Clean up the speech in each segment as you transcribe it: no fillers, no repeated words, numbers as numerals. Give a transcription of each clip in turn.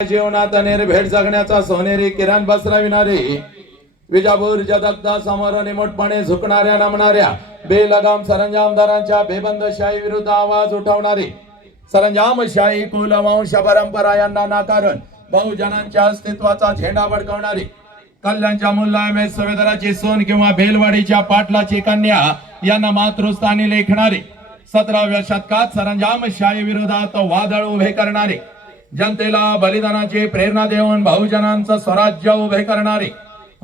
जीवनात निर्भेड जगण्याचा सोनेरी किरण बसरविणारे विजापूर जगता समोर निमूटपणे झुकणाऱ्या नमणाऱ्या बेलगाम सरंजामदारांच्या बेबंदशाही विरुद्ध आवाज उठवणारे सरंजामशाही कुलवंश परंपरा यांना नाकारून बहुजनांच्या अस्तित्वाचा झेंडा फडकवणारे कल्याणच्या मुल्ला सुभेदाराची सोन किंवा बेलवाडीच्या पाटलाची कन्या यांना मातृस्थानी लेखणारे 17व्या शतकात सरंजामशाही विरोधात वादळ उभे करणारे जनतेला बलिदानाची प्रेरणा देऊन बहुजनांचं स्वराज्य उभे करणारे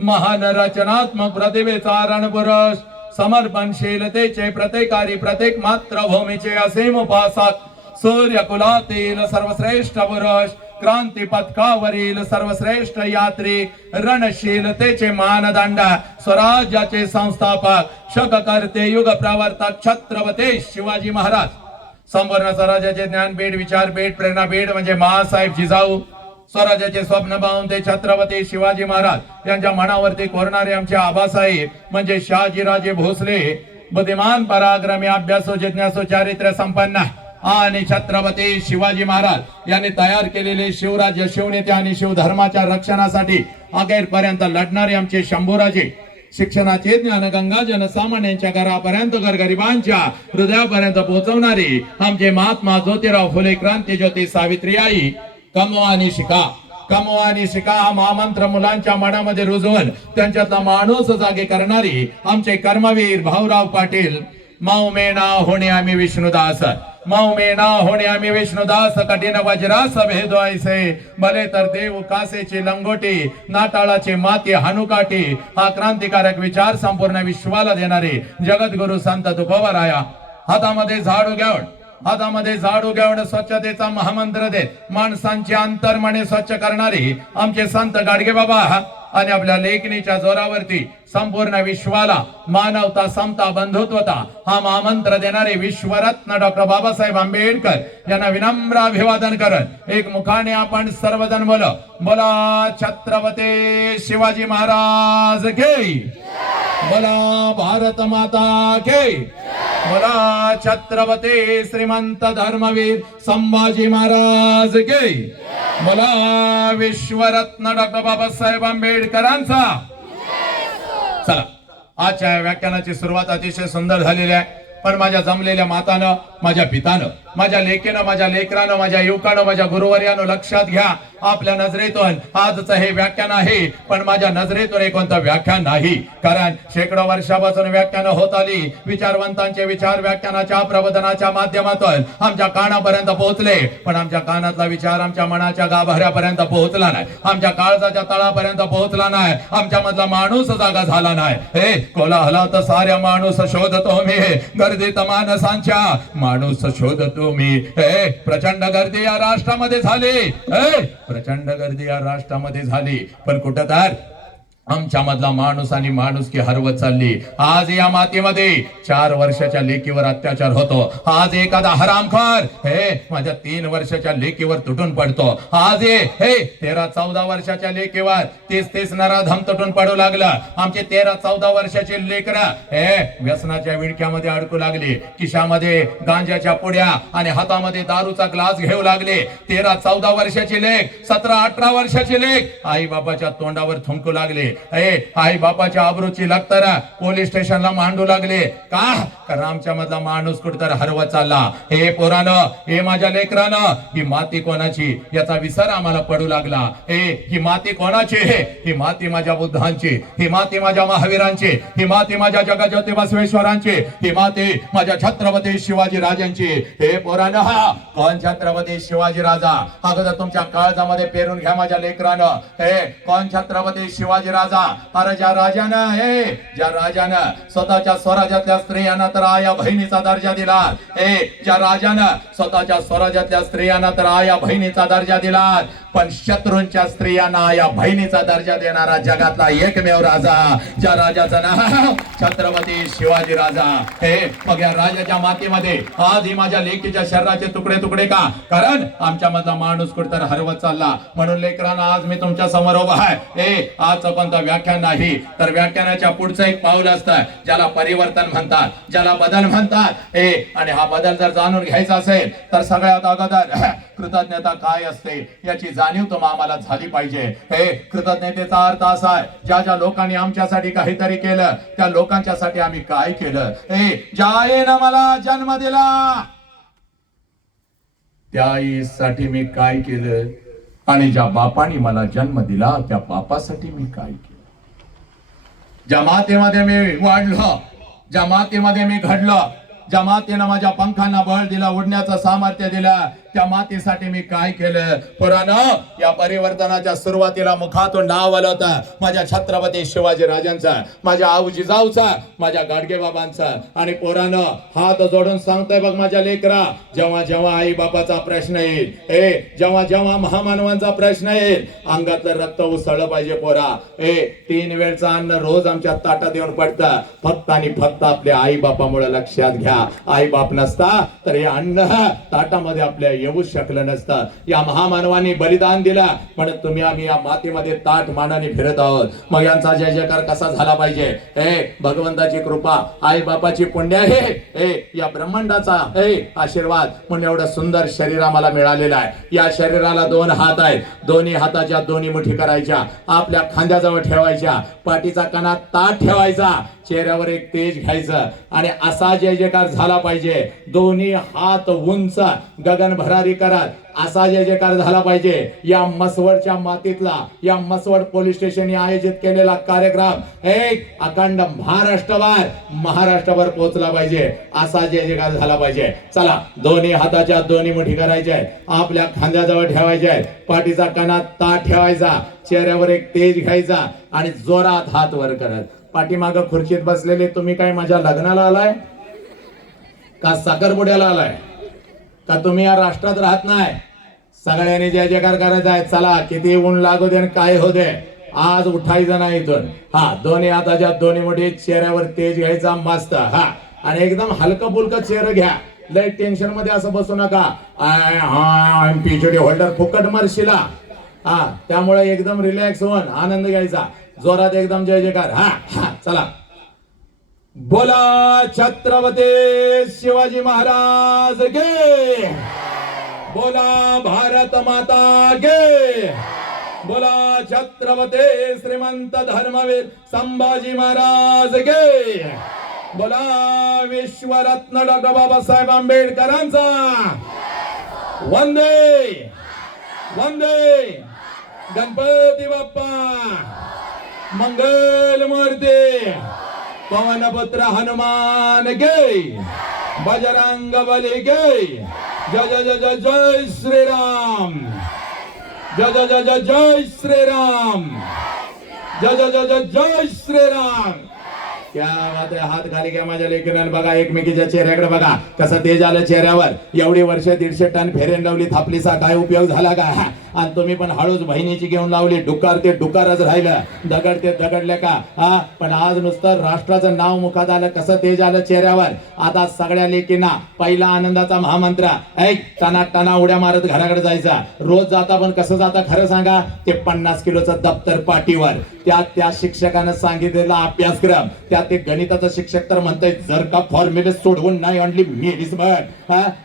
महान रचनात्मक प्रतिभेचा रणपुरुष समर्पणशीलतेचे प्रत्येकारी प्रत्येक मातृभूमीचे असीम उपासक सूर्यकुलातील सर्वश्रेष्ठ पुरुष क्रांती पथकावरील सर्वश्रेष्ठ यात्री रणशीलतेचे मानदंड स्वराज्याचे संस्थापक शककर्ते युग प्रवर्तक छत्रपती शिवाजी महाराज संपूर्ण स्वराज्याचे ज्ञानपीठ विचारपीठ प्रेरणापीठ म्हणजे महासाहेब जिजाऊ स्वराज्याचे स्वप्न पाहून ते छत्रपती शिवाजी महाराज यांच्या मनावरती कोरणारे आमचे आबासाहेब म्हणजे शहाजीराजे भोसले बुद्धिमान पराक्रमी अभ्यासू जिज्ञासू चारित्र्य संपन्न आणि छत्रपती शिवाजी महाराज यांनी तयार केलेले शिवराज्य शिवनेते आणि शिवधर्माच्या रक्षणासाठी अखेरपर्यंत लढणारे आमचे शंभूराजे शिक्षणाचे ज्ञानगंगा जनसामान्यांच्या घरापर्यंत गरगरिबांच्या हृदयापर्यंत पोहोचवणारे आमचे महात्मा ज्योतिराव फुले क्रांती ज्योती सावित्रीबाई कमवा आणि शिका हा महामंत्र मुलांच्या मनामध्ये रुजवून त्यांच्यातला माणूस जागे करणारी आमचे कर्मवीर भाऊराव पाटील माऊ मेना होणे आम्ही विष्णुदास कठीण वज्रास भेदवायचे भले तर देव कासेची लंगोटी नाताळाची माती हानुकाठी हा क्रांतिकारक विचार संपूर्ण विश्वाला देणारे जगद्गुरु संत तुकोबराया हातामध्ये झाडू घेऊन स्वच्छतेचा महामंत्र देत माणसांचे अंतर्मने स्वच्छ करणारे आमचे संत गाडगे बाबा आणि आपल्या लेखणीच्या जोरावरती संपूर्ण विश्वाला मानवता समता बंधुत्वता हा महामंत्र देणारे विश्वरत्न डॉक्टर बाबासाहेब आंबेडकर यांना विनम्र अभिवादन करत एक मुखाने आपण सर्वजण बोला छत्रपती शिवाजी महाराज की बोला भारत माता की बोला छत्रपती श्रीमंत धर्मवीर संभाजी महाराज की बोला विश्वरत्न डॉक्टर बाबासाहेब आंबेडकरांचा। चला आजच्या व्याख्यानाची सुरुवात अतिशय सुंदर झालेली आहे पण माझ्या जमलेल्या मातानं माझ्या पितानं माझ्या लेकीनं माझ्या लेकरानं माझ्या युवकानं माझ्या गुरुवर्यानं लक्षात घ्या आपल्या नजरेतून आजचं हे व्याख्यान आहे पण माझ्या नजरेतून हे कोणतं व्याख्यान नाही कारण शेकडो वर्षापासून व्याख्यान होत आली विचारवंतांचे विचार व्याख्यानाच्या प्रबोधनाच्या माध्यमातून आमच्या कानापर्यंत पोहोचले पण आमच्या कानातला विचार आमच्या मनाच्या गाभाऱ्यापर्यंत पोहोचला नाही आमच्या काळजाच्या तळापर्यंत पोहोचला नाही आमच्या मधला माणूस जागा झाला नाही हे कोलाहलात साऱ्या माणूस शोधतो मी गर्दीत माणसांच्या माणूस शोधतो मी प्रचंड गर्दी या राष्ट्रामध्ये झाली प्रचंड गर्दी या राष्ट्रामध्ये झाली पण कुठं तर आमच्या मधला माणूस आणि माणुसकी हरवत चालली आज या मातीमध्ये 4 वर्षाच्या लेकीवर अत्याचार होतो आज एखादा हरामखोर माझ्या 3 वर्षाच्या लेकीवर तुटून पडतो आज 13-14 वर्षाच्या लेकीवर 30 नराधम तुटून पडू लागला आमचे 13-14 वर्षाचे लेकरं व्यसनाच्या विडक्यामध्ये अडकू लागले खिशामध्ये गांजाच्या पुड्या आणि हातामध्ये दारूचा ग्लास घेऊ लागले 13-14 वर्षाचे लेक 17-18 वर्षाचे लेक आई बाबाच्या तोंडावर थुंकू लागले आई बापाच्या आबरूची लक्तर पोलीस स्टेशनला मांडू लागले का कारण आमच्या मधला माणूस कुठेतरी हरवत चालला हे पोरानं हे माझ्या लेकरानं ही माती कोणाची याचा विसर आम्हाला पडू लागला ही माती कोणाची ही माती माझ्या बुद्धांची ही माती माझ्या महावीरांची ही माती माझ्या जगज्योती बसवेश्वरांची ही माती माझ्या छत्रपती शिवाजी राजांची हे पोरानं हा कोण छत्रपती शिवाजी राजा अगोदर तुमच्या काळजामध्ये पेरून घ्या माझ्या लेकरानं कोण छत्रपती शिवाजी अरे ज्या राजानं स्वतःच्या स्वराज्यातल्या स्त्रियांना तर आया बहिणीचा दर्जा दिला ज्या राजानं स्वतःच्या स्वराज्यातल्या स्त्रियांना तर आया बहिणीचा दर्जा दिला पण शत्रूंच्या स्त्रियांना आया बहिणीचा दर्जा देणारा जगातला एकमेव राजा ज्या राजाचं नाव छत्रपती शिवाजी राजा मग या राजाच्या मातीमध्ये आज ही माझ्या लेकीच्या शरीराचे तुकडे तुकडे का कारण आमच्या मधला माणूस कुठेतरी हरवत चालला म्हणून लेकरांना आज मी तुमच्या समोर उभा आहे आजचा कोणता साधा व्याख्यान नाही, तर व्याख्यानाच्या पुढचं एक पाऊल असतं ज्याला परिवर्तन म्हणतात, ज्याला बदल म्हणतात. आणि हा बदल जर जाणून घ्यायचा असेल तर सगळ्यात अगोदर कृतज्ञता काय असते याची जाणीव तुम्हाला आम्हाला झाली पाहिजे. कृतज्ञतेचा अर्थ असा आहे, ज्या ज्या लोकांनी आमच्यासाठी काहीतरी केलं त्या लोकांच्यासाठी आम्ही काय केलं. ज्या आईनं मला जन्म दिला त्या आईसाठी मी काय केलं, आणि ज्या बापाने मला जन्म दिला त्या बापासाठी मी काय केलं. ज्या मातेमध्ये मी वाढलो, ज्या मातेमध्ये मी घडलो, ज्या मातेनं माझ्या पंखांना बळ दिला, उडण्याचं सामर्थ्य दिलं, त्या मातेसाठी मी काय केलं. पुराणं या परिवर्तनाच्या सुरुवातीला मुखातून नाव आलं होतं माझ्या छत्रपती शिवाजी राजांचा, माझ्या आऊ जिजाऊचा, माझ्या गाडगे बाबांचा. आणि पोरानं हात जोडून सांगतोय बघ माझ्या लेकरा, जेव्हा जेव्हा आई बापाचा प्रश्न येईल, जेव्हा जेव्हा महामानवांचा प्रश्न येईल, अंगातलं रक्त उसळलं पाहिजे पोरा. 3 वेळचं अन्न रोज आमच्या ताटात येऊन पडतं, फक्त आणि फक्त आपल्या आई बापामुळे. लक्षात घ्या, आई बाप नसता तर हे अन्न ताटामध्ये आपल्या येऊ शकलं नसतं. या महामानवांनी बलिदान दिलं म्हणून तुम्ही आम्ही या मातीमध्ये ताट मानाने फिरत आहोत. मग यांचा जय जयकार कसा झाला पाहिजे. भगवंताची कृपा, आई बापाची पुण्य आहे, या ब्रह्मांडाचा आशीर्वाद म्हणून एवढं सुंदर शरीर आम्हाला मिळालेलं आहे. या शरीराला 2 हात आहेत, दोन्ही हाताच्या दोन्ही मुठी करायच्या, आपल्या खांद्याजवळ ठेवायच्या, पाठीचा कणा ताट ठेवायचा, चेहऱ्यावर एक तेज घ्यायचं आणि असा जय जयकार झाला पाहिजे. दोन्ही हात उंच गगन भरारी करत असा जय जयकार झाला पाहिजे. या मसवडच्या मातीतला, या मसवड पोलीस स्टेशनने आयोजित केलेला कार्यक्रम अखंड महाराष्ट्रभर पोहोचला पाहिजे. असा जय जयकार झाला पाहिजे. चला, दोन्ही हाताच्या दोन्ही मुठी करायच्या आहेत, आपल्या खांद्याजवळ ठेवायच्या आहेत, पाठीचा कणा ताट ठेवायचा, चेहऱ्यावर एक तेज घ्यायचा आणि जोरात हात वर करत. पाठीमाग खुर्चीत बसलेले तुम्ही काय माझ्या लग्नाला आलाय का साखरपुड्याला आलाय का तुम्ही या राष्ट्रात राहत नाही. सगळ्यांनी जय जयकार करायचा आहे. चला, किती ऊन लागू दे काय हो दे, आज उठायचं नाही इथून. दोन्ही हाताच्या दोन्ही मुठी, चेहऱ्यावर तेज घ्यायचा मस्त. आणि एकदम हलकं फुलकं चेहरा घ्या, लय टेन्शन मध्ये असं बसू नका. पीएचडी होल्डर फुकट मरशिला. त्यामुळे एकदम रिलॅक्स होऊन आनंद घ्यायचा. जोरात एकदम जय जयकार. चला, बोला छत्रपती शिवाजी महाराज गे, बोला भारत माता गे, बोला छत्रपती श्रीमंत धर्मवीर संभाजी महाराज गे, बोला विश्वरत्न डॉक्टर बाबासाहेब आंबेडकरांचा वंदे वंदे. गणपती बाप्पा मंगल मूर्ती, पवनपुत्र हनुमान गे, बजरंग बली गे. जय जय जय जय जय श्रीराम, जय जय जय जय जय श्रीराम, जय जय जय जय जय श्रीराम. क्या बात आहे. हात खाली घ्या माझ्या लेकरांना. बघा एकमेकीच्या चेहऱ्याकडे बघा, कसं तेज आलं चेहऱ्यावर. एवढी वर्ष 150 टन फेरेन लावली, थापलीचा काय उपयोग झाला का. आणि तुम्ही पण हळूच बहिणीची घेऊन लावली. डुकार ते डुकारच राहिलं, दगड ते दगडले का. पण आज नुसतं राष्ट्राचं नाव मुखात आलं, कसं तेज आलं चेहऱ्यावर. आता सगळ्या लेकींना पहिला आनंदाचा महामंत्र, टना टना उड्या मारत घराकडे जायचा. रोज जाता पण कसं जाता खरं सांगा. ते 50 किलोचं दप्तर पाठीवर, त्या शिक्षकानं सांगितलेला अभ्यासक्रम, ते गणिताचा शिक्षक तर म्हणताय जर का फॉर्म्युले सोडवून नाही आणली मेलीस बघ.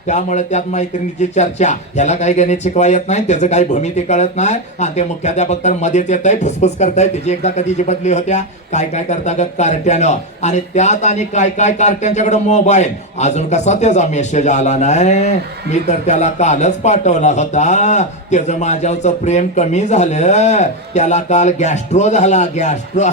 त्यामुळे त्यात मैत्रिणीची चर्चा, ह्याला काही गणित शिकवा येत नाही, त्याचं काही भूमिती कळत नाही. आणि ते मुख्याध्यापक तर मध्येच येत आहे, फुसफुस करताय. त्याची एकदा कधीची बदली होत्या, काय काय करता ग कार्ट्यानं. आणि त्यात आणि काय काय कार्ट्यांच्याकडे मोबाईल. अजून कसा त्याचा मेसेज आला नाही. मी तर त्याला कालच पाठवला होता. त्याचं माझ्यावरचं प्रेम कमी झालं. त्याला काल गॅस्ट्रो झाला, गॅस्ट्रो.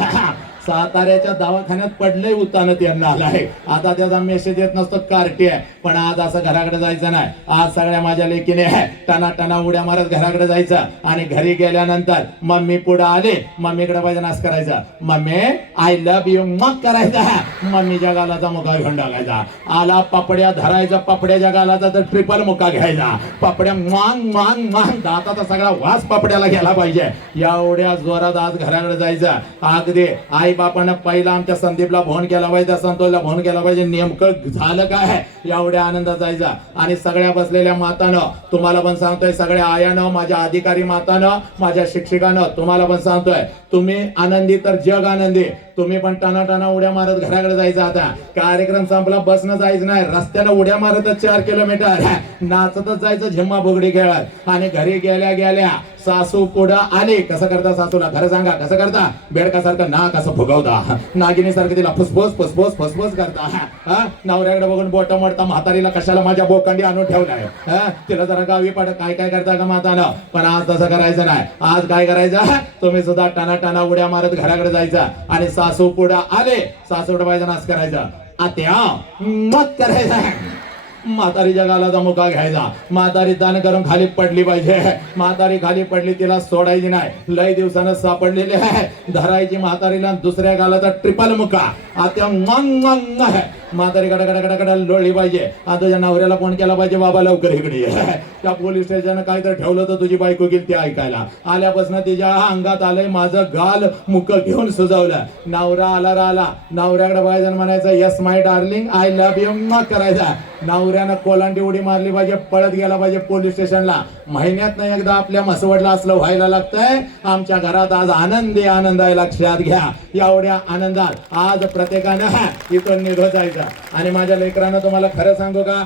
साताऱ्याच्या दवाखान्यात पडलंय, उतानं त्यांना आलाय. आता त्याचा मेसेज येत नसतो, कार्टी आहे. पण आज असं घराकडे जायचं नाही. आज सगळ्या माझ्या लेकीने टना टना उड्या मारत घराकडे जायचं. आणि घरी गेल्यानंतर मम्मी पुढे आले, मम्मीकडे पाहिजे नाच करायचा. मम्मी आय लव्ह यू मग करायचा. मम्मीच्या गालाचा मुका घेऊन टाकायचा. आला पापड्या धरायचा, पापड्याच्या गालाचा तर ट्रिपल मुका घ्यायचा. पापड्या मांग मांग मांग, दाताचा सगळा वास पापड्याला गेला पाहिजे. एवढ्या जोरात आज घराकडे जायचं. अगदी आई बापानं पहिला आमच्या संदीपला फोन केला पाहिजे, त्या संतोषला फोन केला पाहिजे, नेमकं झालं काय एवढ्या आनंदात जायचा. आणि सगळ्या बसलेल्या मातानं तुम्हाला पण सांगतोय, सगळ्या आयानं, माझ्या अधिकारी मातानं, माझ्या शिक्षकानं तुम्हाला पण सांगतोय, तुम्ही आनंदी तर जग आनंदी. तुम्ही पण टनाटना उड्या मारत घराकडे जायचं. आता कार्यक्रम संपला, बसनं जायचं नाही, रस्त्यानं उड्या मारतच 4 किलोमीटर नाचतच जायचं झिम्मा फुगडी खेळत. आणि घरी गेल्या गेल्या सासू पुढं आली. कसं करता सासूला खरं सांगा, कसं करता? बेडकासारखं नाक असं फुगवता, नागिनीसारखं तिला फुसफुस फुसफुस फुसफुस करता. नवऱ्याकडे बघून बोट मोडता, म्हातारीला कशाला माझ्या बोकांडी आणून ठेवलाय, तिला जरा गावी पड काय काय करता का मातानं. पण आज तसं करायचं नाही. आज काय करायचं, तुम्ही सुद्धा टनाटना उड्या मारत घराकडे जायचं. आणि सासू पुढं आले, सासू डबायचा नाच करायचा, आत्या मत करायचा. म्हातारी जगाला मुका घ्यायचा. म्हातारी दान करून खाली पडली पाहिजे. म्हातारी खाली पडली, तिला सोडायची नाही. लय दिवसानं सापडलेले आहे, धरायची म्हातारीला दुसऱ्या गालाचा ट्रिपल मुका. आता म्हातारी कडा लोळली पाहिजे. आता तुझ्या नवऱ्याला फोन केला पाहिजे, बाबा लवकर इकडे ये. त्या पोलीस स्टेशन काय तर ठेवलं तर तुझी बायको गेली ते ऐकायला. आल्यापासून तिच्या अंगात आलंय माझं गाल मुक घेऊन सुजवलं. नवरा आला, नवऱ्याकडे पाहिजे म्हणायचं, yes my darling I love you करायचा. नवऱ्यानं कोलांटी उडी मारली पाहिजे, पळत गेला पाहिजे पोलीस स्टेशनला. महिन्यात नाही एकदा आपल्या मसवडला असलं व्हायला लागतंय. आमच्या घरात आज आनंदी आनंद आहे, लक्षात घ्या. एवढ्या आनंदात आज प्रत्येकानं इथून निघत जायचं. आणि माझ्या लेकरांना तुम्हाला खरं सांगू का,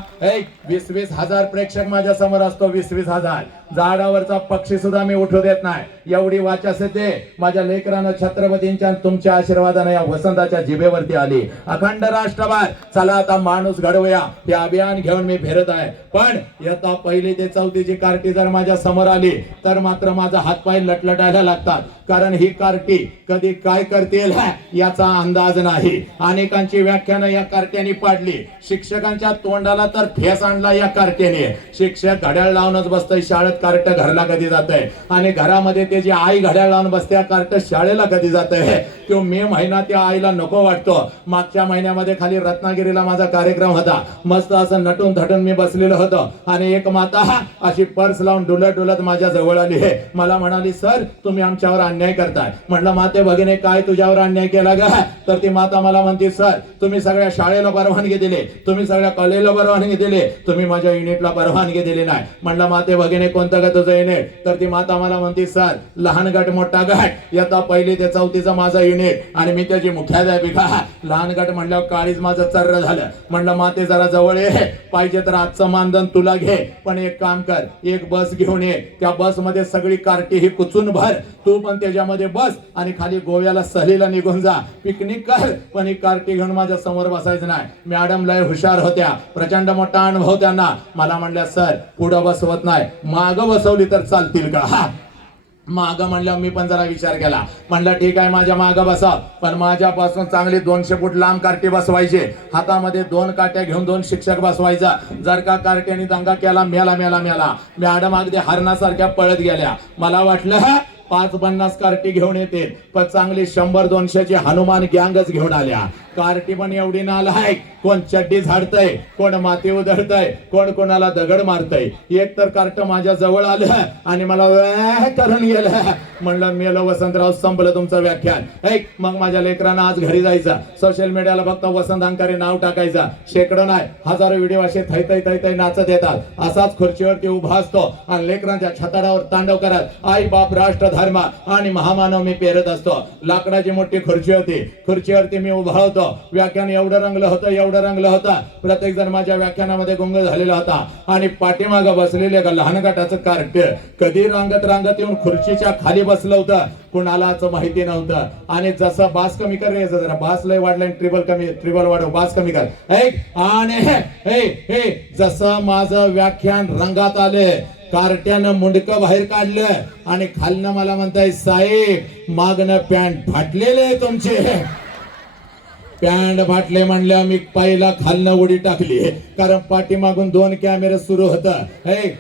20-20 हजार प्रेक्षक माझ्या समोर असतो. 20-20 हजार. झाडावरचा पक्षी सुद्धा मी उठू देत नाही. एवढी वाचास येते माझ्या लेकरानं. छत्रपतींच्या तुमच्या आशीर्वादाने या वसंताच्या जिभेवरती आली. अखंड राष्ट्रभर चला आता माणूस घडवूया हे अभियान घेऊन मी फिरत आहे. पण इयत्ता 1ली ते 4थीची कार्टी जर माझ्या समोर आली तर मात्र माझा हातपाय लटलटायला लागतात. कारण ही कार्टी कधी काय करतील याचा अंदाज नाही. अनेकांची व्याख्यानं या कार्ट्याने पाडली. शिक्षकांच्या तोंडाला तर फेस आणला या कार्ट्याने. शिक्षक घड्याळ लावूनच बसतोय शाळेत, कार्ट घरला कधी जातंय. आणि घरामध्ये त्याची आई घड्याळ लावून बसते, कार्ट शाळेला कधी जातंय. तो मे महिना त्या आईला नको वाटतो. मागच्या महिन्यामध्ये खाली रत्नागिरीला माझा कार्यक्रम होता. मस्त असं नटून थटून मी बसलेलो होतो. आणि एक माता अशी पर्स लावून डुलत डुलत माझ्या जवळ आली. मला म्हणाली, सर तुम्ही आमच्यावर अन्याय करताय. म्हटलं माते भगिनी काय तुझ्यावर अन्याय केला ग? तर ती माता मला म्हणते, सर तुम्ही सगळ्या शाळेला परवानगी दिली, तुम्ही सगळ्या कॉलेजला परवानगी दिली, तुम्ही माझ्या युनिटला परवानगी दिली नाही. म्हटलं माते भगिनी कोणतं ग तुझं युनिट? तर ती माता मला म्हणते, सर लहान गट मोठा गट, इयत्ता 1ली ते 4थीचं माझं युनिट आणि मी त्याची मुख्याध्यापिका. लहान गट म्हणल्यावर काळीच माझं चर्र झालं. म्हटलं माते जरा जवळ ये, पाहिजे तर आजचं मानधन तुला घे, पण एक काम कर, एक बस घेऊन ये. त्या बस मध्ये सगळी कार्टी ही कुचून भर, तू पण त्याच्यामध्ये बस आणि खाली गोव्याला सहलीला निघून जा, पिकनिक कर. पण ही कार्टी घेऊन माझ्या समोर बसायचं नाही. मॅडम लय हुशार होत्या, प्रचंड मोठा अनुभव त्यांना. मला म्हणल्या, सर पुढं बसवत नाही, माग बसवली तर चालतील का? माग म्हणलं मी पण जरा विचार केला. म्हणलं ठीक आहे माझ्या माग बसा, पण माझ्यापासून चांगली 200 फूट लांब कार्टी बसवायची. हातामध्ये 2 काट्या घेऊन 2 शिक्षक बसवायचा. जर का कार्ट्याने दंगा केला, मेला मेला मेला. मॅडम अगदी हरणासारख्या पळत गेल्या. मला वाटलं 5-50 कार्टी घेऊन येते, पण चांगली 100-200ची हनुमान गँगच घेऊन आल्या. कार्टी पण एवढी नालायक, कोण चड्डी झाडतय, कोण माती उधळतय, कोण कोणाला दगड मारतय. एक तर कार्ट माझ्या जवळ आलं आणि मला करून गेलं. म्हणलं मेलं वसंतराव, संपलं तुमचं व्याख्यान. मग माझ्या लेकरांना आज घरी जायचं, सोशल मीडियाला फक्त वसंत अंकारे नाव टाकायचं. शेकडो नाही हजारो व्हिडिओ असे थै थै थै थै नाचत येतात. असाच खुर्चीवरती उभा असतो आणि लेकरांच्या छताडावर तांडव करत आई बाप राष्ट्र धर्म आणि महामानव मी पेरत असतो. लाकडाची मोठी खुर्ची होती, खुर्चीवरती मी उभा होतो. व्याख्यान एवढं रंगलं होतं, प्रत्येक जण माझ्या व्याख्यानामध्ये गुंग झालेला होता. आणि पाठीमागं बसलेले लहान गटाचं कार्ट कधी रांगत येऊन खुर्चीच्या खाली बसलं होतं, कुणालाच माहिती नव्हतं. आणि जसं बास कमी कर रे, जरा बास लय वाढलाय, ट्रिबल वाढव, बास कमी कर. आणि जसं माझं व्याख्यान रंगात आले, कार्ट्यानं मुंडकं बाहेर काढलं आणि खालनं मला म्हणताय, साहेब मागणं पॅन्ट फाटलेले तुमचे. पॅन्ट फाटले म्हणल्या मी पहिला खालनं उडी टाकली, कारण पाठीमागून 2 कॅमेरे सुरू होतं.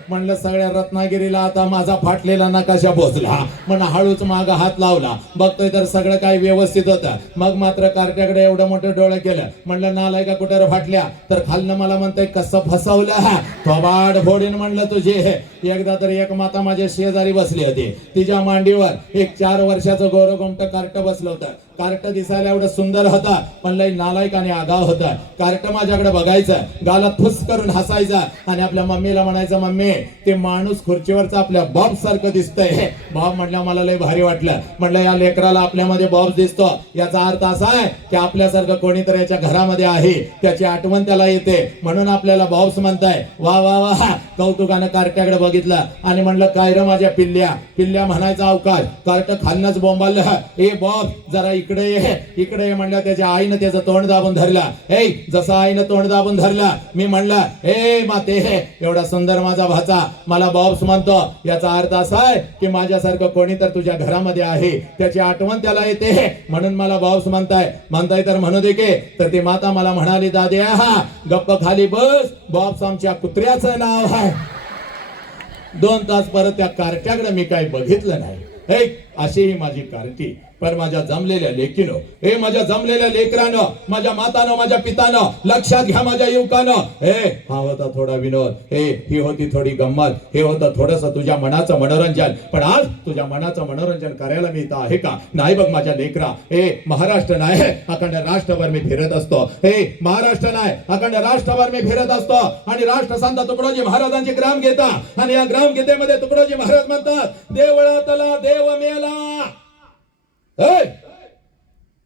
म्हणलं सगळ्या रत्नागिरीला आता माझा फाटलेला नकाशा पोहोचला. म्हणून हळूच माग हात लावला, बघतोय तर सगळं काही व्यवस्थित होतं. मग मात्र कार्ट्याकडे एवढं मोठं डोळं केलं. म्हणलं नालायका कुठं फाटल्या? तर खालनं मला म्हणतोय कसं फसवलं, थोबाड फोडीन म्हणलं तुझे. एकदा तर एक माता माझ्या शेजारी बसली होती, तिच्या मांडीवर एक 4 वर्षाचं गोरगोमट कार्ट बसलं होतं. कार्ट दिसायला एवढं सुंदर होता, पण लई नालायक आणि आगाव होता. कार्ट माझ्याकडे बघायचं, गालात फुस करून हसायचा आणि आपल्या मम्मीला म्हणायचं, मम्मी ते माणूस खुर्चीवरचा आपल्या बॉब सारखं दिसतंय. बॉब म्हटलं मला लई भारी वाटलं. म्हटलं या लेकराला आपल्यामध्ये बॉब दिसतो, याचा अर्थ असा आहे की आपल्यासारखं कोणीतरी याच्या घरामध्ये आहे, त्याची आठवण त्याला येते, म्हणून आपल्याला बॉब्स म्हणताय. वा वा वा, कौतुकानं कार्ट्याकडे बघितलं आणि म्हणलं काय रे माझ्या पिल्ल्या. पिल्ल्या म्हणायचा अवकाश, कार्ट खालनच बोंबाललं, ए बॉब जरा इकडे ये म्हणलं. त्याच्या आईनं त्याचं तोंड दाबून धरला. ए जसं आईनं तोंड दाबून धरला, मी म्हणलं ए माते एवढा सुंदर माझा भाचा मला बॉब्स म्हणतो, याचा अर्थ असा आहे की माझ्यासारखं कोणी तर तुझ्या घरामध्ये आहे, त्याची आठवण त्याला येते, म्हणून मला बॉब्स म्हणताय तर म्हणू दे की. तर ती माता मला म्हणाली, दाद्या हा गप्प खाली बस, बॉब्स आमच्या कुत्र्याचं नाव आहे. 2 तास परत त्या कार्ट्याकडे मी काही बघितलं नाही. अशी ही माझी कार्टी. पण माझ्या जमलेल्या लेकीनो, हे माझ्या जमलेल्या लेकरानं, माझ्या मातानं, माझ्या पितानं, लक्षात घ्या माझ्या युवकानं, हा होता थोडा विनोद, ही होती थोडी गंमत, हे होतं थोडस तुझ्या मनाचं मनोरंजन. पण आज तुझ्या मनाचं मनोरंजन करायला मी इथं आहे का? नाही बघ माझ्या लेकरा. महाराष्ट्र नाही, अखंड राष्ट्रभर मी फिरत असतो. महाराष्ट्र नाही, अखंड राष्ट्रभर मी फिरत असतो. आणि राष्ट्रसंत तुकडोजी महाराजांची ग्रामगीता, आणि या ग्रामगीतेमध्ये तुकडोजी महाराज म्हणतात, देवळातला देव मेला.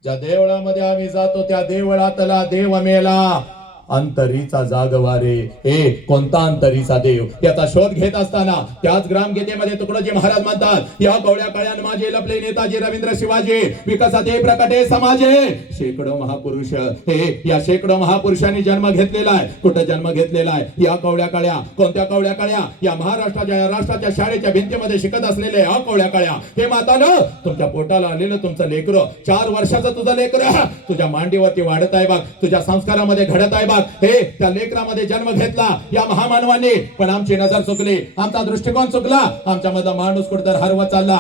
ज्या देवळामध्ये आम्ही जातो त्या देवळातला देव मेला. अंतरीचा जागवारे, कोणता अंतरीचा देव, याचा शोध घेत असताना त्याच ग्रामगीतेमध्ये तुकडोजी महाराज म्हणतात, या कवळ्या काळ्यान माझे लपले नेताजी रवींद्र शिवाजी, विकासाचे प्रकटे समाजे. शेकडो महापुरुष, या शेकडो महापुरुषांनी जन्म घेतलेला आहे. कुठं जन्म घेतलेला आहे? या कवळ्या काळ्या. कोणत्या कवळ्या काळ्या? या महाराष्ट्राच्या, या राष्ट्राच्या शाळेच्या भिंतीमध्ये शिकत असलेले या कवळ्या काळ्या. हे मातानं तुमच्या पोटाला आलेलं तुमचं लेकरं, 4 वर्षाचं तुझं लेकरं तुझ्या मांडीवरती वाढत आहे बघ, तुझ्या संस्कारामध्ये घडत आहे. त्या लेकरामध्ये जन्म घेतला या महामानवाने, पण आमची नजर चुकली, आमचा दृष्टिकोन चुकला, आमच्या मधला माणूस कुठेतरी हरवत चालला.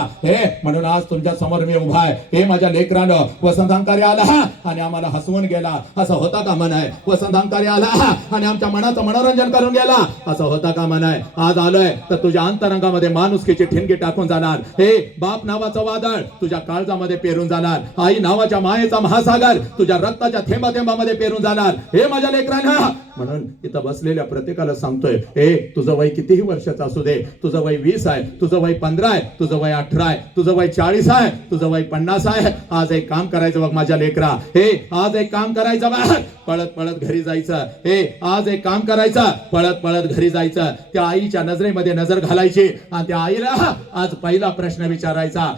म्हणून आज तुमच्या समोर मी उभा आहे. माझ्या लेकरानं वसंतांकारी आला आणि आम्हाला हसवून गेला, असं होता का म्हणाय? वसंतांकारी आला आणि आमच्या मनाचं मनोरंजन करून गेला, असं होता का म्हणाय? आज आलोय तर तुझ्या अंतरंगामध्ये माणुसकीची ठिणगी टाकून जाणार. बाप नावाचं वादळ तुझ्या काळजामध्ये पेरून जाणार. आई नावाच्या मायेचा महासागर तुझ्या रक्ताच्या थेंबा थेंबामध्ये पेरून जाणार. माझ्या म्हणून इथं बसलेल्या प्रत्येकाला सांगतोय, तुझं वय कितीही वर्षाचं असू दे, तुझं वय 20 आहे, तुझं वय 15 आहे, तुझं वय 18 आहे, तुझं वय 40 आहे, तुझं वय 50 आहे, आज एक काम करायचं बघ माझ्या लेकरा. आज एक काम करायचं बघ, पळत पळत घरी जायचं. आज एक काम करायचं, पळत पळत घरी जायचं. त्या आईच्या नजरेमध्ये नजर घालायची आणि त्या आईला आज पहिला प्रश्न विचारायचा,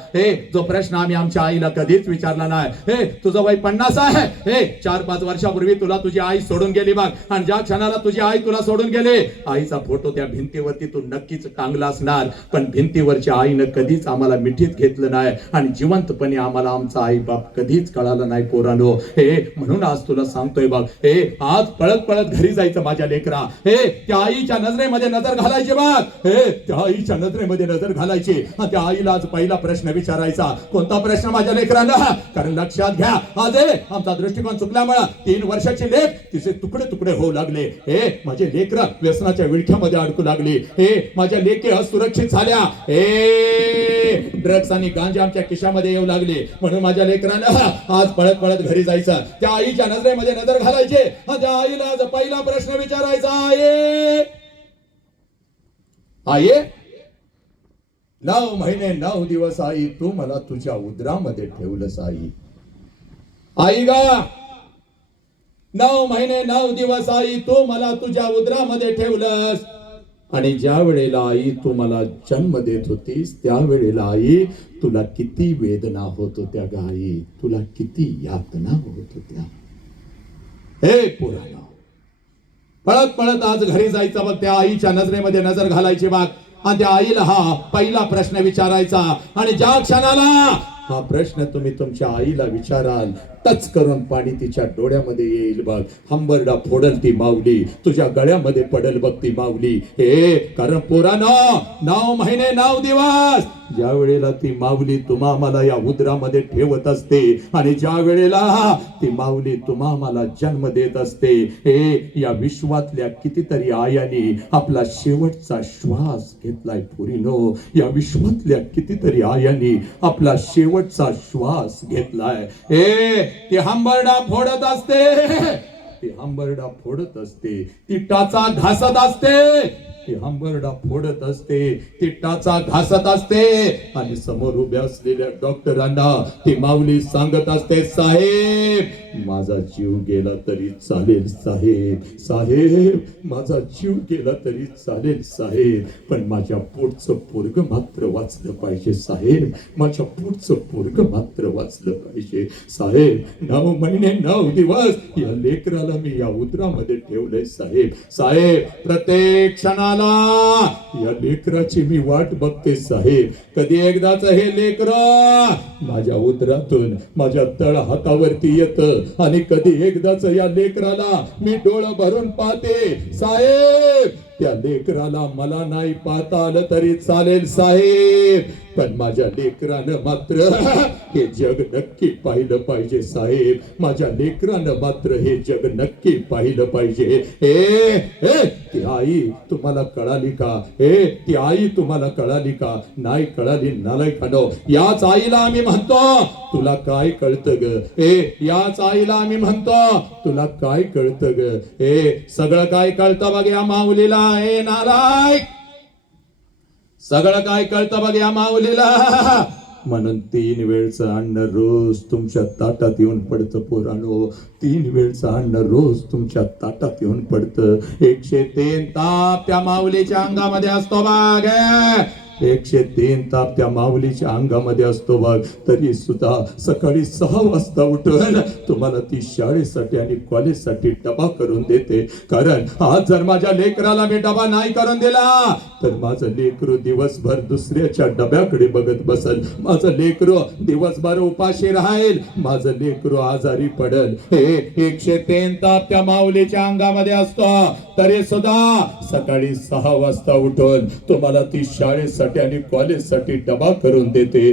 जो प्रश्न आम्ही आमच्या आईला कधीच विचारला नाही. तुझं वय 50 आहे, 4-5 वर्षापूर्वी तुला तुझी आई सोडून गेली बघ, आणि ज्या क्षणाला तुझी आई तुला सोडून गेली, आईचा फोटो त्या भिंतीवरती तू नक्कीच टांगला असणार. पण भिंतीवरच्या आईनं कधीच आम्हाला मिठीत घेतलं नाही आणि जिवंतपणे आम्हाला आमचा आई बाप कधीच कळाला नाही पोरांनो. म्हणून आज तुला सांगतोय बघ, आज पळत पळत घरी जायचं माझ्या लेकरा. त्या आईच्या नजरेमध्ये नजर घालायची बघ, त्या आईच्या नजरेमध्ये नजर घालायची. त्या आईला आज पहिला प्रश्न विचारायचा. कोणता प्रश्न माझ्या लेकरांना? कारण लक्षात घ्या, आज आमचा दृष्टिकोन चुकल्यामुळे 3 वर्षाची लेक तिचे तुकडे तुकडे होऊ लागले. माझे लेकरं व्यसनाच्या विळख्यामध्ये अडकू लागली. माझ्या लेकी असुरक्षित झाल्या. ड्रग्स आणि गांजा आमच्या खिशामध्ये येऊ लागले. म्हणून माझ्या लेकरांना आज पळत पळत घरी जायचं, त्या आईच्या नजरेमध्ये नजर घालायचे. त्या आईला आज पहिला प्रश्न विचारायचा, आई 9 महिने 9 दिवस आई तू मला तुझ्या उदरामध्ये ठेवलंस. आई गा 9 महिने 9 दिवस आई तू मला तुझ्या उदरामध्ये ठेवलंस. आणि ज्या वेळेला आई तू मला जन्म देत होतीस, त्यावेळेला आई तुला किती वेदना होत होत्या गाई, तुला किती यातना होत होत्या. पुराणा पळत पळत आज घरी जायचं बघ, त्या आईच्या नजरेमध्ये नजर घालायची बघ, आणि त्या आईला हा पहिला प्रश्न विचारायचा. आणि ज्या क्षणाला हा प्रश्न तुम्ही तुमच्या आईला विचाराल, टच करून पाणी तिच्या डोळ्यामध्ये येईल बघ. हंबरडा फोडल ती माऊली, तुझ्या गळ्यामध्ये पडल बघ ती माऊली. हे कारण पोरांनो, 9 महिने 9 दिवस ज्या वेळेला ती माऊली तुम्हा मला या उदरामध्ये ठेवत असते आणि ज्या वेळेला ती माऊली तुम्हा मला जन्म देत असते, हे या विश्वातल्या कितीतरी आयांनी आपला शेवटचा श्वास घेतलाय पोरीनो. या विश्वातल्या कितीतरी आयांनी आपला शेवटचा श्वास घेतलाय. हे ती हंबरडा फोडत असते, ती हंबरडा फोडत असते, ती टाचा घासत असते, ती हंबरडा फोडत असते, ती टाचा घासत असते आणि समोर उभ्या असलेल्या डॉक्टरांना ती माऊली सांगत असते, साहेब माझा जीव गेला तरी चालेल साहेब, साहेब माझा जीव गेला तरी चालेल साहेब, पण माझ्या पोटचं पोरग मात्र वाचलं पाहिजे साहेब, माझ्या पोटचं पोरग मात्र वाचलं पाहिजे साहेब. 9 महिने 9 दिवस या लेकराला मी या उदरामध्ये ठेवलंय साहेब. साहेब प्रत्येक क्षणाला या लेकराची मी वाट बघते साहेब. कधी एकदाच हे लेकर माझ्या उदरातून माझ्या तळ हातावरती येतं आणि कधी एकदाच या लेकराला मी डोळं भरून पाहते साहेब. त्या लेकराला मला नाही पाहता आलं तरी चालेल साहेब, पण माझ्या लेकरानं मात्र हे जग नक्की पाहिलं पाहिजे साहेब. माझ्या लेकरानं मात्र हे जग नक्की पाहिलं पाहिजे. ती आई तुम्हाला कळाली का? ती आई तुम्हाला कळाली का? नाही कळाली नालायकानो. याच आईला आम्ही म्हणतो तुला काय कळतं ग? याच आईला आम्ही म्हणतो तुला काय कळतं ग? सगळं काय कळतं बघ या माऊलीला. नालायक, सगळं काय कळतं बघ या माऊलीला. म्हणून 3 वेळचं अन्न रोज तुमच्या ताटात येऊन पडतं पोरांनो. 3 वेळचं अन्न रोज तुमच्या ताटात येऊन पडतं. 103 ताप त्या माऊलीच्या अंगामध्ये असतो बघ. 103 ताप त्या माऊलीच्या अंगामध्ये असतो बघ. तरी सुद्धा सकाळी 6 वाजता उठून तुम्हाला ती शाळेसाठी आणि कॉलेजसाठी डबा करून देते. कारण आज जर माझ्या लेकराला मी डबा नाही करून दिला तर माझं लेकरू दिवसभर दुसऱ्याच्या डब्याकडे बघत बसल, माझं लेकरू दिवसभर उपाशी राहील, माझं लेकरू आजारी पडल. 103 ताप त्या माऊलीच्या अंगामध्ये असतो. तरी सुद्धा सकाळी 6 वाजता उठून तुम्हाला ती शाळेसाठी आणि कॉलेजसाठी डबा करून देते.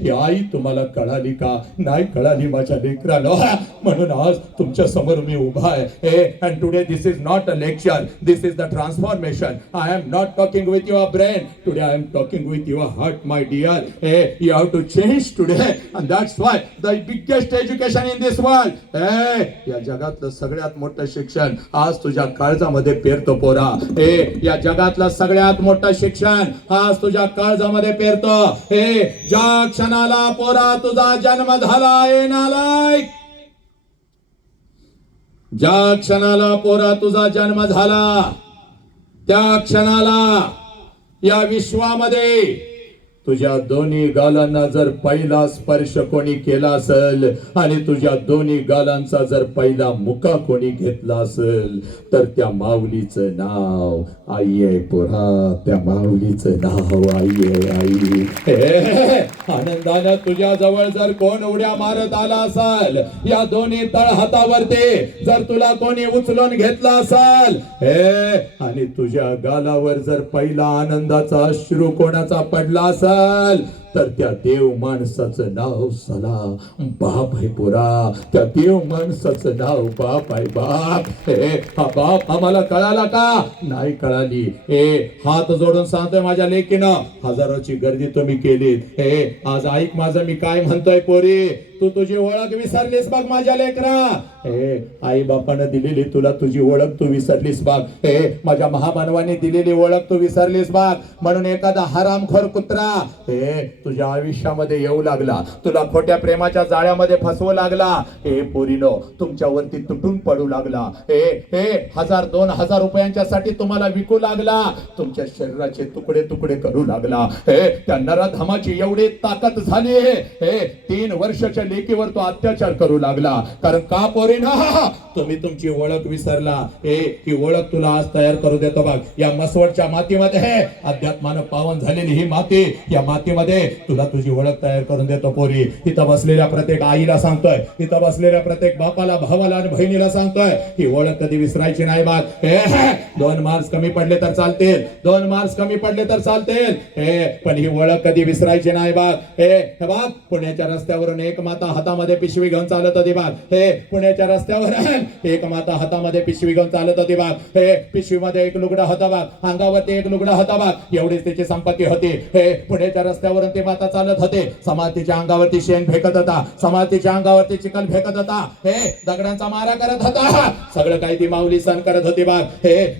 ही आई तुम्हाला कळाली का? नाही कळाली माझ्या लेकराला. म्हणून आज तुमच्या समोर मी उभा आहे. And today this is not a lecture, this is the transformation. I am not talking with your brain, today I am talking with your heart my dear. You have to change today and that's why the biggest education in this world. या जगातलं सगळ्यात मोठं शिक्षण आज तुझ्या काळजामध्ये पेरतो पोरा. या जगातलं सगळ्यात मोठं शिक्षण आज तुझ्या काळजामध्ये पेरतो. ज्या क्षणाला पोरा तुझा जन्म झाला, नालायक, ज्या क्षणाला पोरा तुझा जन्म झाला त्या क्षणाला या विश्वामध्ये तुझ्या दोन्ही गालांना जर पहिला स्पर्श कोणी केला असेल आणि तुझ्या दोन्ही गालांचा जर पहिला मुका कोणी घेतला असेल तर त्या माऊलीचं नाव आई आहे पोरा. त्या माऊलीचं नाव आई आहे. आई आनंदानं तुझ्या जवळ जर कोण उड्या मारत आला असेल, या दोन्ही तळ हातावरती जर तुला कोणी उचलून घेतला असेल आणि तुझ्या गालावर जर पहिला आनंदाचा अश्रू कोणाचा पडला असेल तर त्या देव माणसाचं नाव साला बाप आहे पोरा. त्या देव माणसाचं नाव बाप आहे. बाप, हा बाप आम्हाला कळाला का? नाही कळाली. हात जोडून सांगतोय माझ्या लेकीनं, हजारोची गर्दी तुम्ही केलीत. आज ऐक माझं मी काय म्हणतोय पोरी. तू तुझी ओळख विसरलीस बघ माझ्या लेकरा. आई बापानं दिलेली तुला तुझी ओळख तू विसरलीस बघ. माझ्या महामानवाने दिलेली ओळख तू विसरलीस बघ. म्हणून एखादा हरामखोर कुत्रा तुझ्या आयुष्यामध्ये येऊ लागला, तुला खोट्या प्रेमाच्या जाळ्यामध्ये फसवू लागला. पोरीनो तुमच्यावरती तुटून पडू लागला. 1000-2000 रुपयांच्यासाठी तुम्हाला विकू लागला. तुमच्या शरीराचे तुकडे तुकडे करू लागला. त्या नराधमाची एवढी ताकद झाली. 3 वर्षाच्या लेकीवर तो अत्याचार करू लागला. कारण का पोरीनो तुम्ही तुमची ओळख विसरला. ही ओळख तुला आज तयार करू देतो बघ. या मसवडच्या मातीमध्ये अध्यात्मानं पावन झालेली ही माती, या मातीमध्ये तुला तुझी ओळख तयार करून देतो पोरी. इथं बसलेल्या प्रत्येक आईला सांगतोय, इथं बसलेल्या प्रत्येक बापाला, भावाला आणि बहिणीला सांगतोय, ही ओळख कधी विसरायची नाही बाग. 2 मार्क्स कमी पडले तर चालतील, 2 मार्क्स कमी पडले तर चालतील, पण ही ओळख कधी विसरायची नाही बाग. हे बाग, पुण्याच्या रस्त्यावरून एक माता हातामध्ये पिशवी घेऊन चालत होती बाग. पुण्याच्या रस्त्यावर एक माता हातामध्ये पिशवी घेऊन चालत होती बाग. पिशवीमध्ये एक लुगडा होता बाग, अंगावरती एक लुगडा होता बाग. एवढीच त्याची संपत्ती होती. पुण्याच्या रस्त्यावरून ती माता चालत होते. समाज तिच्या अंगावरती शेण फेकत होता, समाज तिच्या अंगावरती चिखल फेकत होता, दगडांचा मारा करत होता. सगळं काही ती माऊली सहन करत होती बाग.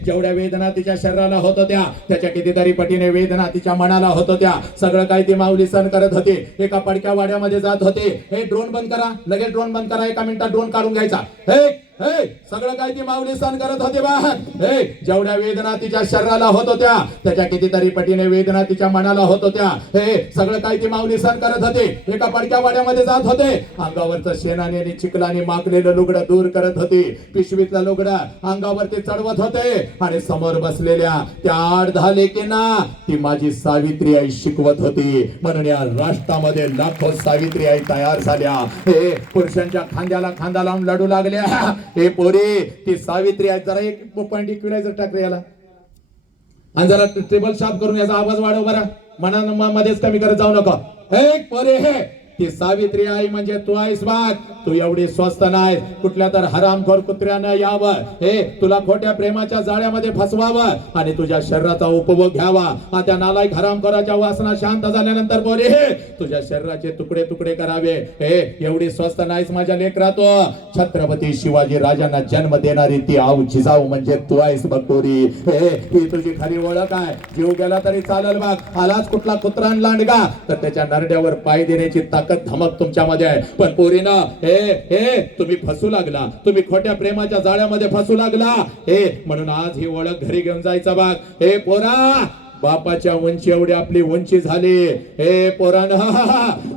जेवढ्या वेदना तिच्या शरीराला होत होत्या, त्याच्या कितीतरी पटीने वेदना तिच्या मनाला होत होत्या. सगळं काही ती माऊली सहन करत होती. एका पडक्या वाड्यामध्ये जात होते. ड्रोन बंद करा, लगेच ड्रोन बंद करा, 1 मिनिटात ड्रोन काढून घ्यायचा. सगळं काही ती माऊली सहन करत होती बा. जेवढ्या वेदना तिच्या शरीराला होत होत्या, त्याच्या कितीतरी पटीने वेदना तिच्या मनाला होत होत्या. सगळं काही ती माऊली सहन करत होती. एका पडक्या वाड्यामध्ये जात होते. अंगावरचं शेणाने आणि चिखलाने माखलेलं लुगडं दूर करत होती. पिशवीतलं लुगडं अंगावरती चढवत होते आणि समोर बसलेल्या त्या 8-10 लेकींना ती माझी सावित्री आई शिकवत होती. म्हणून या राष्ट्रामध्ये लाखो सावित्री आई तयार झाल्या. पुरुषांच्या खांद्याला खांदा लावून लढू लागल्या. हे पोरी, ती सावित्री आहे. जरा 1.1 जर टाकले याला आणि जरा टेबल शार्प करून याचा आवाज वाढव बरा. मनामध्येच कमी करत जाऊ नका. पोरे, ती सावित्री आई म्हणजे तू आहेस बाग. तू एवढी स्वस्त नाही. कुठल्या तर हरामखोर कुत्र्यानं यावं, तुला खोट्या प्रेमाच्या जाळ्यामध्ये फसवावं आणि तुझ्या शरीराचा उपभोग घ्यावा. त्या नालायक हरामखोराच्या वासना शांत झाल्यानंतर बोरे तुझ्या शरीराचे तुकडे तुकडे करावे. एवढी स्वस्त नाहीस माझ्या लेकरा. तो छत्रपती शिवाजी राजांना जन्म देणारी ती आऊ जिजाऊ म्हणजे तू आहेस बघ पोरी. ही तुझी खरी ओळख आहे. जीव गेला तरी चालेल बघ. आलाच कुठला कुत्रा लांडगा तर त्याच्या नरड्यावर पाय देण्याची ताकद धमक तुमच्यामध्ये आहे. पण पोरीनं तुम्ही फसू लागला, तुम्ही खोट्या प्रेमाच्या जाळ्यामध्ये फसू लागला. म्हणून आज ही ओळख घरी घेऊन जायचा बाग. पोरा, बापाच्या उंची एवढी आपली उंची झाली. पोरानं,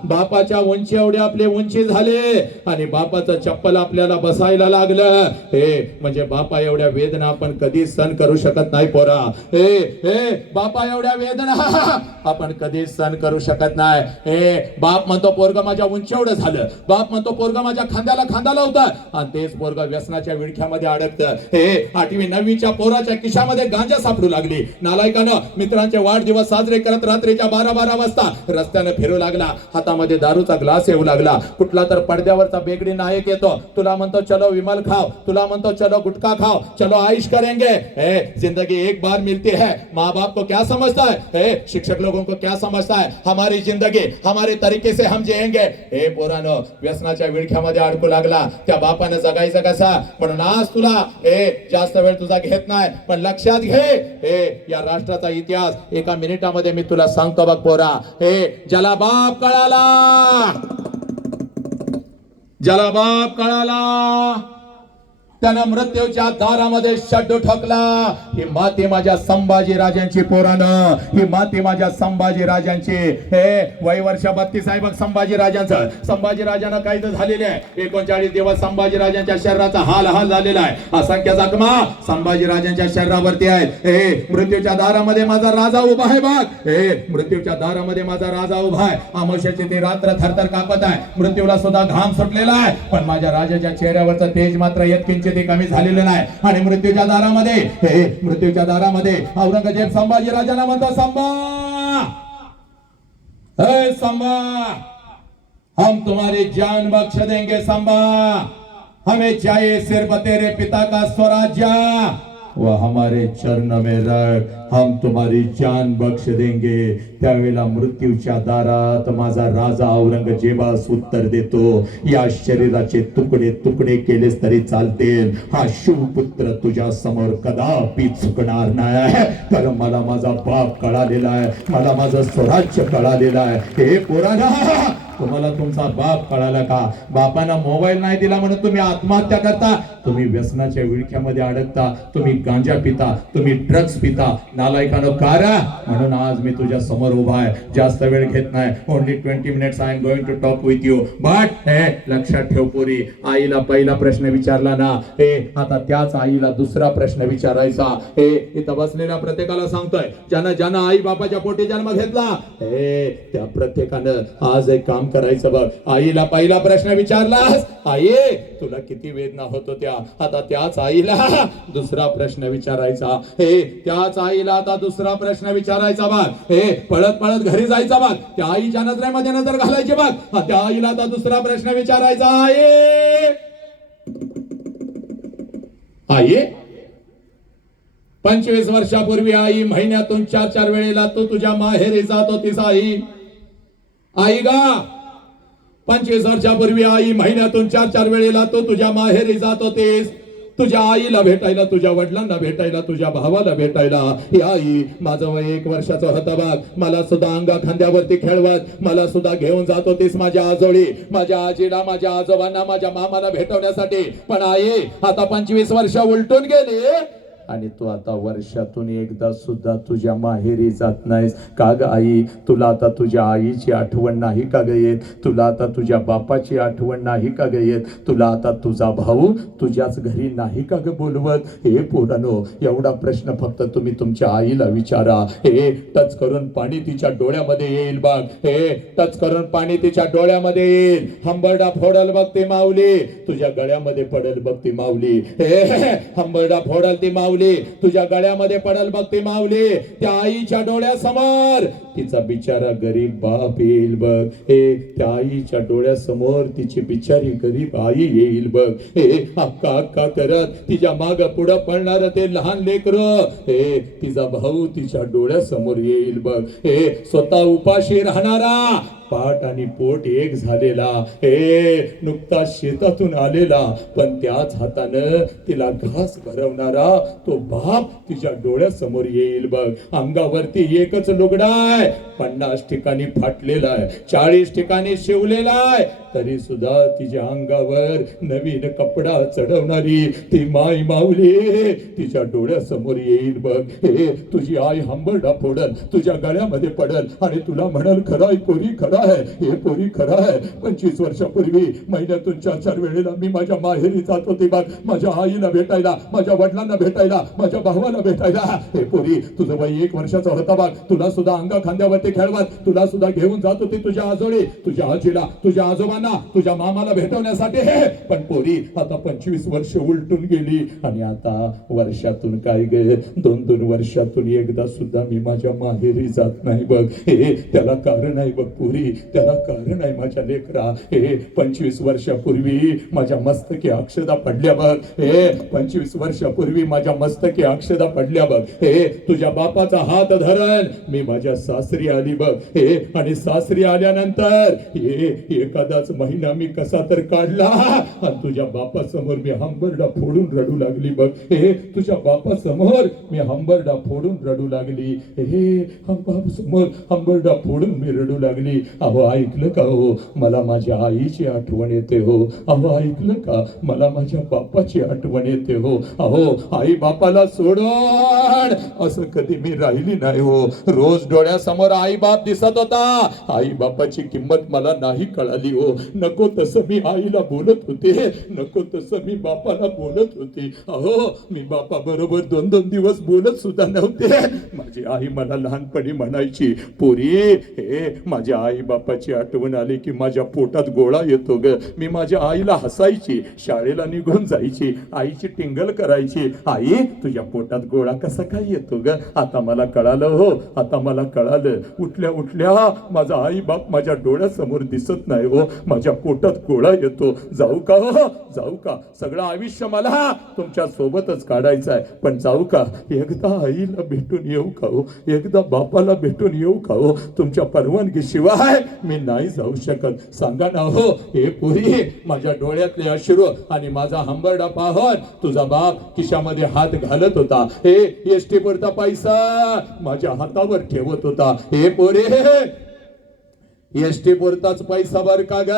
बापाच्या उंची एवढी आपली उंची झाली आणि बापाचं चप्पल आपल्याला बसायला लागलं. म्हणजे बापा एवढ्या वेदना आपण कधी सहन करू शकत नाही पोरा. बापा एवढ्या वेदना आपण कधी सहन करू शकत नाही. बाप म्हणतो पोरग माझ्या उंची एवढं झालं, बाप म्हणतो पोरग माझ्या खांद्याला खांदा लावतं आणि तेच पोरग व्यसनाच्या विळख्यामध्ये अडकतं. 8वी-9वीच्या पोराच्या खिशामध्ये गांजा सापडू लागली. नालायकानं मित्रांचे वाढदिवस साजरे करत रात्रीच्या 12-12 वाजता रस्त्याने फिरू लागला. हातामध्ये दारूचा ग्लास येऊ लागला. कुठला तर पडद्यावरचा बेगडी नायक येतो. तुला म्हणतो चलो विमल खाओ, तुला म्हणतो चलो गुटखा खाओ, चलो आइश करेंगे. जिंदगी एक बार मिलती है. माँ बाप को क्या समझता है, शिक्षक लोगों को क्या समझता है. हमारी जिंदगी हमारे तरीके से हम जिएंगे. पोरानो, व्यसनाच्या विळख्यामध्ये अडकू लागला. त्या बापानं जगायचं कसा. म्हणून आज तुला जास्त वेळ तुझा घेत नाही, पण लक्षात घे या राष्ट्राचा इतिहास 1 मिनिटामध्ये मी तुला सांगतो बघ पोरा. ज्याला बाप कळाला, ज्याला बाप कळाला त्यानं मृत्यूच्या दारामध्ये शड्डू ठोकला. ही माती माझ्या संभाजी राजांची पोरानं, ही माती माझ्या संभाजी राजांची. वय वर्ष 32 आहे बघ संभाजी राजांचं. संभाजी राजांना काही तर झालेले आहे. 39 दिवस संभाजी राजांच्या शरीराचा हाल झालेला आहे. असंख्य जखमा संभाजी राजांच्या शरीरावरती आहेत. मृत्यूच्या दारामध्ये माझा राजा उभा आहे बघ. मृत्यूच्या दारामध्ये माझा राजा उभा आहे. अमावस्याची ती रात्र थरथर कापत आहे. मृत्यूला सुद्धा घाम सुटलेला आहे, पण माझ्या राजाच्या चेहऱ्यावरचं तेज मात्र यत्किंचित कमी झालेलं नाही. आणि मृत्यूच्या दारामध्ये औरंगजेब संभाजी राजांना म्हणतो, संभा, हम तुम्हारी जान बख्श देंगे संभा. हमें चाहिए सिर्फ तेरे पिता का स्वराज्य, वो हमारे चरण में रख, हम तुम्हारी जान बख्श देंगे. त्यावेळेला मृत्यूच्या दारात माझा राजा औरंगजेबास उत्तर देतो, या शरीराचे तुकडे तुकडे केलेस तरी चालतील, हा शिवपुत्र तुझ्या समोर कदापि चुकणार नाही. कारण मला माझा बाप कळालेला आहे, मला माझं स्वराज्य कळालेलं आहे. हे पोरांनो, तुम्हाला तुमचा बाप कळाला का? बापानं मोबाईल नाही दिला म्हणून तुम्ही आत्महत्या करता. तुम्ही व्यसनाच्या विळख्यामध्ये अडकता, तुम्ही गांजा पिता, तुम्ही ड्रग्स पिता, नालायकानो कारा. म्हणून आज मी तुझ्या समोर उभा आहे. जास्त वेळ घेत नाही. Only 20 minutes I am going to talk with you. But लक्षात ठेव पोरी, आईला पहिला प्रश्न विचारला ना, आता त्याच आईला दुसरा प्रश्न विचारायचा. इथं बसलेल्या प्रत्येकाला सांगतोय, ज्यानं आई बापाच्या पोटी जन्म घेतला, त्या प्रत्येकानं आज एक काम करायचं बघ. आईला पहिला प्रश्न विचारलास, आई तुला किती वेदना होत होत्या, आता त्याच आईला दुसरा प्रश्न विचारायचा. त्याच आईला आता दुसरा प्रश्न विचारायचा बघ. पळत पळत घरी जायचा बघ, त्या आईच्या नजरेमध्ये नजर घालायची बघ. त्या आईला आता दुसरा प्रश्न विचारायचा. आई 25 वर्षापूर्वी आई महिन्यातून 4 वेळेला तू तुझ्या माहेरी जात होतीस. आई गा 25 वर्षापूर्वी आई महिन्यातून 4 वेळेला तू तुझ्या माहेरी जात होतीस, तुझ्या आईला भेटायला, तुझ्या वडिलांना भेटायला, तुझ्या भावाला भेटायला. ही आई, माझं वय 1 वर्षाचं होतं बघ, मला सुद्धा अंगा खांद्यावरती खेळवत मला सुद्धा घेऊन जात होतीस माझ्या आजोळी, माझ्या आजीला, माझ्या आजोबांना, माझ्या मामाला भेटवण्यासाठी. पण आई आता 25 वर्ष उलटून गेली आणि तू आता वर्षातून एकदा सुद्धा तुझ्या माहेरी जात नाहीस. का ग आई, तुला आता तुझ्या आईची आठवण नाही का ग येत? तुला आता तुझ्या बापाची आठवण नाही का ग येत? तुला आता तुझा भाऊ तुझ्याच घरी नाही का ग बोलवत? हे पोरांनो, एवढा प्रश्न फक्त तुम्ही तुमच्या आईला विचारा. टच करून पाणी तिच्या डोळ्यामध्ये येईल बघ. टच करून पाणी तिच्या डोळ्यामध्ये येईल. हंबरडा फोडल बघ ती माऊली, तुझ्या गळ्यामध्ये पडेल बघ ती माऊली. हंबरडा फोडल ती माऊली, तुझ्या गळ्यामध्ये पडल बघ ती माऊली. त्या आईच्या डोळ्यासमोर तिचा बिचारा गरीब बाप येईल बघ. त्या आईच्या डोळ्यासमोर तिची बिचारी गरीब आई येईल बघ. अक्का अक्का करत तिच्या माग पुढं पडणार ते लहान लेकर, तिचा भाऊ तिच्या डोळ्यासमोर येईल बघ. स्वतः उपाशी राहणारा, पाठ आणि पोट एक झालेला, नुकता शेतातून आलेला, पण त्याच हातानं तिला घास भरवणारा तो बाप तिच्या डोळ्यासमोर येईल बघ. अंगावरती एकच लुगडाय, 50 ठिकाणी फाटलेला आहे, 40 ठिकाणी शिवलेला आहे, तरी सुद्धा तिच्या अंगावर नवीन कपडा चढवणारी ती माई माऊली तिच्या डोळ्यासमोर येईल बघ. तुझी आई हंबरडा फोडल, तुझ्या गळ्यामध्ये पडल आणि तुला म्हणाल, खराय पोरी खरा आहे, हे पोरी खरा आहे. 25 वर्षापूर्वी महिन्यातून 4 वेळेला मी माझ्या माहेरी जात होते बघ, माझ्या आईला भेटायला, माझ्या वडिलांना भेटायला, माझ्या भावाला भेटायला. हे पोरी, तुझं वय 1 वर्षाचा होता बघ, तुला सुद्धा अंगा खांद्यावरती खेळवत तुला सुद्धा घेऊन जात होती तुझ्या आजोळी, तुझ्या आजीला, तुझ्या आजोबांना, तुझ्या मामाला भेटवण्यासाठी. पण पोरी, आता 25 वर्ष उलटून गेली आणि आता वर्षातून काय गे, 2-2 वर्षातून एकदा सुद्धा मी माझ्या माहेरी जात नाही बघ. त्याला कारण आहे बघ पोरी, त्याला कारण आहे माझ्या लेकरा. 25 वर्षापूर्वी माझ्या मस्तकी अक्षदा पडल्या बघ. 25 वर्षापूर्वी माझ्या मस्तकी अक्षदा पडल्या बघ. तुझ्या बापाचा हात धरण मी माझ्या सासरी आली बघ. आणि सासरी आल्यानंतर एखादाच महिना मी कसा तर काढला आणि तुझ्या बापासमोर मी हंबरडा फोडून रडू लागली बघ. तुझ्या बापासमोर मी हंबरडा फोडून रडू लागली. समोर हंबरडा फोडून मी रडू लागली. अहो ऐकलं का हो, मला माझ्या आईची आठवण येते हो. अहो ऐकलं का, मला माझ्या बापाची आठवण येते हो. अहो आई बापाला सोडून असं कधी मी राहिली नाही हो. रोज डोळ्यासमोर आई बाप दिसत होता, आई बापाची किंमत मला नाही कळाली हो. नको तसं मी आईला बोलत होते, नको तसं मी बापाला बोलत होते. अहो मी बापा बरोबर 2-2 दिवस बोलत सुद्धा नव्हते. माझी आई मला लहानपणी म्हणायची, पोरी माझ्या आई बापाची आठवण आली की माझ्या पोटात गोळा येतो ग. मी माझ्या आईला हसायची, शाळेला निघून जायची, आईची टिंगल करायची, आई तुझ्या पोटात गोळा कसा काय येतो ग. आता मला कळालं हो, आता मला कळालं. उठल्या उठल्या माझा आई बाप माझ्या डोळ्यासमोर दिसत नाही हो, माझ्या पोटात गोळा येतो. जाऊ का हो, जाऊ का, सगळं आयुष्य मला तुमच्या सोबतच काढायचं आहे, पण जाऊ का, एकदा आईला भेटून येऊ का हो, एकदा बापाला भेटून येऊ का हो. तुमच्या परवानगी शिवाय मी नाही जाऊ शकत. सांगा ना हो. हे पुरी, माझ्या डोळ्यातले अश्रू आणि माझा हंबरडा पाहून तुझा बाप खिशामध्ये हात घालत होता. एसटी पुरता पैसा माझ्या हातावर ठेवत होता. हे पोरे, एसटी पुरताच पैसा बर का ग,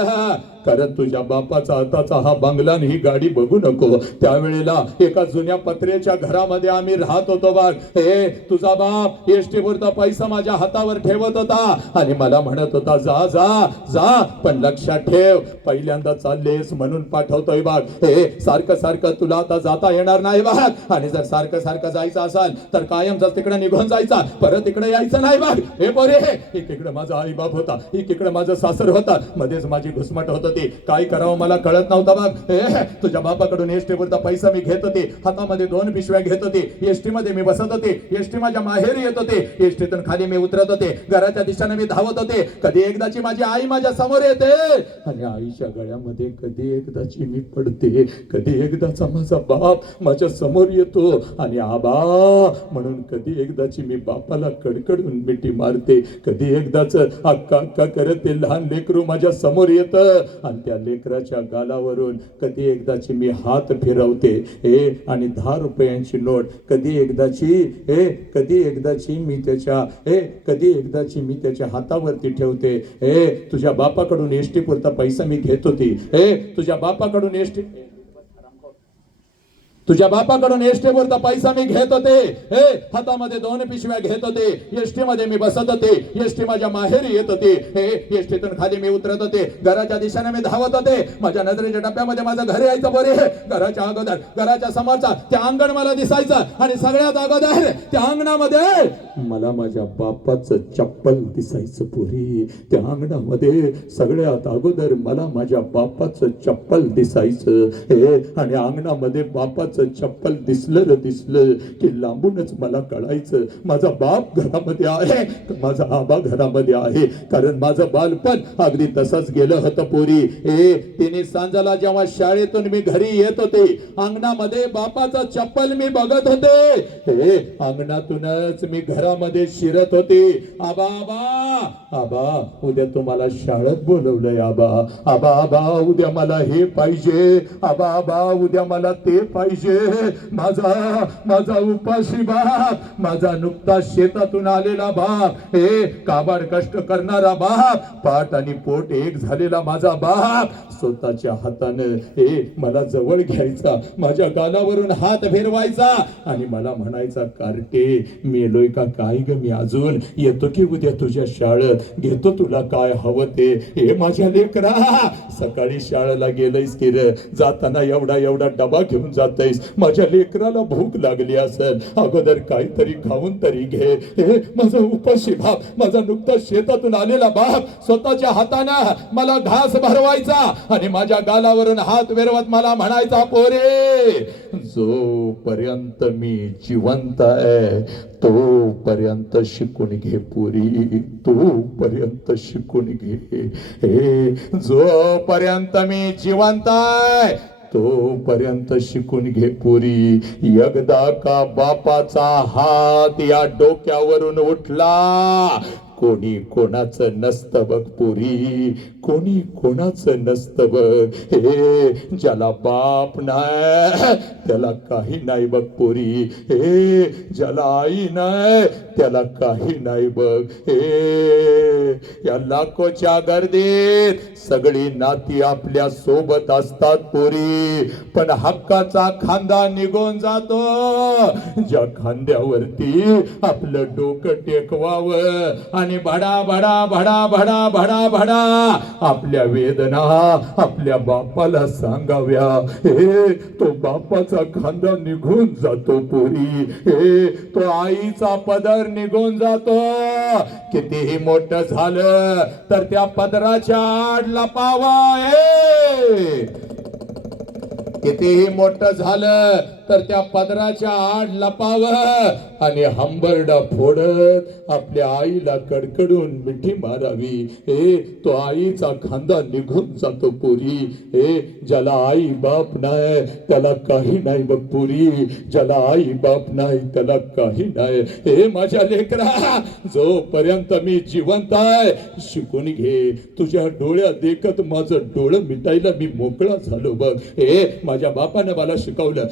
कारण तुझ्या बापाचा आताचा हा बंगला आणि ही गाडी बघू नको. त्यावेळेला एका जुन्या पत्र्याच्या घरामध्ये आम्ही राहत होतो बघ. हे तुझा बाप एसटी पुरता पैसा माझ्या हातावर ठेवत होता आणि मला म्हणत होता जा जा जा, पण लक्षात ठेव पहिल्यांदा चाललेस म्हणून पाठवतोय बघ. हे सारखं सारखं तुला आता जाता येणार नाही बघ, आणि जर सारखं सारखं जायचं असेल तर कायमच तिकडे निघून जायचा, परत इकडे यायचं नाही बघ. हे बरे एकीकडे माझा आई बाप होता, एकीकडे माझं सासर होता, मध्येच माझी घुसमट होत होती. काय करावं मला कळत नव्हतं बघ. हे तुझ्या बापाकडून एसटी पुरता पैसा मी घेत होते, हातामध्ये 2 पिशव्या घेत होते, एसटी मध्ये मी बसत होते, एसटी माझ्या माहेरी येत होते, एसटीतून खाली मी उतरत होते, घराच्या दिशेने मी धावत होते. कधी एकदाची माझी आई माझ्या समोर येते आणि आईच्या गळ्यामध्ये कधी एकदाची मी पडते, कधी एकदाचा माझा बाप माझ्या समोर येतो आणि आबा म्हणून कधी एकदाची मी बापाला कडकडून मिठी मारते, कधी एकदाच अक्का अक्का करत ते लहान लेकरू माझ्या समोर येतं आणि त्या लेकराच्या गालावरून कधी एकदाची मी हात फिरवते. हे आणि 10 रुपयांची नोट कधी एकदाची मी त्याच्या कधी एकदाची मी त्याच्या हातावरती ठेवते. हे तुझ्या बापाकडून एसटी पुरता पैसा मी घेत होती, तुझ्या बापाकडून एसटी पुरता पैसा मी घेत होते, हातामध्ये 2 पिशव्या घेत होते, एसटी मध्ये मी बसत होते, एसटी माझ्या माहेरी येत होती, एसटीतून खाली मी उतरत होते, घराच्या दिशेने मी धावत होते. माझ्या नजरेच्या डब्यामध्ये माझं घर यायचं बरे, घराच्या अगोदर घराच्या समोरचा त्या अंगण मला दिसायचं आणि सगळ्यात अगोदर त्या अंगणामध्ये मला माझ्या बापाचं चप्पल दिसायचं पुरी. त्या अंगणामध्ये सगळ्यात अगोदर मला माझ्या बापाचं चप्पल दिसायचं. आणि अंगणामध्ये बापाचं चप्पल दिसलं की लांबूनच मला कळायचं माझा बाप घरामध्ये आहे, माझा आबा घरामध्ये आहे. कारण माझं बालपण अगदी तसंच गेलं होतं पोरी. तिने सांजाला जेव्हा शाळेतून मी घरी येत होते, अंगणामध्ये बापाचं चप्पल मी बघत होते. अंगणातूनच मी घरामध्ये शिरत होते. आबा आबा आबा उद्या तुम्हाला शाळेत बोलवलंय, आबा आबा आबा उद्या मला हे पाहिजे, आबा आबा उद्या मला ते पाहिजे. माझा उपाशी बाप, माझा नुकता शेतातून आलेला बाप, काबाड कष्ट करणारा बाप, पाठ आणि पोट एक झालेला माझा बाप स्वतःच्या हातानं मला जवळ घ्यायचा, माझ्या गालावरून हात फिरवायचा आणि मला म्हणायचा कार्टे मेलोय का काय ग, मी अजून येतो की उद्या तुझ्या शाळेत, घेतो तुला काय हवं ते. हे माझ्या लेकरा सकाळी शाळेला गेलंयस की रे, जाताना एवढा डबा घेऊन जातयस, माझ्या लेकराला भूक लागली असेल, अगोदर काहीतरी खाऊन तरी घे. माझा उपाशी बाप, माझा नुकता शेतातून आलेला बाप स्वतःच्या हाताने मला घास भरवायचा आणि माझ्या गालावरून हात फिरवत मला म्हणायचा पोरे जोपर्यंत मी जिवंत आहे तोपर्यंत शिकून घे पोरी, तोपर्यंत शिकून घे. जोपर्यंत मी जिवंत आहे तोपर्यंत शिकून घे पोरी. एकदा का बापाचा हात या डोक्यावरून उठला कोणी कोणाचं नसतं बघ पोरी, कोणी कोणाचं नसतं बघ. ज्याला बाप नाही त्याला काही नाही बघ पोरी, ज्याला आई नाही त्याला काही नाही बघ. या लाखोच्या गर्दीत सगळी नाती आपल्या सोबत असतात पोरी, पण हक्काचा खांदा निघून जातो ज्या खांद्यावरती आपलं डोकं टेकवावं आणि भडा भडा भडा भडा भडा भडा आपल्या वेदना आपल्या बापाला सांगाव्या. तो बापाचा खांदा निघून जातो पोरी, तो आईचा पदर निघून जातो. कितीही मोठं झालं तर त्या पदराच्या आड लपावा. कितीही मोठं झालं तर त्या पदराच्या आड लपावं आणि हंबरडा फोडत आपल्या आईला कडकडून मिठी मारावी. तो आईचा खांदा निघून जातो पोरी. ज्याला आई बाप नाही त्याला काही नाही बघ पोरी, ज्याला आई बाप नाही त्याला काही नाही. माझ्या लेकरा जोपर्यंत मी जिवंत आहे शिकून घे. तुझ्या डोळ्यात देखत माझं डोळं मिटायला मी मोकळा झालो बघ. माझ्या बापाने मला शिकवलं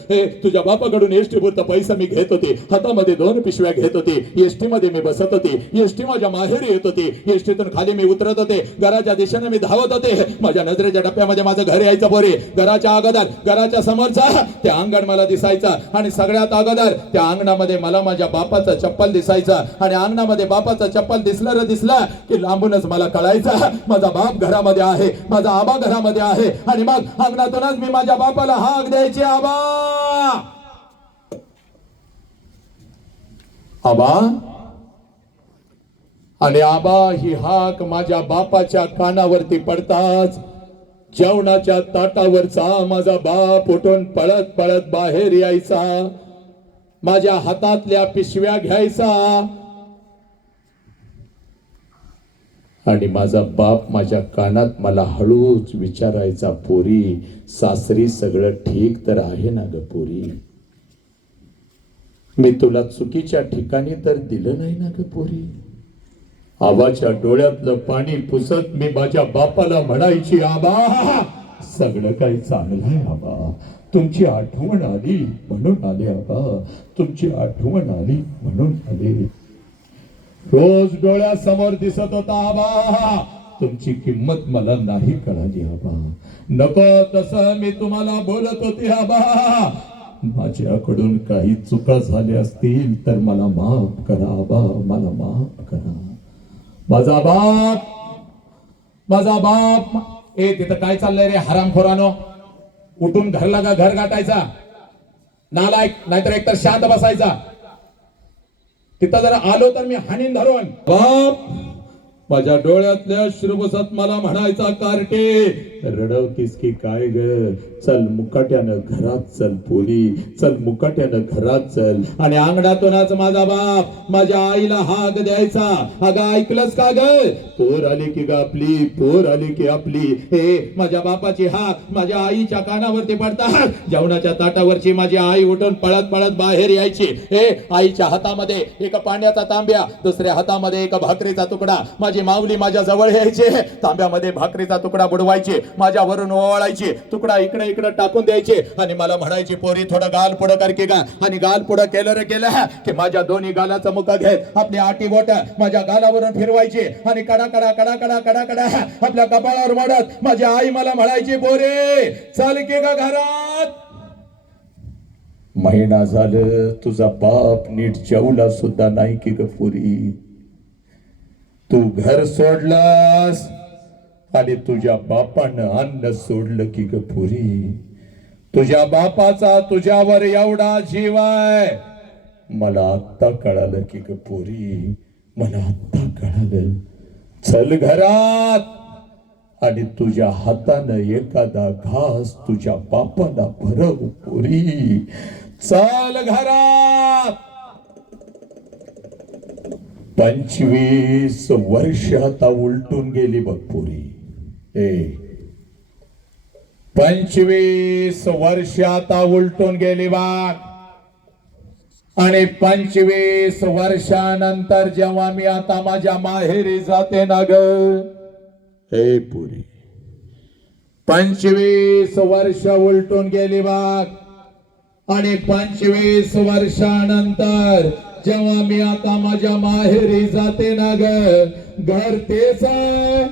तुझ्या बापाकडून एसटी पुरता पैसा मी घेत होते, हातामध्ये 2 पिशव्या घेत होते, एसटी मध्ये मी बसत होते, एसटी माझ्या माहेरी येत होती, एसटीतून खाली मी उतरत होते, घराच्या दिशेने मी धावत होते. माझ्या नजरेच्या टप्प्यामध्ये माझं घर यायचं पोरे. घराच्या अगोदर घराच्या समोरचा ते अंगण मला दिसायचा आणि सगळ्यात अगोदर त्या अंगणामध्ये मला माझ्या बापाचं चप्पल दिसायचा आणि अंगणामध्ये बापाचं चप्पल दिसला की लांबूनच मला कळायचा माझा बाप घरामध्ये आहे, माझा आबा घरामध्ये आहे. आणि मग अंगणातूनच मी माझ्या बापाला हाक द्यायची, आबा आबा. आणि आबा ही हाक माझ्या बापाच्या कानावरती पडताच जेवणाच्या ताटावरचा माझा बाप उठून पळत पळत बाहेर यायचा, माझ्या हातातल्या पिशव्या घ्यायचा आणि माझा बाप माझ्या कानात मला हळूच विचारायचा, पोरी सासरी सगळं ठीक तर आहे ना ग पोरी? मी तुला चुकीच्या ठिकाणी तर दिलं नाही ना ग पोरी? आबाच्या डोळ्यातलं पाणी पुसत मी माझ्या बापाला म्हणायची, आबा सगळं काही चांगलं आहे आबा, तुमची आठवण आली म्हणून आले आबा, तुमची आठवण आली म्हणून आले. रोज डोळ्यासमोर दिसत होता आबा, तुमची किंमत मला नाही कळाली आबा. नको तसं मी तुम्हाला बोलत होते आबा, माझ्याकडून काही चुका झाल्या असतील तर मला माफ करा आबा, मला माफ करा. माझा बाप ए तिथं काय चाललंय रे हरामखोरानो? उठून घरला का घर गाठायचा नालायक, नाहीतर एकतर शांत बसायचा. तिथं जर आलो तर मी हाणीन धरून. बाप माझ्या डोळ्यातल्या अश्रुबसत मला म्हणायचा, कार्टे रडवतीस की काय ग? चल मुकाट्यानं घरात चल पोरी, चल मुकाट्यानं घरात चल. आणि अंगणातूनच माझा बाप माझ्या आईला हाक द्यायचा, अगं ऐकलंस का ग? पोर आली की ग आपली, पोर आली की आपली. हे माझ्या बापाची हाक माझ्या आईच्या कानावरती पडतात. जेवणाच्या ताटावरची माझी आई उठून पळत पळत बाहेर यायची. हे आईच्या हातामध्ये एक पाण्याचा तांब्या, दुसऱ्या हातामध्ये एक भाकरीचा तुकडा. माझी माऊली माझ्या जवळ यायचे, तांब्यामध्ये भाकरीचा तुकडा बुडवायचे, माझ्यावरून ओवाळायचे, तुकडा इकडे इकडे टाकून द्यायचे आणि मला म्हणायची, पोरी थोडं गाल पुढं कर की गा. आणि गाल पुढं केलं रे केलं की माझ्या दोन्ही गालाचा मुका घेत आपली आटी बोट माझ्या गालावरून फिरवायची आणि कडा कडा कडा कडा कडा कडा आपल्या कपाळावर मोडत माझी आई मला म्हणायची, पोरे चल की गा घरात. महिना झालं तुझा बाप नीट जेवला सुद्धा नाही की ग पोरी? तू घर सोडलास आणि तुझ्या बापानं अन्न सोडलं की ग पोरी? तुझ्या बापाचा तुझ्यावर एवढा जीव आहे, मला आत्ता कळालं की ग पोरी, मला आत्ता कळालं. चल घरात आणि तुझ्या हातानं एखादा घास तुझ्या बापाला भरव पोरी. चल घरात. 25 वर्ष आता उलटून गेली बघ पोरी. 25 वर्ष आता उलटून गेली बघ. आणि 25 वर्षानंतर जेव्हा मी आता माझ्या माहेरी जाते ना ग हे पुरी, 25 वर्ष उलटून गेली बघ. आणि 25 वर्षानंतर जेव्हा मी आता माझ्या माहेरी जाते ना ग, घर तेच आहे,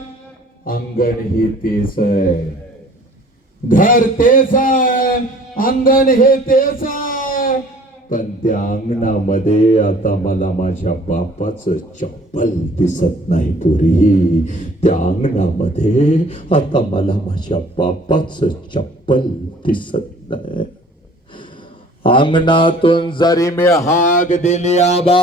अंगण ही तेच आहे. घर तेच आहे, अंगण हे तेच आहे, पण त्या अंगणामध्ये आता मला माझ्या बापाचं चप्पल दिसत नाही पोरी. त्या अंगणामध्ये आता मला माझ्या बापाचं चप्पल दिसत नाही. अंगणातून जरी मी हाक दिली आबा,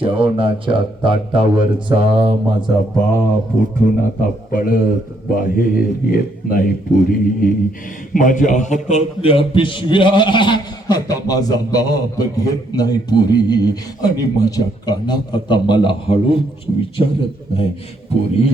जेवणाच्या ताटावरचा माझा बाप उठून आता पळत बाहेर येत नाही पुरी. माझ्या हातातल्या पिशव्या आता माझा बाप घेत नाही पुरी. आणि माझ्या कानात आता मला हळूच विचारत नाही, पुरी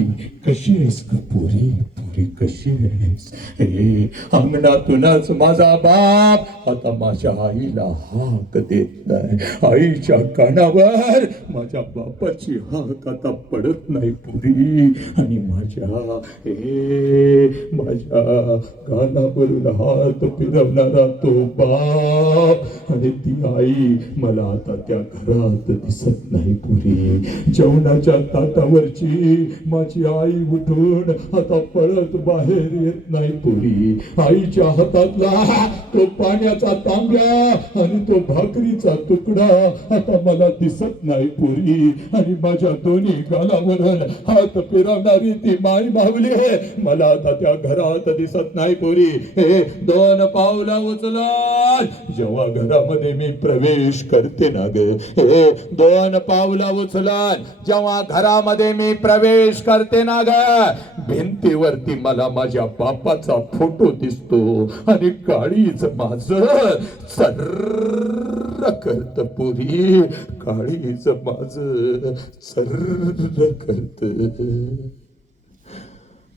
कशी आहेस का पुरी? पुरी कशी आहेस? हे अंगणातूनच माझा बाप आता माझ्या आईला हाक देत नाही. आईच्या कानावर माझ्या बापाची हाक आता पडत नाही पुरी. आणि माझ्या गालावरून हात फिरवणारा तो बाप आणि ती आई मला आता त्या घरात दिसत नाही पुरी. जेवणाच्या ताटावरची माझी आई उठून आता पळत बाहेर येत नाही पुरी. आईच्या हातातला तो पाण्याचा तांब्या आणि तो भाकरीचा तुकडा आता मला दिसत नाही पुरी. आणि माझ्या दोन्ही गालावरून हात फिरवणारी ती माई मावली मला आता त्या घरात दिसत नाही पुरी. हे 2 पावलं उचलून जेव्हा घरामध्ये मी प्रवेश करते ना ग, हे 2 पावलं उचलून जेव्हा घरामध्ये मी प्रवेश करते ना ग, भिंतीवरती मला माझ्या बापाचा फोटो दिसतो आणि काळीच माझ सर्र करत पुरी. काळीच माझ सर्र करत.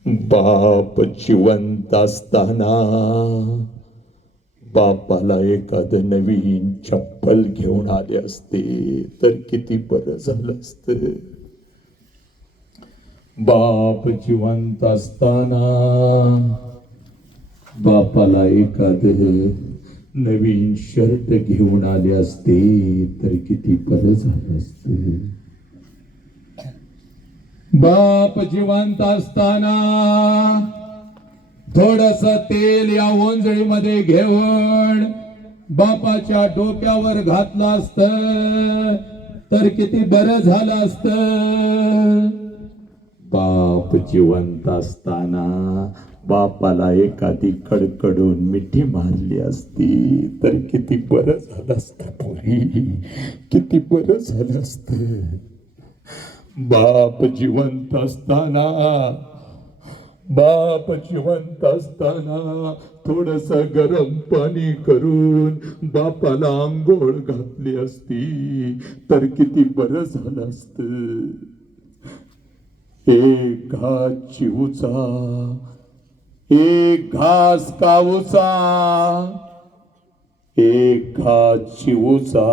बाप जिवंत असताना बापाला एखाद नवीन चप्पल घेऊन आले असते तर किती बरं झालं असत. बाप जिवंत असताना बापाला एखाद नवीन शर्ट घेऊन आले असते तर किती बरं झालं असत. बाप जिवंत असताना थोडस तेल या ओंजळीमध्ये घेऊन बापाच्या डोक्यावर घातलं असत तर किती बरं झालं असत. बाप जिवंत असताना बापाला एखादी कडकडून मिठी मारली असती तर किती बरं झालं असतं पुरी. किती बरं झालं असत. बाप जिवंत असताना थोडस गरम पाणी करून बापाला आंघोळ घातली असती तर किती बरं झालं असत. एक घास चिवचा, एक घास कावूचा, एक घास चिवूचा,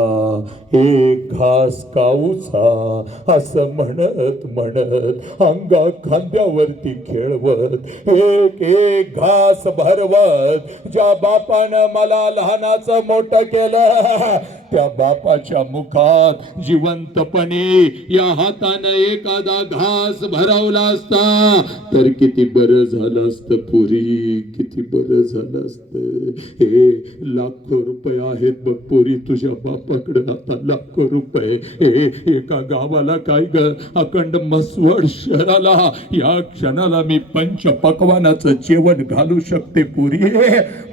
एक घास कावूचा असं म्हणत म्हणत अंगा खांद्यावरती खेळवत एक एक घास भरवत ज्या बापानं मला लहानाचं मोठं केलं त्या बापाच्या मुखात जिवंतपणे या हातानं एखादा घास भरवला असता तर किती बरं झालं असतं पुरी. किती बरं झालं असतं. हे लाखो रुपये आहेत बघ पुरी तुझ्या बापाकडे आता लाखो रुपये. हे एका गावाला काय ग अखंड मसवड शहराला या क्षणाला मी पंच पकवानाचं जेवण घालू शकते पुरी.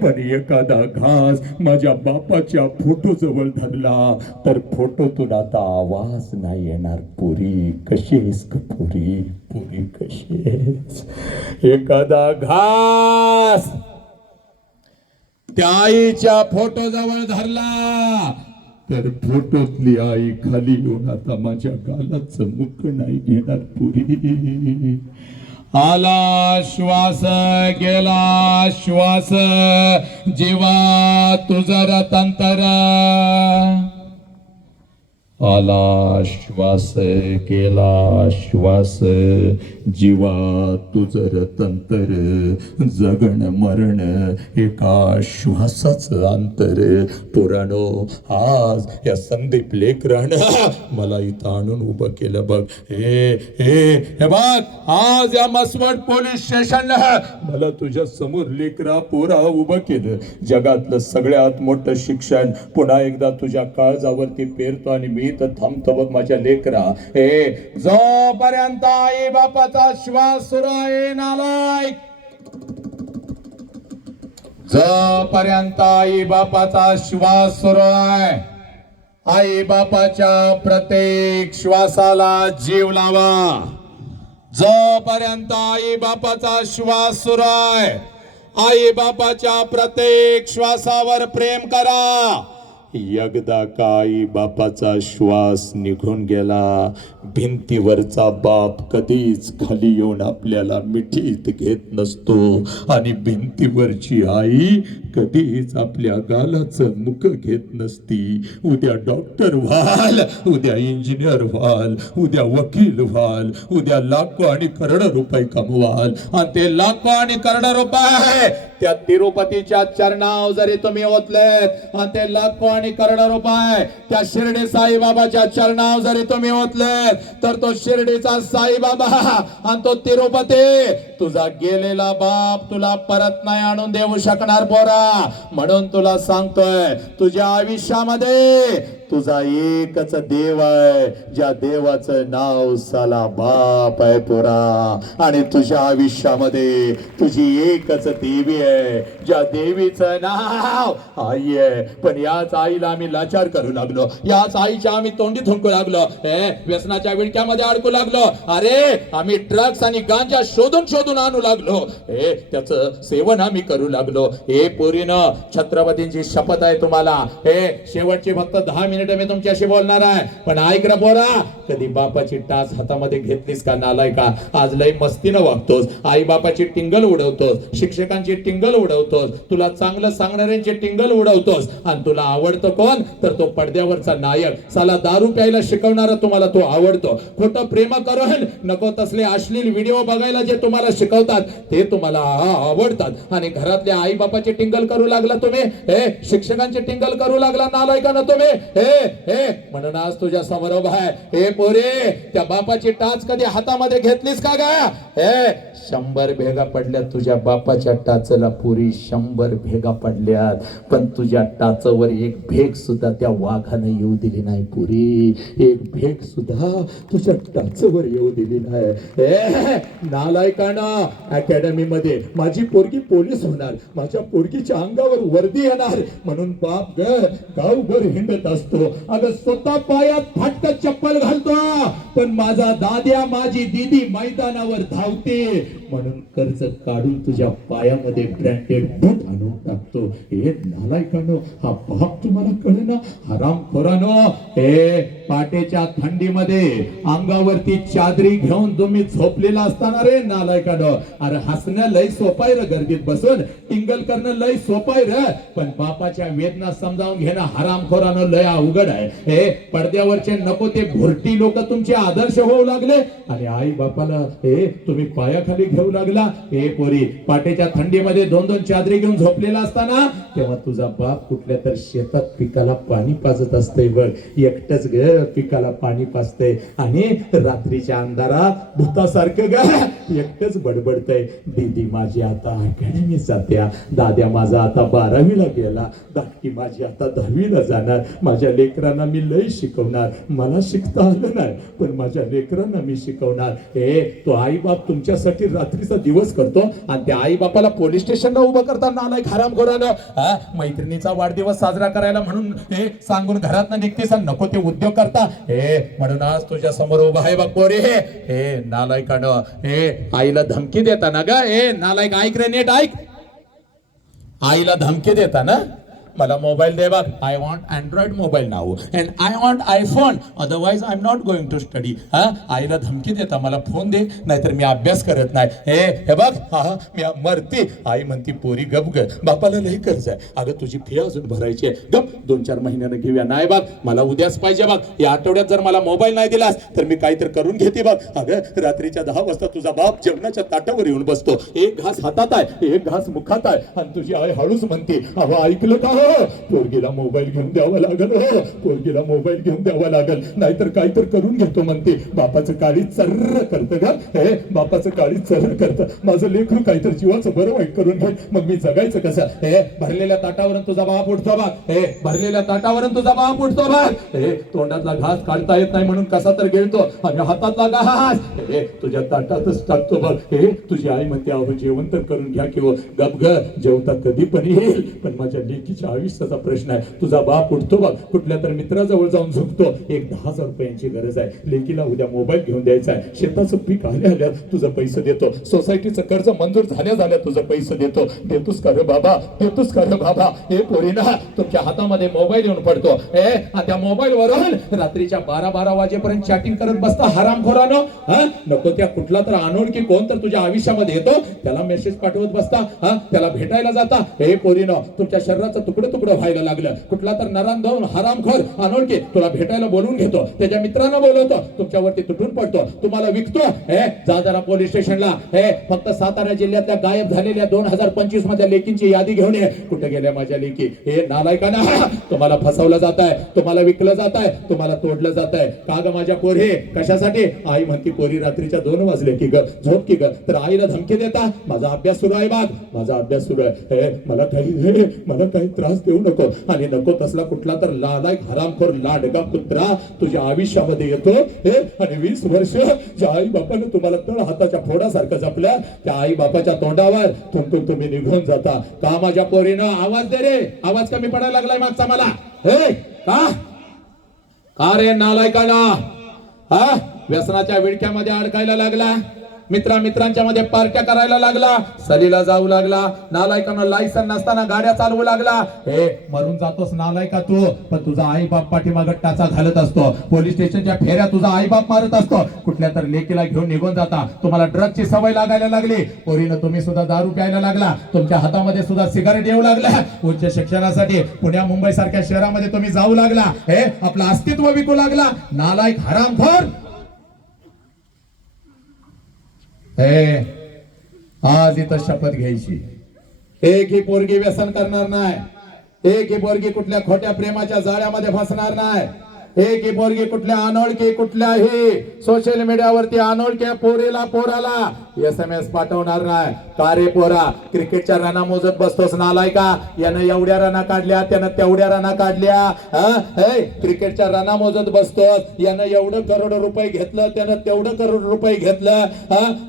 पण एखादा घास माझ्या बापाच्या फोटो जवळ धरला तर फोटोतून आता आवाज नाही येणार पुरी. कशी आहेस का पुरी? पुरी कशी आहेस? एखादा घास त्या आईच्या फोटो जवळ धरला तर फोटोतली आई खाली येऊन आता माझ्या गालाचं मुख नाही घेणार पुरी. आला श्वास गेला श्वास जीवा तुझा रतांतर. आला श्वास गेला श्वास जीवा तुझं रतंतर. जगण मरण एका श्वासाचं अंतर. पुराणो आज या संदीप लेकरानं मला इथं आणून उभं केलं बघ. हे बघ आज या मसवड पोलीस स्टेशनला मला तुझ्या समोर लेकरा पोरा उभं केलं. जगातलं सगळ्यात मोठं शिक्षण पुन्हा एकदा तुझ्या काळजावरती पेरतो आणि मी तर थांबतो बघ माझ्या लेकरा. हे जोपर्यंत आई बापाचा श्वास सुरू आहे नालायक, जोपर्यंत आई बापाचा श्वास सुरू आहे आई बापाच्या प्रत्येक श्वासाला जीव लावा. जोपर्यंत आई बापाचा श्वास सुरू आहे आई बापाच्या प्रत्येक श्वासावर प्रेम करा. एकदा का आई बापाचा श्वास निघून गेला भिंतीवरचा बाप कधीच खाली येऊन आपल्याला मिठीत घेत नसतो आणि भिंतीवरची आई कधीच आपल्या गालाचं मुख घेत नसती. उद्या डॉक्टर व्हाल, उद्या इंजिनियर व्हाल, उद्या वकील व्हाल, उद्या लाखो आणि करोडो रुपये कमवाल आणि ते लाखो आणि करोडो रुपये त्या तिरुपतीच्या चरणाव जरी तुम्ही ओतलेत आणि ते लाखो आणि करोडो रुपये त्या शिर्डी साईबाबाच्या चरणाव जरी तुम्ही ओतलेत तर तो शिर्डीचा साईबाबा आणि तो तिरुपती तुझा गेलेला बाप तुला परत नाही आणून देऊ शकणार पोरा. म्हणून तुला सांगतोय तुझ्या आयुष्यामध्ये तुझा एकच देव आहे, ज्या देवाचं नाव साला बाप आहे पोरा. आणि तुझ्या आयुष्यामध्ये तुझी एकच देवी आहे, ज्या देवीचं नाव आई आहे. पण याच आईला आम्ही लाचार करू लागलो, याच आईच्या आम्ही तोंडी थुंकू लागलो, व्यसनाच्या विळक्यामध्ये अडकू लागलो. अरे आम्ही ड्रग्स आणि गांजा शोधून शोधून आणू लागलो, त्याचं सेवन आम्ही करू लागलो. पोरीनं छत्रपतींची शपथ आहे तुम्हाला, शेवटचे फक्त 10 मिनिटं मी तुमच्याशी बोलणार आहे. पण ऐक रे पोरा, कधी बापाची टाच हातामध्ये घेतलीस का नालायका? आज लय मस्तीनं वागतोस, आई बापाची टिंगल उडवतोस, शिक्षकांची टिंगल उडवतोस, तुला चांगलं सांगणाऱ्यांची टिंगल उडवतोस. आणि तुला आवडतो कोण? तर तो पडद्यावरचा नायक, साला दारू प्यायला शिकवणारा तुम्हाला तो आवडतो. खोटं प्रेम करून नको तसले अश्लील व्हिडिओ बघायला जे तुम्हाला शिकवतात ते तुम्हाला आवडतात. आणि घरातल्या आई बापाची टिंगल करू लागला तुम्ही, शिक्षकांची टिंगल करू लागला नालायकानं तुम्ही. म्हणून आज तुझ्या समोर उभा आहे. पोरे, त्या बापाची टाच कधी हातामध्ये घेतलीस का गा? 100 भेगा पडल्यात तुझ्या बापाच्या टाचला पुरी, 100 भेगा पडल्यात. पण तुझ्या टाचवर एक भेग सुद्धा त्या वाघाने येऊ दिली नाही पुरी, एक भेग सुद्धा तुझ्या टाचवर येऊ दिली नाही. नालायकानं अकॅडमी मध्ये माझी पोरगी पोलीस होणार, माझ्या पोरगीच्या अंगावर वर्दी येणार म्हणून बाप गावभर हिंडत असतो. अगं स्वतः पायात फाटक चप्पल घालतो, पण माझा दाद्या माझी दीदी मैदानावर धावते म्हणून कर्ज काढून तुझ्या पायामध्ये ब्रँडेड बूट आणून टाकतो. हे नालायकानो, हा बाप तुम्हाला कळेना? हरामखोरानो, पाटेच्या थंडीमध्ये अंगावरती चादरी घेऊन तुम्ही झोपलेला असताना रे नालायकानो, अरे हसणं लय सोपाय रे, गर्दीत बसून टिंगल करणं लय सोपाय रे, पण बापाच्या वेदना समजावून घेणं हरामखोरानो लय अवघड आहे. पडद्यावरचे नको ते भुरटी लोक तुमचे आदर्श होऊ लागले आणि आई बापाला तुम्ही पायाखाली घेऊ लागला. पोरी, पाटेच्या थंडीमध्ये 2-2 चादरी घेऊन झोपलेला असताना तेव्हा तुझा बाप कुठल्या तर शेतात पिकाला पाणी पाजत असतंय बघ, एकटच ग पिकाला पाणी पाजतंय आणि रात्रीच्या अंधारात भूतासारखं ग एकटच बडबडतंय, दीदी माझी आता अकॅडमीत जात्या, दाद्या माझा आता 12वीला गेला, धाकटी माझी आता 10वीला जाणार, माझ्या लेकरांना मी लय शिकवणार, मला शिकता आलं नाही पण माझ्या लेकरांना मी शिकवणार. तो आई बाप तुमच्यासाठी रात्रीचा दिवस करतो आणि त्या आई बापाला पोलीस स्टेशनला उभं करताना आलाय हरामखोरानं. मैत्रिणीचा वाढदिवस साजरा करायला म्हणून सांगून घरात निघतेस आणि नको ते उद्योग करता. म्हणून आज तुझ्या समोर उभा आहे बघ पोरी. नालायकानं, आईला धमकी देताना ग, नालायक ऐक रे, नीट ऐक, आईला धमकी देताना मला मोबाईल दे बघ, I want Android mobile now and I want iPhone, otherwise I am not going to study. आईला धमकी देता मला फोन दे नाहीतर मी अभ्यास करत नाही. हे बघ, मी मरते. आई म्हणती पोरी गप ग, बापाला लई कर्ज आहे, अगं तुझी फी अजून भरायची आहे, गप 2-4 महिन्यानं घेऊया. नाही बघ, मला उद्याच पाहिजे बघ, या आठवड्यात जर मला मोबाईल नाही दिलास तर मी काहीतरी करून घेते बघ. अगं रात्रीच्या 10 वाजता तुझा बाप जेवणाच्या ताटावर येऊन बसतो, एक घास हातात आहे, एक घास मुखात आहे आणि तुझी आई हळूच म्हणते, अहो ऐकलं का, पोरगीला मोबाईल घेऊन द्यावा लागल, पोरगीला मोबाईल घेऊन द्यावा लागल, नाहीतर काहीतरी करून घेतो म्हणते. बापाचं काळी चर्र करतं का, बापाचं काळी चर्र करतं. माझं लेकरू काहीतरी जीवाचं बरं वाईट करून घे, मग मी जगायचं कसं? भरलेल्या ताटावरून तुझा बाप उठतो बघ, भरलेल्या ताटावरून तुझा बाप उठतो बघ. तोंडातला घास काढता येत नाही म्हणून कसा तर गिळतो आणि हातातला घास तुझ्या ताटातच टाकतो बघ. तुझी आई म्हणते, अहो जेवण तर करून घ्या किंवा गप ग, जेवता कधी पण येईल पण माझ्या लेकीच्या आयुष्याचा प्रश्न आहे. तुझा बाप उठतो बघ, कुठल्या तर मित्राजवळ जाऊन झुकतो, एक 10,000 रुपयांची गरज आहे, लेकीला उद्या मोबाईल घेऊन द्यायचा आहे, शेताचं पीक आल्या तुझं पैसे देतो, सोसायटीचं कर्ज मंजूर झाल्या तुझं पैसे देतो. देतोस का रे बाबा, देतोस का रे बाबा? हे पोरीना तुमच्या हातामध्ये मोबाईल येऊन पडतो, त्या मोबाईल वरून रात्रीच्या 12-12 वाजेपर्यंत चॅटिंग करत बसता हरामखोरानो. नको त्या कुठला तर अनोळखी कोण तर तुझ्या आयुष्यामध्ये येतो, त्याला मेसेज पाठवत बसता, त्याला भेटायला जाता. हे पोरीनो, तुमच्या शरीराचं तुकडं तुकडं व्हायला लागलं. कुठला तर नरांधव हरामखोर अनोळखी तुला भेटायला बोलून घेतो, त्याच्या मित्रांना बोलवतो, तुमच्यावरती तुटून पडतो, तुम्हाला विकतो. जा जरा पोलीस स्टेशनला. फक्त सातारा जिल्ह्यातल्या गायब झालेल्या 2025 मध्ये लेकींची यादी घेऊन ये. कुठे गेल्या माझ्या लेकी? हे नालायकांना, तुम्हाला फसवलं जात आहे, तुम्हाला विकलं जात आहे, तुम्हाला तोडलं जात आहे. का ग माझ्या पोरी? कशासाठी? आई म्हणती पोरी रात्रीच्या 2 वाजले की ग, झोप की ग. तर आईला धमकी देता, माझा अभ्यास सुरू आहे बाग, माझा अभ्यास सुरू आहे, मला काही त्रास देऊ नको. आणि नको तसला कुठला तर लालायक हरामखोर लाडका कुत्रा तुझ्या आयुष्यामध्ये येतो. आणि 20 वर्ष ज्या आई बापाने तुम्हाला तळ हाताच्या फोडासारखं जपलं, त्या आई बापाच्या तोंडावर तुमतून तुम्ही निघून जाता. का माझ्या पोरीनं? आवाज दे रे, आवाज कमी पडायला लागलाय मागचा मला. का रे नालायकाना? व्यसनाच्या विडक्यामध्ये अडकायला लागला, मित्रांच्या मध्ये पार्ट्या करायला लागला, सलीला जाऊ लागला, नालायकांना लायसन नसताना गाड्या चालवू लागला. मरून जातोस नालायका तू, पण तुझा आई बाप पाठीमागं टाचा घालत असतो, पोलीस स्टेशनच्या फेऱ्या तुझा आई बाप मारत असतो, कुठल्या तर लेकीला घेऊन निघून जाता. तुम्हाला ड्रगची सवय लागायला लागली, पोरीनं तुम्ही सुद्धा दारू प्यायला लागला, तुमच्या हातामध्ये सुद्धा सिगारेट येऊ लागला. उच्च शिक्षणासाठी पुण्या मुंबई सारख्या शहरामध्ये तुम्ही जाऊ लागला, आपलं अस्तित्व विकू लागला. नालायक हरामखोर. आज इथं शपथ घ्यायची, एक ही पोरगी व्यसन करणार नाही, एक ही पोरगी कुठल्या खोट्या प्रेमाच्या जाळ्यामध्ये फसणार नाही, एक ही पोरगी कुठल्या अनोळखी कुठल्याही सोशल मीडियावरती अनोळख्या पोराला SMS पाठवणार नाही. का रे पोरा, क्रिकेटच्या रना मोजत बसतोस नालायका? यानं एवढ्या रना काढल्या, त्यानं तेवढ्या रना काढल्या. क्रिकेटच्या रना मोजत बसतोस, यानं एवढं करोड रुपये घेतलं, त्यानं तेवढं करोड रुपये घेतलं.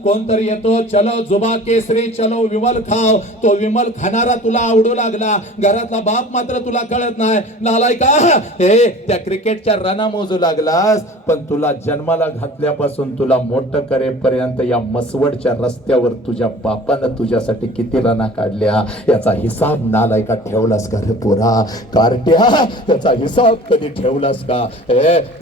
कोणतरी येतो, चलो जुबा केसरी, चलो विमल खाव, तो विमल खाणारा तुला आवडू लागला, घरातला बाप मात्र तुला कळत नाही. नालायका, त्या क्रिकेटच्या रना मोजू लागलास, पण तुला जन्माला घातल्यापासून तुला मोठं करेपर्यंत या मसवडच्या रस्त्यावर तुझ्या बापानं तुझ्यासाठी किती रना काढल्या, याचा हिसाब नालायका ठेवलास का रे पोरा? कारट्या, याचा हिसाब कधी ठेवलास का?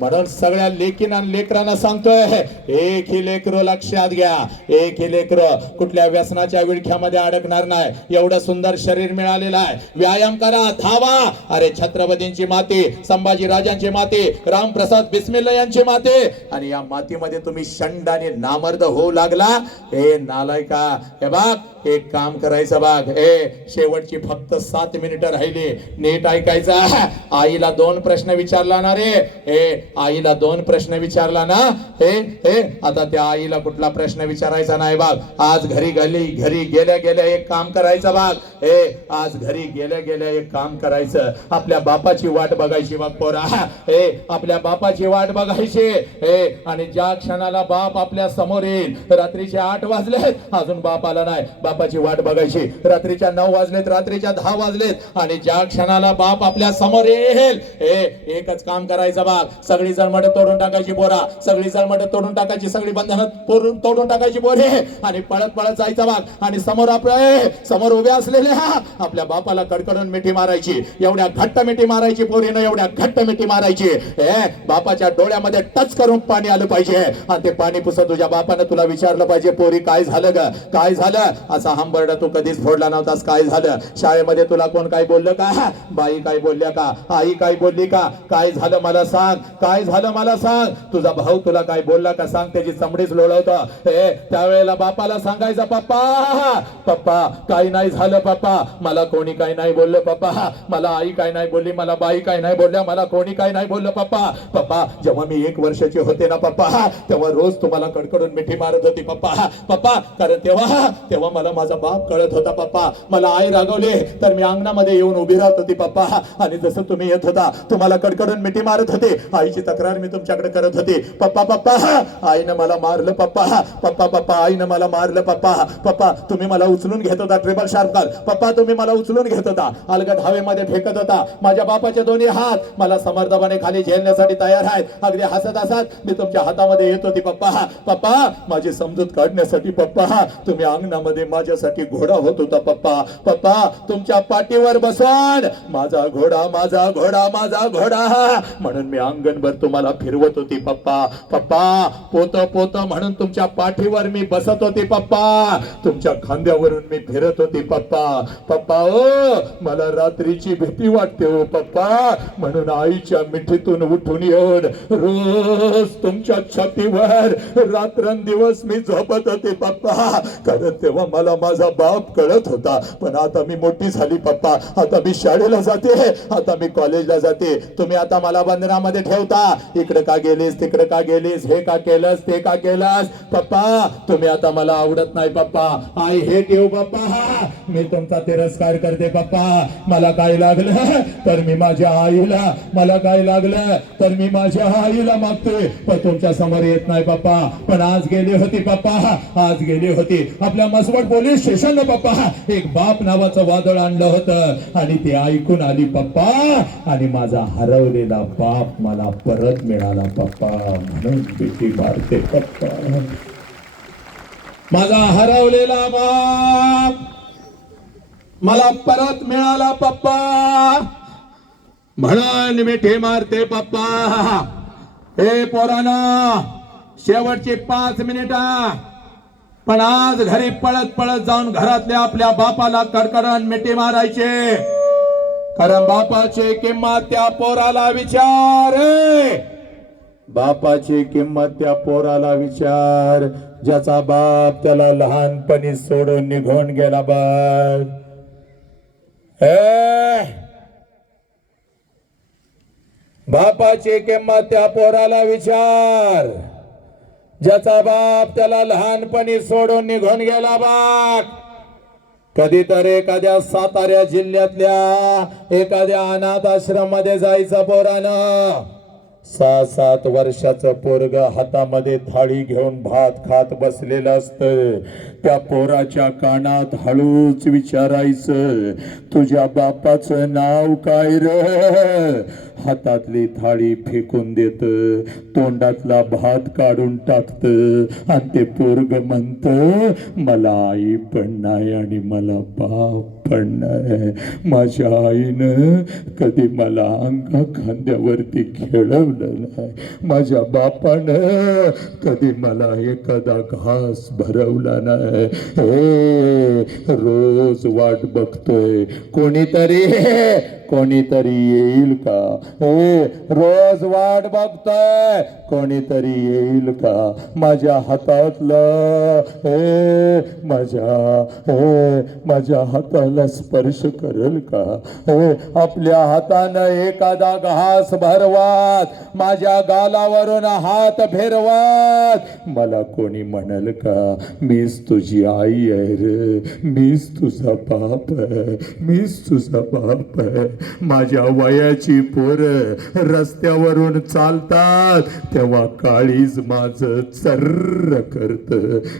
म्हणून सगळ्या लेकींना लेकरांना सांगतोय, एक ही लेकरो लक्षात घ्या, एक ही लेकरो कुठल्या व्यसनाच्या विळख्यामध्ये अडकणार नाही. एवढं सुंदर शरीर मिळालेलं आहे, व्यायाम करा, धावा. अरे छत्रपतींची माती, संभाजी राजांची माती, रामप्रसाद बिस्मिल्ला यांची माती, आणि या मातीमध्ये तुम्ही शंड आणि नामर्द होऊ लागला. हे नालायका, हे बघ, एक काम करायचं बघ, शेवटची फक्त 7 मिनिटं राहिली, नीट ऐकायचा. आईला 2 प्रश्न विचारला ना रे, आईला 2 प्रश्न विचारला ना. आता त्या आईला कुठला प्रश्न विचारायचा नाही बघ. आज घरी गेल्या गेल्या एक काम करायचं बघ, आज घरी गेल्या एक काम करायचं, आपल्या बापाची वाट बघायची बघ पोरा, आपल्या बापाची वाट बघायची. आणि ज्या क्षणाला बाप आपल्या समोर येईल, रात्रीचे 8 वाजलेत, अजून बाप आला नाही, बापाची वाट बघायची. रात्रीच्या 9 वाजलेत, रात्रीच्या 10 वाजलेत, आणि ज्या क्षणाला बाप आपल्या समोर येईल, एकच काम करायचं बाप, सगळी जळमट तोडून टाकायची पोरा, सगळी जळमट तोडून टाकायची, सगळी बंधनं तोडून टाकायची पोरे, आणि पळत जायचं बाप. आणि समोर उभे असलेल्या आपल्या बापाला कडकडून मिठी मारायची, एवढ्या घट्ट मिठी मारायची पोरीनं, एवढ्या घट्ट मिठी मारायची. बापाच्या डोळ्यामध्ये टच करून पाणी आलं पाहिजे, आणि ते पाणी पुसत तुझ्या बापानं तुला विचारलं पाहिजे, पोरी काय झालं ग, काय झालं? असा हंबरडा तू कधीच फोडला नव्हतास, काय झालं? शाळेमध्ये तुला कोण काय बोललं का? बाई काय बोलल्या का? आई काय बोलली का? काय झालं मला सांग, काय झालं मला सांग? तुझा भाऊ तुला काय बोलला का सांग? त्याची चमडीच लोळवतं. त्यावेळेला बापाला सांगायचं, पप्पा काही नाही झालं पप्पा, मला कोणी काही नाही बोललं पप्पा, मला आई काय नाही बोलली, मला बाई काय नाही बोलल्या, मला कोणी काय नाही बोललं पप्पा. जेव्हा मी 1 वर्षाची होते ना पप्पा, तेव्हा रोज तुम्हाला कडकडून मिठी मारत होती पप्पा, कारण तेव्हा मला माझा बाप कळत होता पप्पा. मला आई रागवले तर मी अंगणामध्ये येऊन उभी राहत होती पप्पा. आणि जसं तुम्ही येत होता तुम्हाला कडकडून मिठी मारत होते. आईची तक्रार मी तुमच्याकडे करत होती. पप्पा पप्पा आईनं मला मारलं पप्पा. पप्पा पप्पा आईनं मला मारलं पप्पा. पप्पा तुम्ही मला उचलून घेत होता ट्रिपल शार्प काल. पप्पा तुम्ही मला उचलून घेत होता, अलगद हवेमध्ये फेकत होता. माझ्या बापाचे दोन्ही हात मला समर्थपणे खाली झेलण्यासाठी तयार आहेत. अगदी हसत हसत मी तुमच्या हातामध्ये येत होती पप्पा. पप्पा माझी समजूत काढण्यासाठी पप्पा तुम्ही अंगणामध्ये माझ्यासाठी घोडा होत होता पप्पा. पप्पा तुमच्या पाठीवर बसून माझा घोडा माझा घोडा माझा घोडा म्हणून मी अंगणभर तुम्हाला फिरवत होती पप्पा. पप्पा पोत पोत म्हणून तुमच्या पाठीवर मी बसत होती पप्पा. तुमच्या खांद्यावरून मी फिरत होती पप्पा. पप्पा ओ मला रात्रीची भीती वाटते हो पप्पा, म्हणून आईच्या मिठीतून उठून येऊन रोज तुमच्या छातीवर रात्रंदिवस मी झोपत होते पप्पा. कारण तेव्हा मला माझा बाप कळत होता. पण आता मी मोठी झाली पप्पा. आता मी शाळेला जाते, आता मी कॉलेजला जाते. तुम्ही आता मला बंधनामध्ये ठेवता. इकडे का गेलीस, तिकडे का गेलीस, हे का केलंस, ते का केलंस. पप्पा तुम्ही आता मला आवडत नाही पप्पा. आई हे ठेव पप्पा. मी तुमचा तिरस्कार करते पप्पा. मला काय लागलं तर मी माझ्या आईला, मला काय लागलं तर मी माझ्या आईला मागतोय. पण तुमच्या समोर येत नाही पप्पा. पण आज गेली होती पप्पा, आज गेली होती आपल्या मसवड पोलीस स्टेशन पप्पा. एक बाप नावाचं वादळ आणलं होतं आणि ते ऐकून आली पप्पा. आणि माझा हरवलेला बाप मला परत मिळाला पप्पा. म्हणून भीती मारते पप्पा. माझा हरवलेला बाप मला परत मिळाला पप्पा, म्हणून मिठी मारते पप्पा. हे पोरांनो शेवटची 5 मिनिटं, पण आज घरी पळत पळत जाऊन घरातल्या आपल्या बापाला कडकडून मिठी मारायचे. कारण बापाची किंमत त्या पोराला विचार. बापाची किंमत त्या पोराला विचार, ज्याचा बाप त्याला लहानपणी सोडून निघून गेला. बघ बापाची किंमत त्या पोराला विचार, ज्याचा बाप त्याला लहानपणी सोडून निघून गेला. बघ कधीतरी एखाद्या सातारा जिल्ह्यातल्या एखाद्या अनाथ आश्रम मध्ये जायचं पोरानं. 6-7 वर्षाचं पोरग हातामध्ये थाळी घेऊन भात खात बसलेलं असतं. त्या पोराच्या कानात हळूच विचारायचं, तुझ्या बापाचं नाव काय रे. हातातली थाळी फेकून देत, तोंडातला भात काढून टाकत आणि ते पोरग म्हणत, मला आई पण नाही आणि मला बाप पण नाही. माझ्या आईनं कधी मला अंगा खांद्यावरती खेळवलं नाही. माझ्या बापानं कधी मला एखादा घास भरवला नाही. रोज वाट बघतोय कोणीतरी येईल का. रोज वाट बघतोय कोणीतरी येईल का. माझ्या हातातलं माझ्या हाताला स्पर्श करेल का. आपल्या हातानं एखादा घास भरवात, माझ्या गालावरून हात फिरवत मला कोणी म्हणाल का, मीच तुझी आई आहे रे, मीच तुझा बाप आहे, मीच तुझा बाप आहे. माझ्या वयाची पोरं रस्त्यावरून चालतात तेव्हा काळीज माझं चर्र करत.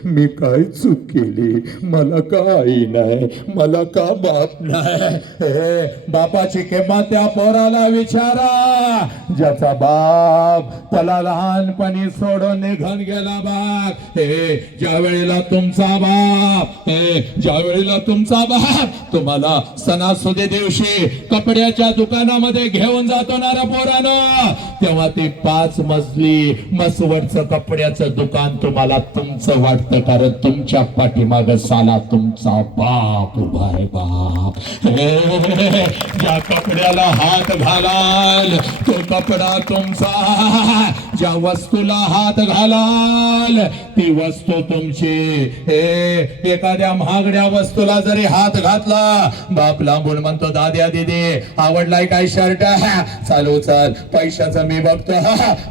मी काय चूक केली, मला का आई नाही, मला का बाप नाही. बापाची किंमत त्या पोराला विचारा, ज्याचा बाप त्याला लहानपणी सोडून निघून गेला. बाप ज्या वेळेला तुमचा बाप तुम्हाला सणासुदी दिवशी कपड्याच्या दुकानामध्ये घेऊन जातो ना रे पोरानं, तेव्हा ते 5 मजली मसवडचं कपड्याचं दुकान तुम्हाला तुमचं वाटतं. कारण तुमच्या पाठीमाग साला तुमचा बाप उभा आहे. बाप ज्या कपड्याला हात घालाल तो कपडा तुमचा, ज्या वस्तूला हात घालाल ती वस्तू तुमची. एखाद्या महागड्या वस्तूला जरी हात घातला, बाप लांबून म्हणतो, दाद्या दिदी आवडलाय काय शर्ट चालू चल, पैशाचं मी बघतो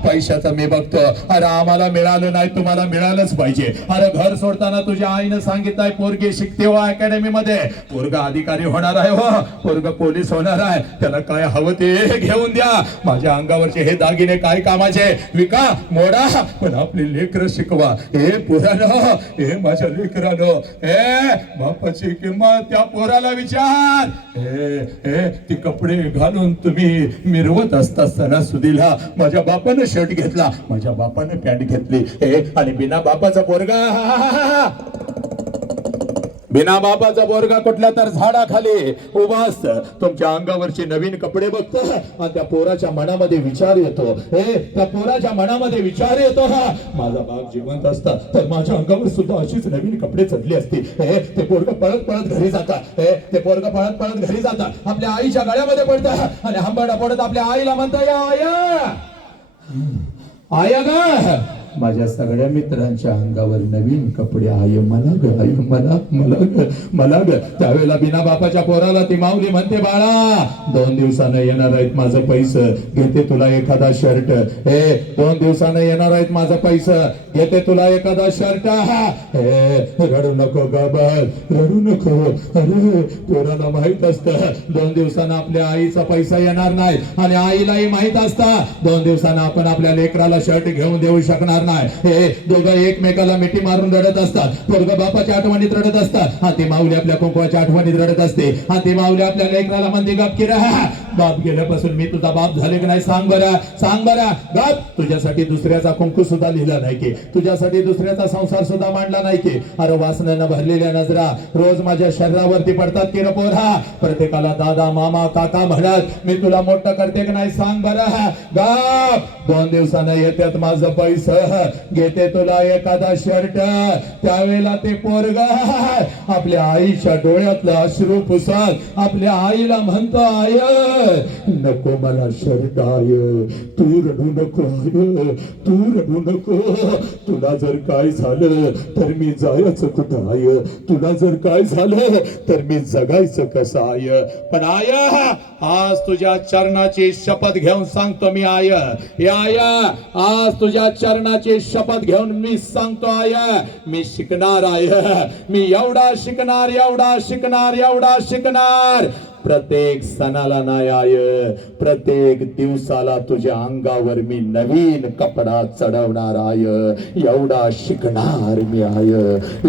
पैशाचं मी बघतो. अरे आम्हाला मिळालं नाही, तुम्हाला मिळालंच पाहिजे. अरे घर सोडताना तुझ्या आईनं सांगितलंय पोरगी शिकते हो अकॅडमी मध्ये, पोरगा अधिकारी होणार आहे हो, पोरग पोलीस होणार आहे, त्याला काय हवं ते घेऊन द्या. माझ्या अंगावरचे हे दागिने काय कामाचे, विका मोडा, पण आपली लेकरं शिकवा. हे पोरानो, हे माझ्या लेकरानो, हे बापाची किंमत त्या पोराला विचार. हे ती कपडे घालून तुम्ही मिरवत असता सणासुदीला, माझ्या बापानं शर्ट घेतला, माझ्या बापानं पॅन्ट घेतली, आणि बिना बापाचा पोरगा, बिना बापाचा पोरगा कुठल्या तर झाडाखाली उभा असत, तुमच्या अंगावरचे नवीन कपडे बघतो आणि त्या पोराच्या मनामध्ये विचार येतो. त्या पोराच्या मनामध्ये विचार येतो, माझा बाप जिवंत असता तर माझ्या अंगावर सुद्धा अशीच नवीन कपडे चढली असती. ते पोरग पळत पळत घरी जातात, ते पोरग पळत पळत घरी जातात, आपल्या आईच्या गळ्यामध्ये पडतात आणि हंबाडा पडत आपल्या आईला म्हणता, या आया आया ग, माझ्या सगळ्या मित्रांच्या अंगावर नवीन कपडे आहे, मला ग आई, मला मला ग मला ग. त्यावेळेला बिना बापाच्या पोराला ती माऊली म्हणते, बाळा 2 दिवसानं येणार आहेत माझं पैसे, घेते तुला एखादा शर्ट. 2 दिवसानं येणार आहेत माझं पैसे, घेते तुला एखादा शर्ट. रडू नको ग बस, रडू नको. अरे पोराला माहित असतं 2 दिवसानं आपल्या आईचा पैसा येणार नाही, आणि आईलाही माहित असतं 2 दिवसानं आपण आपल्या लेकराला शर्ट घेऊन देऊ शकणार नाही. हे दोघं एकमेकाला मिठी मारून रडत असतात, पोरगं बापाच्या आठवणीत रडत असतात, हा ती माऊली आपल्या कुंकवाच्या आठवणीत रडत असते, हा ती माऊली आपल्या लेकराला म्हणते, गप की रहा, बाप गेल्यापासून मी तुझा बाप झाले की नाही सांग बरं, सांग बरं गप. तुझ्यासाठी दुसऱ्याचा कुंकू सुद्धा लिहिला नाही की, तुझ्यासाठी दुसऱ्याचा संसार सुद्धा मांडला नाही की. अरे वासनेनं भरलेल्या नजरा रोज माझ्या शरीरावरती पडतात की र पोरा, प्रत्येकाला दादा मामा काका म्हणत मी तुला मोठं करते की नाही सांग बरं गप. 2 दिवसानं येतात माझं पैसे, घेते तुला एखादा शर्ट. त्यावेळेला ते पोरग आपल्या आईच्या डोळ्यातलं अश्रू पुसत आपल्या आईला म्हणतो, आय नको मला शर्ट, आय तू रडू नको, आय तू रडू नको. तुला जर काय झालं तर मी जायचं कुठं आय, तुला जर काय झालं तर मी जगायचं कसं आय. पण आय आज तुझ्या चरणाची शपथ घेऊन सांगतो मी आय, आय आज तुझ्या चरणाची शपथ घेऊन मी सांगतो आय, मी शिकणार आहे, मी एवढा शिकणार, एवढा शिकणार, एवढा शिकणार. प्रत्येक सणाला नाही आय, प्रत्येक दिवसाला तुझ्या अंगावर मी नवीन कपडा चढवणार आय, एवढा शिकणार मी आय,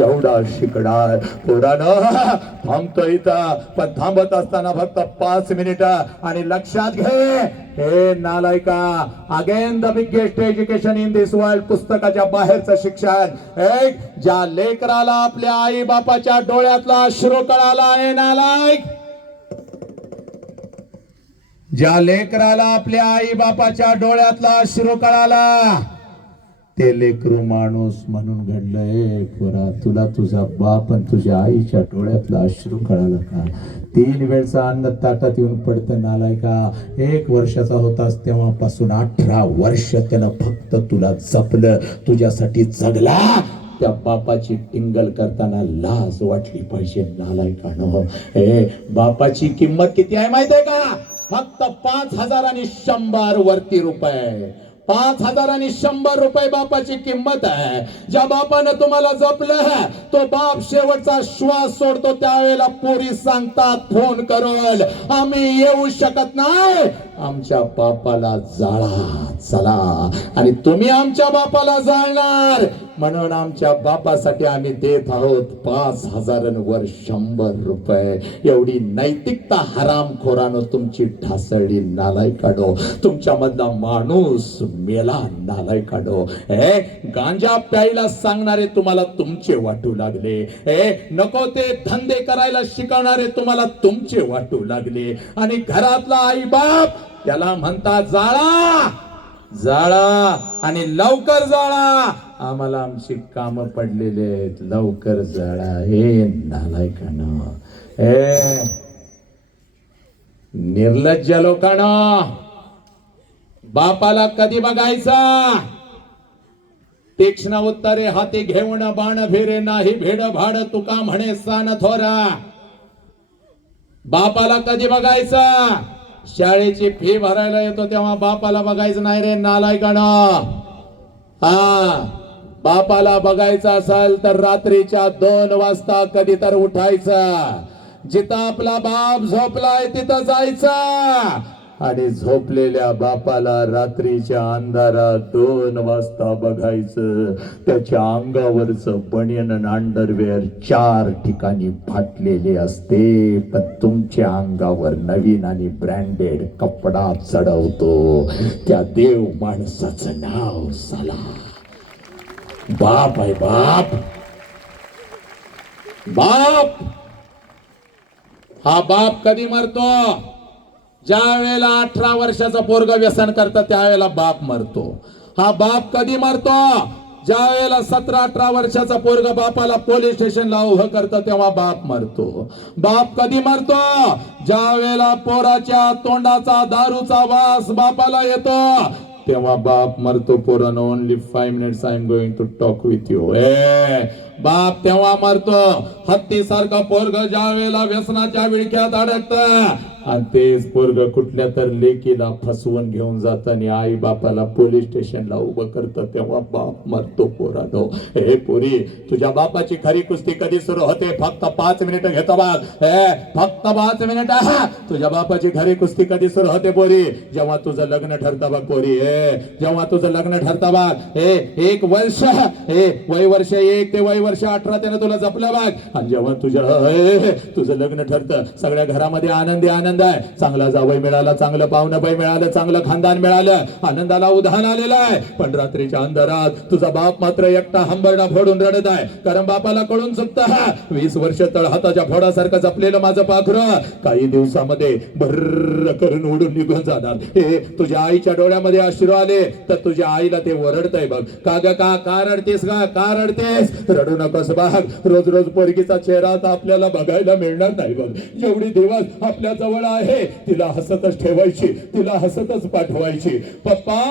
एवढा शिकणार. पोरानं थांबतो इथं, पण थांबत असताना फक्त 5 मिनिटं. आणि लक्षात घे हे नालायका, again the biggest education in this world, पुस्तकाच्या बाहेरचं शिक्षण. ज्या लेकराला आपल्या आई बापाच्या डोळ्यातला अश्रू कळाला आहे नालायक, ज्या लेकराला आपल्या आई बापाच्या डोळ्यातला अश्रू कळाला, ते लेकरू माणूस म्हणून घडलंय. पोरा तुला तुझा बाप आणि तुझ्या आईच्या डोळ्यातला अश्रू कळाला का? 3 वेळचं अन्न ताटात येऊन पडतं नालायका. 1 वर्षाचा होतास तेव्हापासून 18 वर्ष त्यानं फक्त तुला जपलं, तुझ्यासाठी जगला. त्या बापाची टिंगल करताना लाज वाटली पाहिजे नालायकानो. बापाची किंमत किती आहे माहितीये का? फक्त 5,000 आणि 100 वरती रुपये. 5,000 आणि 100 रुपये बापाची किंमत आहे. ज्या बापानं तुम्हाला जपलं तो बाप शेवटचा श्वास सोडतो त्यावेळेला पोरी सांगतात फोन करून, आम्ही येऊ शकत नाही, आमच्या बापाला जाळा चला. आणि तुम्ही आमच्या बापाला जाळणार म्हणून आमच्या बापासाठी आम्ही देत आहोत 5,000 वर 100 रुपये. एवढी नैतिकता हरामखोरानं तुमची ढासळली नालायकाडो. तुमच्या मधला माणूस मेला नालायकाडो. गांजा प्यायला सांगणारे तुम्हाला तुमचे वाटू लागले. नको ते धंदे करायला शिकवणारे तुम्हाला तुमचे वाटू लागले. आणि घरातला आई बाप त्याला म्हणता जाळा जाळा आणि लवकर जाळा, आम्हाला आमची काम पडलेले आहेत, लवकर जाळा. हे नालायकांनो, निर्लज्ज लोकांनो, बापाला कधी बघायचा? तीक्ष्ण उत्तरे हाती घेऊन बाण फिरे नाही भेड भाड तुका म्हणे सान थोरा. बापाला कधी बघायचं? शाळेची फी भरायला येतो तेव्हा बापाला बघायचं नाही रे नालायकानं. हा, बापाला बघायचं असेल तर रात्रीच्या 2 वाजता कधी तर उठायचं. जिथं आपला बाप झोपलाय तिथं जायचं आणि झोपलेल्या बापाला रात्रीच्या अंधारात 2 वाजता बघायचं. त्याच्या अंगावरचं बनियन आणि अंडरवेअर 4 ठिकाणी फाटलेले असते, पण तुमच्या अंगावर नवीन आणि ब्रँडेड कपडा चढवतो. त्या देव माणसाचं नाव साला बाप आहे. बाप बाप हा बाप कधी मरतो? ज्या वेळेला 18 वर्षाचा पोरग व्यसन करतं त्यावेळेला बाप मरतो. हा बाप कधी मरतो? ज्या वेळेला 17-18 वर्षाचा पोरग बापाला पोलीस स्टेशनला उभं करतं तेव्हा बाप मरतो. बाप कधी मरतो? ज्या वेळेला पोराच्या तोंडाचा दारूचा वास बापाला येतो तेव्हा बाप मरतो. पोरानो, only 5 minutes I am going to talk with you. बाप तेव्हा मरतो. हत्ती सारखा पोरग ज्या वेळेला व्यसनाच्या विळख्यात अडकतं आणि तेच पोरग कुठल्या तर लेकीला फसवून घेऊन जात आणि आई बापाला पोलीस स्टेशनला उभं करतं तेव्हा बाप मरतो. पोरानो, हे पोरी, तुझ्या बापाची खरी कुस्ती कधी सुरू होते? फक्त 5 मिनिटं घेतो बघ. फक्त 5 मिनिटं. तुझ्या बापाची खरी कुस्ती कधी सुरू होते पोरी? जेव्हा तुझं लग्न ठरतं बघ पोरी. जेव्हा तुझं लग्न ठरतं बघ. 1 वर्ष, वय वर्ष 1 ते वय वर्ष 18 त्यानं तुला जपलं बघ. आणि जेव्हा तुझं लग्न ठरतं, सगळ्या घरामध्ये आनंदी आनंद आहे. चांगला जावई मिळाला, चांगलं पाहुणबाई मिळालं, चांगलं खानदान मिळालं, आनंदाला उधाण आलेलं आहे. पण रात्रीच्या अंधारात तुझा बाप मात्र एकटा हंबरडा फोडून रडत आहे. कारण बापाला कळून चुकतं, 20 वर्ष तळहाताच्या फोडासारखं जपलेलं माझं पाखरं काही दिवसामध्ये भर्र करून उडून निघून जाणार. तुझ्या आईच्या डोळ्यामध्ये अश्रू आले तर तुझ्या आईला ते ओरडतंय बघ. का रडतेस? का रडतेस? रडू नकोस बघ. रोज रोज पोरगीचा चेहरा आता आपल्याला बघायला मिळणार नाही बघ. जेवढी दिवस आपल्या जवळ आहे तिला हसतच ठेवायची, तिला हसतच पाठवायची. पप्पा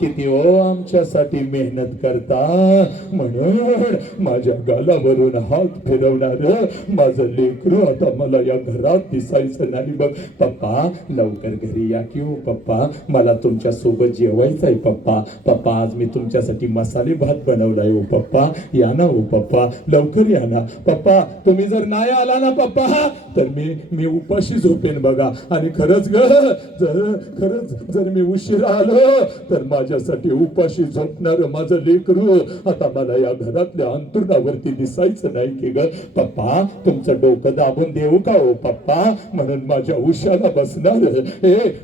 किती आमच्यासाठी मेहनत करता, म्हणून माझ्या गालावरून हात फिरवणार माझं लेकरू आता मला या घरात दिसायचं नाही बघ. पप्पा लवकर घरी या की हो पप्पा, मला तुमच्या सोबत जेवायचं आहे पप्पा. पप्पा आज मी तुमच्यासाठी मसाले भात बनवलाय हो पप्पा, या ना हो पप्पा, लवकर या ना पप्पा. तुम्ही जर नाही आला ना पप्पा तर मी उपाशी झोपेन बघा. आणि खरंच जर मी उशिरा आलो तर माझ्यासाठी उपाशी झोपणार माझं लेकरू आता मला या घरातल्या अंतरुणावरती दिसायचं नाही की ग. पप्पा तुमचं डोकं दाबून देऊ का हो पप्पा? म्हणून माझ्या उशाला बसणार,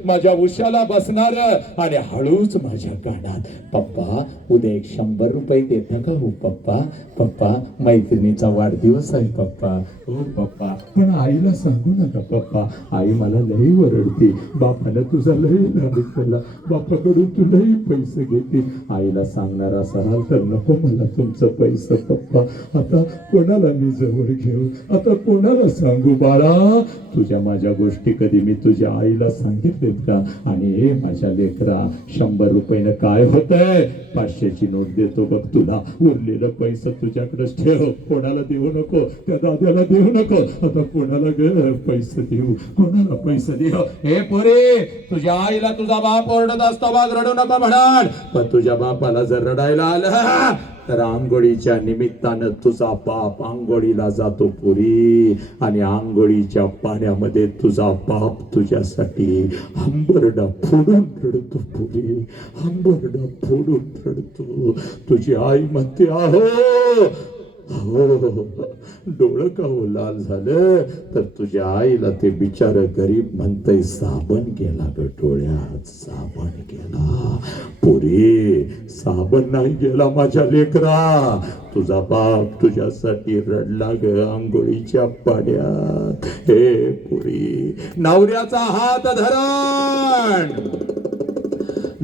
माझ्या उशाला बसणार आणि हळूच माझ्या कानात, पप्पा उद्या 100 रुपये देता का हो पप्पा? पप्पा मैत्रिणीचा वाढदिवस आहे पप्पा. हो पप्पा, पण आईला सांगू नका पप्पा, आई मला लई ओरडते. बापाला तुझा लई लाड केला, बापाकडून तू लई पैसे घेते. आईला सांगणार असाल तर नको मला तुमचं पैसे पप्पा. आता कोणाला मी जवळ घेऊ, आता कोणाला सांगू बाळा? तुझ्या माझ्या गोष्टी कधी मी तुझ्या आईला सांगितलेत का? आणि माझ्या लेकरा 100 रुपयानं काय होतंय? 500ची नोट देतो बघ तुला, उरलेलं पैसे तुझ्याकडेच ठेव, कोणाला देऊ नको, त्या दाद्याला देऊ नको. आता कोणाला पैसे देऊ, कोणाला पैसे देऊ? हे पोरे, तुझ्या आईला तुझा बाप ओरडत असतो बघ, रडू नको म्हणाल. पण तुझ्या बापाला जर रडायला आलं तर आंघोळीच्या निमित्तानं तुझा बाप आंघोळीला जातो पुरी, आणि आंघोळीच्या पाण्यामध्ये तुझा बाप तुझ्यासाठी हंबरडा फोडून रडतो पुरी, हंबरडा फोडून रडतो. तुझी आई म्हणते आहो डोळं का हो लाल झालं? तर तुझ्या आईला ते बिचार गरीब म्हणतंय साबण गेला ग डोळ्यात, साबण गेला. पोरी साबण नाही गेला माझ्या लेकरा, तुझा बाप तुझ्यासाठी रडला ग आंघोळीच्या पाण्यात. हे पोरी, नवऱ्याचा हात धरण,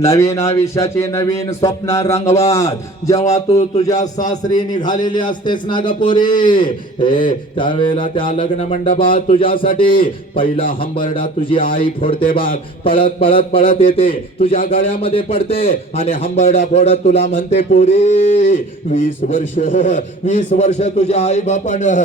नवीन आयुष्याचे नवीन स्वप्न रंगवात जेव्हा तू तुझ्या सासरी निघालेली असतेस ना ग पोरी, त्यावेळेला त्या लग्न मंडपात तुझ्यासाठी पहिला हंबरडा तुझी आई फोडते बघ. पळत पळत पळत येते, तुझ्या गळ्यामध्ये पडते आणि हंबरडा फोडत तुला म्हणते पोरी 20 वर्ष तुझ्या आई बापानं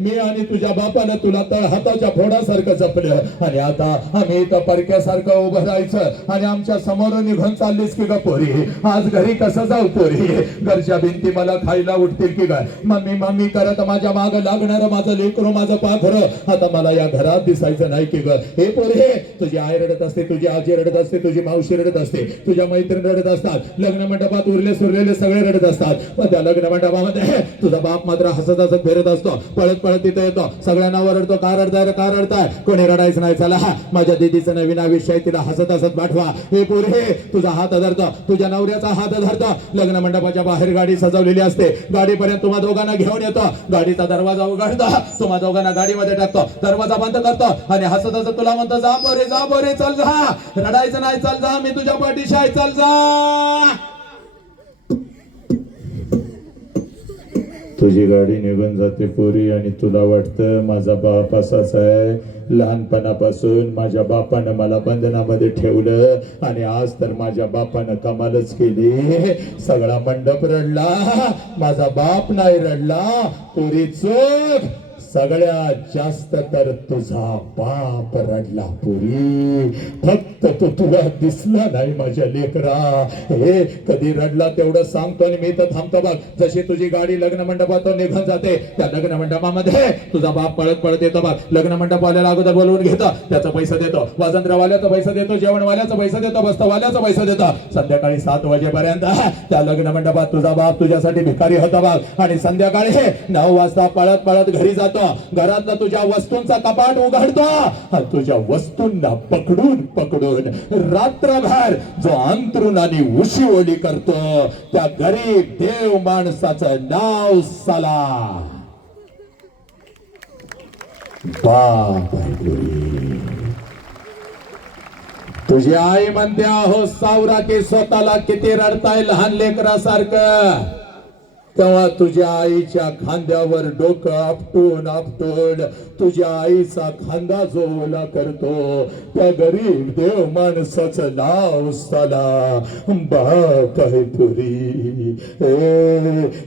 मी आणि तुझ्या बापानं तुला तळ हाताच्या फोडासारखं जपलं आणि आता आम्ही इथं परक्यासारखं उभं राहायचं आणि आमच्या समोर निघून चाललीस की ग पोरी. आज घरी कसं जाऊ पोरी? घरच्या भिंती मला खायला उठतील की काय? मम्मी मम्मी करत माझ्या माग लागणार माझं लेकरू माझं पाखरं आता मला या घरात दिसायचं नाही की ग. हे पोरी, तुझी आई रडत असते, तुझी आजी रडत असते, तुझी मावशी रडत असते, तुझ्या मैत्रीण रडत असतात, लग्न मंडपात उरले सुरलेले सगळे रडत असतात, पण त्या लग्न मंडपामध्ये तुझा बाप मात्र हसत हसत फिरत असतो, पळत पळत तिथे येतो, सगळ्यांना ओरडतो का रडताय का रडताय? कोणी रडायचं नाही, चला माझ्या दीदीचं नवीन आयुष्य आहे, तिला हसत हसत पाठवा. हे पोरी, तुझा हात धरतो, तुझ्या नवऱ्याचा हात धरतो, लग्न मंडपाच्या बाहेर गाडी सजवलेली असते, गाडीपर्यंत तुम्हा दोघांना घेऊन येतो, गाडीचा दरवाजा उघडतो, तुम्हा दोघांना गाडीमध्ये टाकतो, दरवाजा बंद करतो आणि हसत हसत तुला म्हणतो जा पोरे चल जा, रडायचं नाही, चल जा, मी तुझ्या पाठीशी आहे, चल जा. तुझी गाडी निघून जाते पोरी आणि तुला वाटतं माझा बाप असाच आहे. लहानपणापासून माझ्या बापानं मला बंधनामध्ये ठेवलं आणि आज तर माझ्या बापानं कमालच केली. सगळा मंडप रडला, माझा बाप नाही रडला. पोरी चूक, सगळ्यात जास्त तर तुझा बाप रडला पोरी. फक्त तो तुला दिसला नाही माझ्या लेकरा. हे कधी रडला तेवढं सांगतो आणि मी तर थांबतो बघ. जशी तुझी गाडी लग्न मंडपातून निघून जाते, त्या लग्न मंडपामध्ये तुझा बाप पळत पळत येतो बघ. लग्न मंडपवाल्याला अगोदर बोलवून घेतो, त्याचा पैसा देतो, वाजंत्रवाल्याचा पैसा देतो, जेवणवाल्याचा पैसा देतो, बस्तवाल्याचा पैसा देतो. संध्याकाळी 7 वाजेपर्यंत त्या लग्न मंडपात तुझा बाप तुझ्यासाठी भिकारी होता बघ आणि संध्याकाळी 9 वाजता पळत पळत घरी जातो. घरातलं तुझ्या वस्तूंचा कपाट उघडतो आणि तुझ्या वस्तूंना पकडून पकडून रात्रभर जो अंतरुणाने उशीओली करतो त्या गरीब देव माणसाचं नाव साला बाप आहे. तुझी आई म्हणते अहो सावरा की स्वतःला किती रडताय लहान लेकरासारखं. तेव्हा तुझ्या आईच्या खांद्यावर डोकं आपटून आपटून तुझ्या आईचा खांदा जो ओला करतो त्या गरीब देव माणसाचं नाव साला बाप आहे पुरी.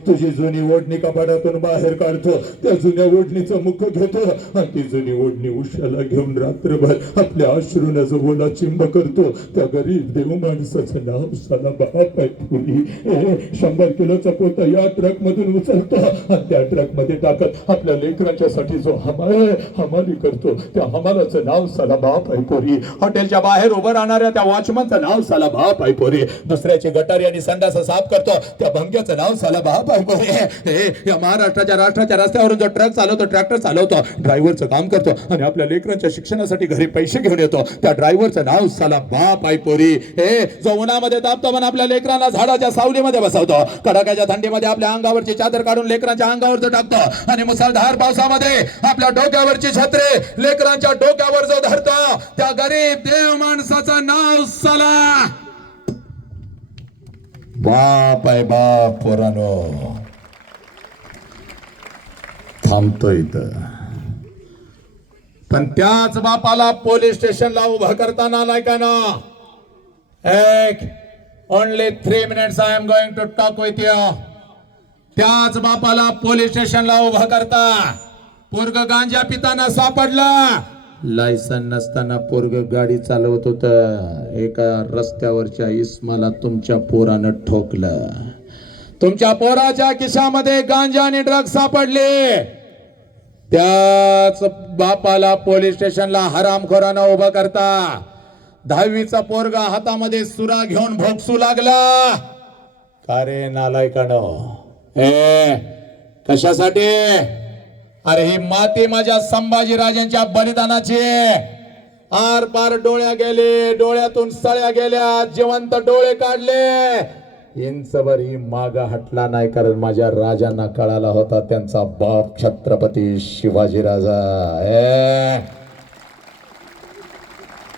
तुझी जुनी ओढणी कपाटातून बाहेर काढतो, त्या जुन्या ओढणीचं मुख घेतो आणि ती जुनी ओढणी उशाला घेऊन रात्रभर आपल्या अश्रूनं जो ओला चिंब करतो त्या गरीब देव माणसाचं नाव साला बाप आहे पुरी. 100 किलोचा पोता या ट्रक मधून उचलतो आणि त्या ट्रक मध्ये टाकत आपल्या लेकरांच्या साठी जो हमाली करतो त्या हमालाचं नाव साला बाप आहे पोरी. हॉटेलच्या बाहेर उभं राहणाऱ्या त्या वॉचमनचं नाव साला बाप आहे पोरी. दुसऱ्याची गटारी आणि संडास साफ करतो त्या भंग्याचं नाव साला बाप आहे पोरी. या राष्ट्राच्या रस्त्यावरून जो ट्रक चालवतो, ट्रॅक्टर चालवतो, ड्रायव्हरचं काम करतो आणि आपल्या लेकरांच्या शिक्षणासाठी घरी पैसे घेऊन येतो त्या ड्रायव्हरचं नाव साला बाप आहे पोरी. जो उन्हामध्ये तापतो पण आपल्या लेकरांना झाडाच्या सावलीमध्ये बसवतो, कडाक्याच्या थंडीमध्ये आपल्या अंगावरची चादर काढून लेकरांच्या अंगावर जो टाकतो आणि मुसळधार पावसामध्ये आपल्या डोक्यावरची छत्री लेकरांच्या डोक्यावर जो धरतो त्या गरीब देव माणसाचं नाव साला बाप आहे बाप. पोरानो थांबतो इथं, पण त्याच बापाला पोलीस स्टेशनला उभं करताना आलाय का ना? Only 3 minutes I am going to talk with you. त्याच बापाला पोलीस स्टेशनला उभा करता पोरग गांजा पिताना सापडला. लायसन नसताना पोरग गाडी चालवत होत, एका रस्त्यावरच्या इस्माला तुमच्या पोरानं ठोकलं. तुमच्या पोराच्या खिशामध्ये गांजा आणि ड्रग्ज सापडले. त्याच बापाला पोलीस स्टेशनला हरामखोरानं उभा करता. 10वीचा पोरगा हातामध्ये सुरा घेऊन भोगसू लागला. का रे नालायकानो? कशासाठी? अरे ही माती माझ्या संभाजी राजांच्या बलिदानाची. आर पार डोळ्या गेले, डोळ्यातून सळ्या गेल्या, जिवंत डोळे काढले. इंचभर ही मागा हटला नाही, कारण माझ्या राजांना कळाला होता त्यांचा बाप छत्रपती शिवाजी राजा.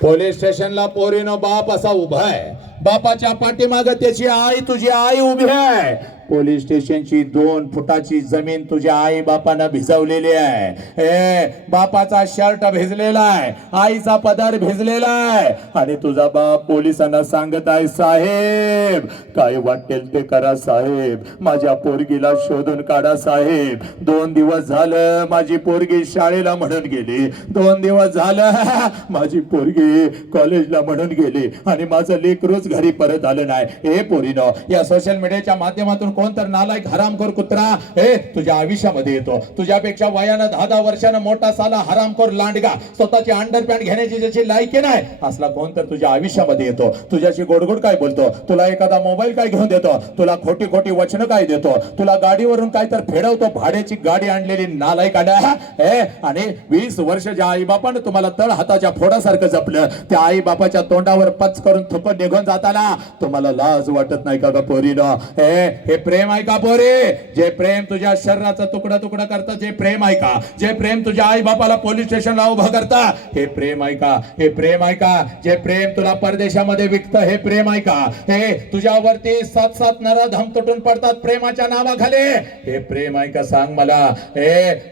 पोलीस स्टेशनला पोरीनो बाप असा उभा आहे. बापाच्या पाठीमाग त्याची आई तुझी आई उभी आहे. पोलीस स्टेशनची 2 फुटाची जमीन तुझ्या आई बापानं भिजवलेली आहे. बापाचा शर्ट भिजलेला आहे, आईचा पदर भिजलेला आहे आणि तुझा बाप पोलिसांना सांगत आहे, साहेब काय वाटेल ते करा साहेब, माझ्या पोरगीला शोधून काढा साहेब. 2 दिवस झालं माझी पोरगी शाळेला म्हणून गेली, 2 दिवस झालं माझी पोरगी कॉलेजला म्हणून गेली आणि माझं लेकरूच घरी परत आलं नाही. हे पोरीनो, या सोशल मीडियाच्या माध्यमातून कोण तर नालायक हरामखोर कुत्रा तुझ्या आयुष्यामध्ये येतो. तुझ्यापेक्षा वयानं 10 वर्षानं मोठा साला हरामखोर लांडगा, स्वतःची अंडरपॅन्ट घेण्याची ज्याची लायकी नाही, असला कोण तर तुझ्या आयुष्यामध्ये येतो. तुझ्याशी गोडगोड काय बोलतो, तुला एखादा मोबाईल काय घेऊन देतो, तुला खोटी खोटी वचनं काय देतो, तुला गाडीवरून काय तर फेडवतो, भाड्याची गाडी आणलेली नालायक आणि 20 वर्षाच्या आई बापानं तुम्हाला तळ हाताच्या फोडासारखं जपलं. त्या आई बापाच्या तोंडावर पच करून थुकत निघून जाताना तुम्हाला लाज वाटत नाही का ग पोरीनो? हे प्रेम आहे का पोरे? जे प्रेम तुझ्या शरीराचा तुकडा तुकडा करता, जे प्रेम आहे का? जे प्रेम तुझ्या आई बापाला पोलीस स्टेशनला उभं करता, हे प्रेम आहे का? हे प्रेम आहे का? जे प्रेम तुला परदेशामध्ये विकतं, हे प्रेम आहे का? हे तुझ्यावरती 7 नर धम तुटून पडतात प्रेमाच्या नावाखाली, हे प्रेम आहे का? सांग मला.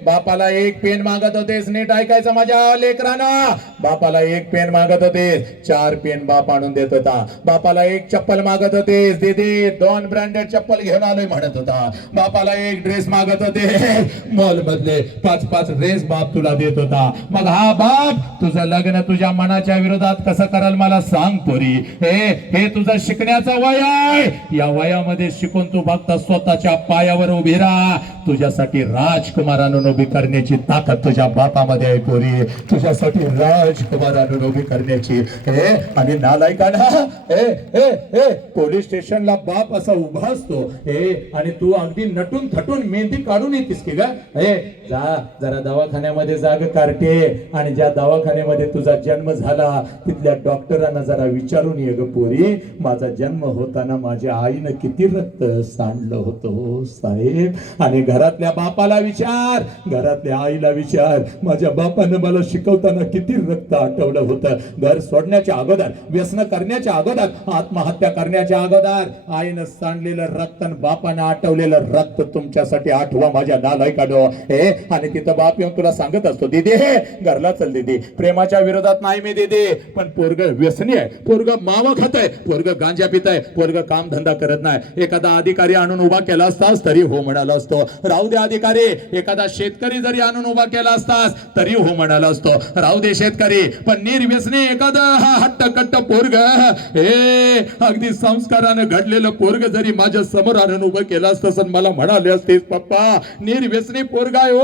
बापाला 1 पेन मागत होतेस, नीट ऐकायचं माझ्या लेकरांना. बापाला 1 पेन मागत होतेस, 4 पेन बाप आणून देत होता. बापाला 1 चप्पल मागत होतेस, दीदी 2 ब्रँडेड चप्पल घेऊन आलोय म्हणत होता. बापाला 1 ड्रेस मागत होते, मॉल मधले 5 ड्रेस बाप तुला देत होता. मग हा बाप तुझं लग्न तुझ्या मनाच्या विरोधात कसं कराल मला सांग पोरी? हे तुझं शिकण्याचं वय आहे. या वयामध्ये शिकून तू फक्त स्वतःच्या पायावर उभी राहा. तुझ्यासाठी राजकुमार आणून उभी करण्याची ताकद तुझ्या बापामध्ये आहे पोरी. तुझ्यासाठी राजकुमार आणून उभी करण्याची. आणि नालायकांना पोलीस स्टेशनला बाप असा उभा असतो आणि तू अगदी नटून थटून मेहंदी काढून येतीस की ग? जा जरा दवाखान्यामध्ये जाग कार्टे, आणि ज्या दवाखान्यामध्ये तुझा जन्म झाला तिथल्या डॉक्टरांना जरा विचारून ये ग पोरी, माझा जन्म होताना माझ्या आईनं किती रक्त सांडलं होतं हो साहेब. आणि घरातल्या बापाला विचार, घरातल्या आईला विचार, माझ्या बापानं मला शिकवताना किती रक्त आटवलं होतं. घर सोडण्याच्या अगोदर, व्यसन करण्याच्या अगोदर, आत्महत्या करण्याच्या अगोदर आईनं सांडलेलं रक्त, बापानं आटवलेलं रक्त तुमच्यासाठी आठवा माझ्या नालायकानो. आणि तिथं बाप येऊन तुला सांगत असतो, दीदी घरला चल दीदी, प्रेमाच्या विरोधात नाही मी दीदी, पण पोरग व्यसनी आहे, पोरग मावा खात आहे, पोरग गांजा पित आहे, पोरग काम धंदा करत नाही. एखादा अधिकारी आणून उभा केला असतास तरी हो म्हणाला असतो. राहू दे अधिकारी. एखादा शेतकरी जरी आणून उभा केला असतास तरी हो म्हणाला असतो. राहू दे शेतकरी, पण निर्व्यसनी एखादा हट्ट कट्ट पोरग, अगदी संस्कारानं घडलेलं पोरग जरी माझ्या समोर आणून उभं केलं असतं, मला म्हणाले असतेस पप्पा निर्व्यसनी पोरगाय हो,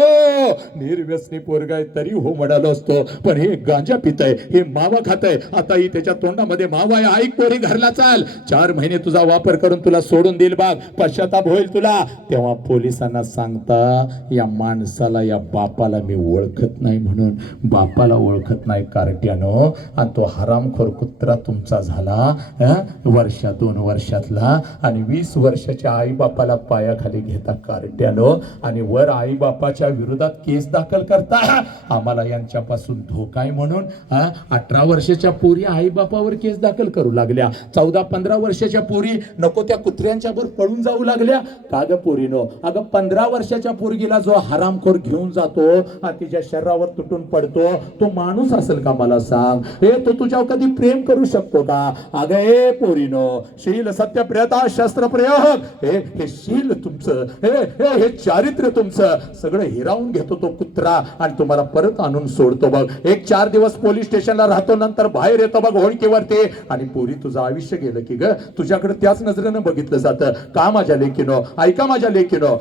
निर्व्यसनी पोरगाय, तरी हो म्हणालो असतो. पण हे गांजा पिताय, हे मावा खाताय, आता ही त्याच्या तोंडामध्ये मावा आहे. ऐक पोरी, घरला चाल, 4 महिने तुझा वापर करून तुला सोडून देईल बाग, पश्चाताप होईल तुला. तेव्हा पोलिसांना सांगता, या माणसाला, या बापाला मी ओळखत नाही म्हणून. बापाला ओळखत नाही कार्ट्यानो, आणि तो हरामखोर कुत्रा तुमचा झाला 2 वर्षातला, आणि 20 वर्षाच्या आई बापाला पायाखाली घेता कार्ट्यानो, आणि वर आई बापाच्या विरोधात केस दाखल करता. आम्हाला यांच्यापासून धोका आहे म्हणून 18 वर्षाच्या पोरी आई बापावर केस दाखल करू लागल्या. 14-15 वर्षाच्या पोरी नको त्या कुत्र्यांच्या वर पळून जाऊ लागल्या. का ग पोरीनो? अगं 15 वर्षाच्या पोरगीला जो हरामखोर घेऊन जातो आणि तिच्या शरीरावर तुटून पडतो, तो माणूस असेल का मला सांग? तो तुझ्यावर कधी प्रेम करू शकतो का? अगं पोरीनो, शील सत्य प्रियता शस्त्र प्रयोग, हे शील तुमचं, हे चारित्र्य तुमचं सगळं हिरावून घेतो तो कुत्रा, आणि तुम्हाला परत आणून सोडतो बघ. 4 दिवस पोलीस स्टेशनला राहतो, नंतर बाहेर येतो बघ होळकीवरती, आणि पोरी तुझं आयुष्य गेलं की ग तुझ्याकडे त्याच नजरेनं बघितलं जातं का माझ्या लेकीनो? ऐका माझ्या लेकीनो,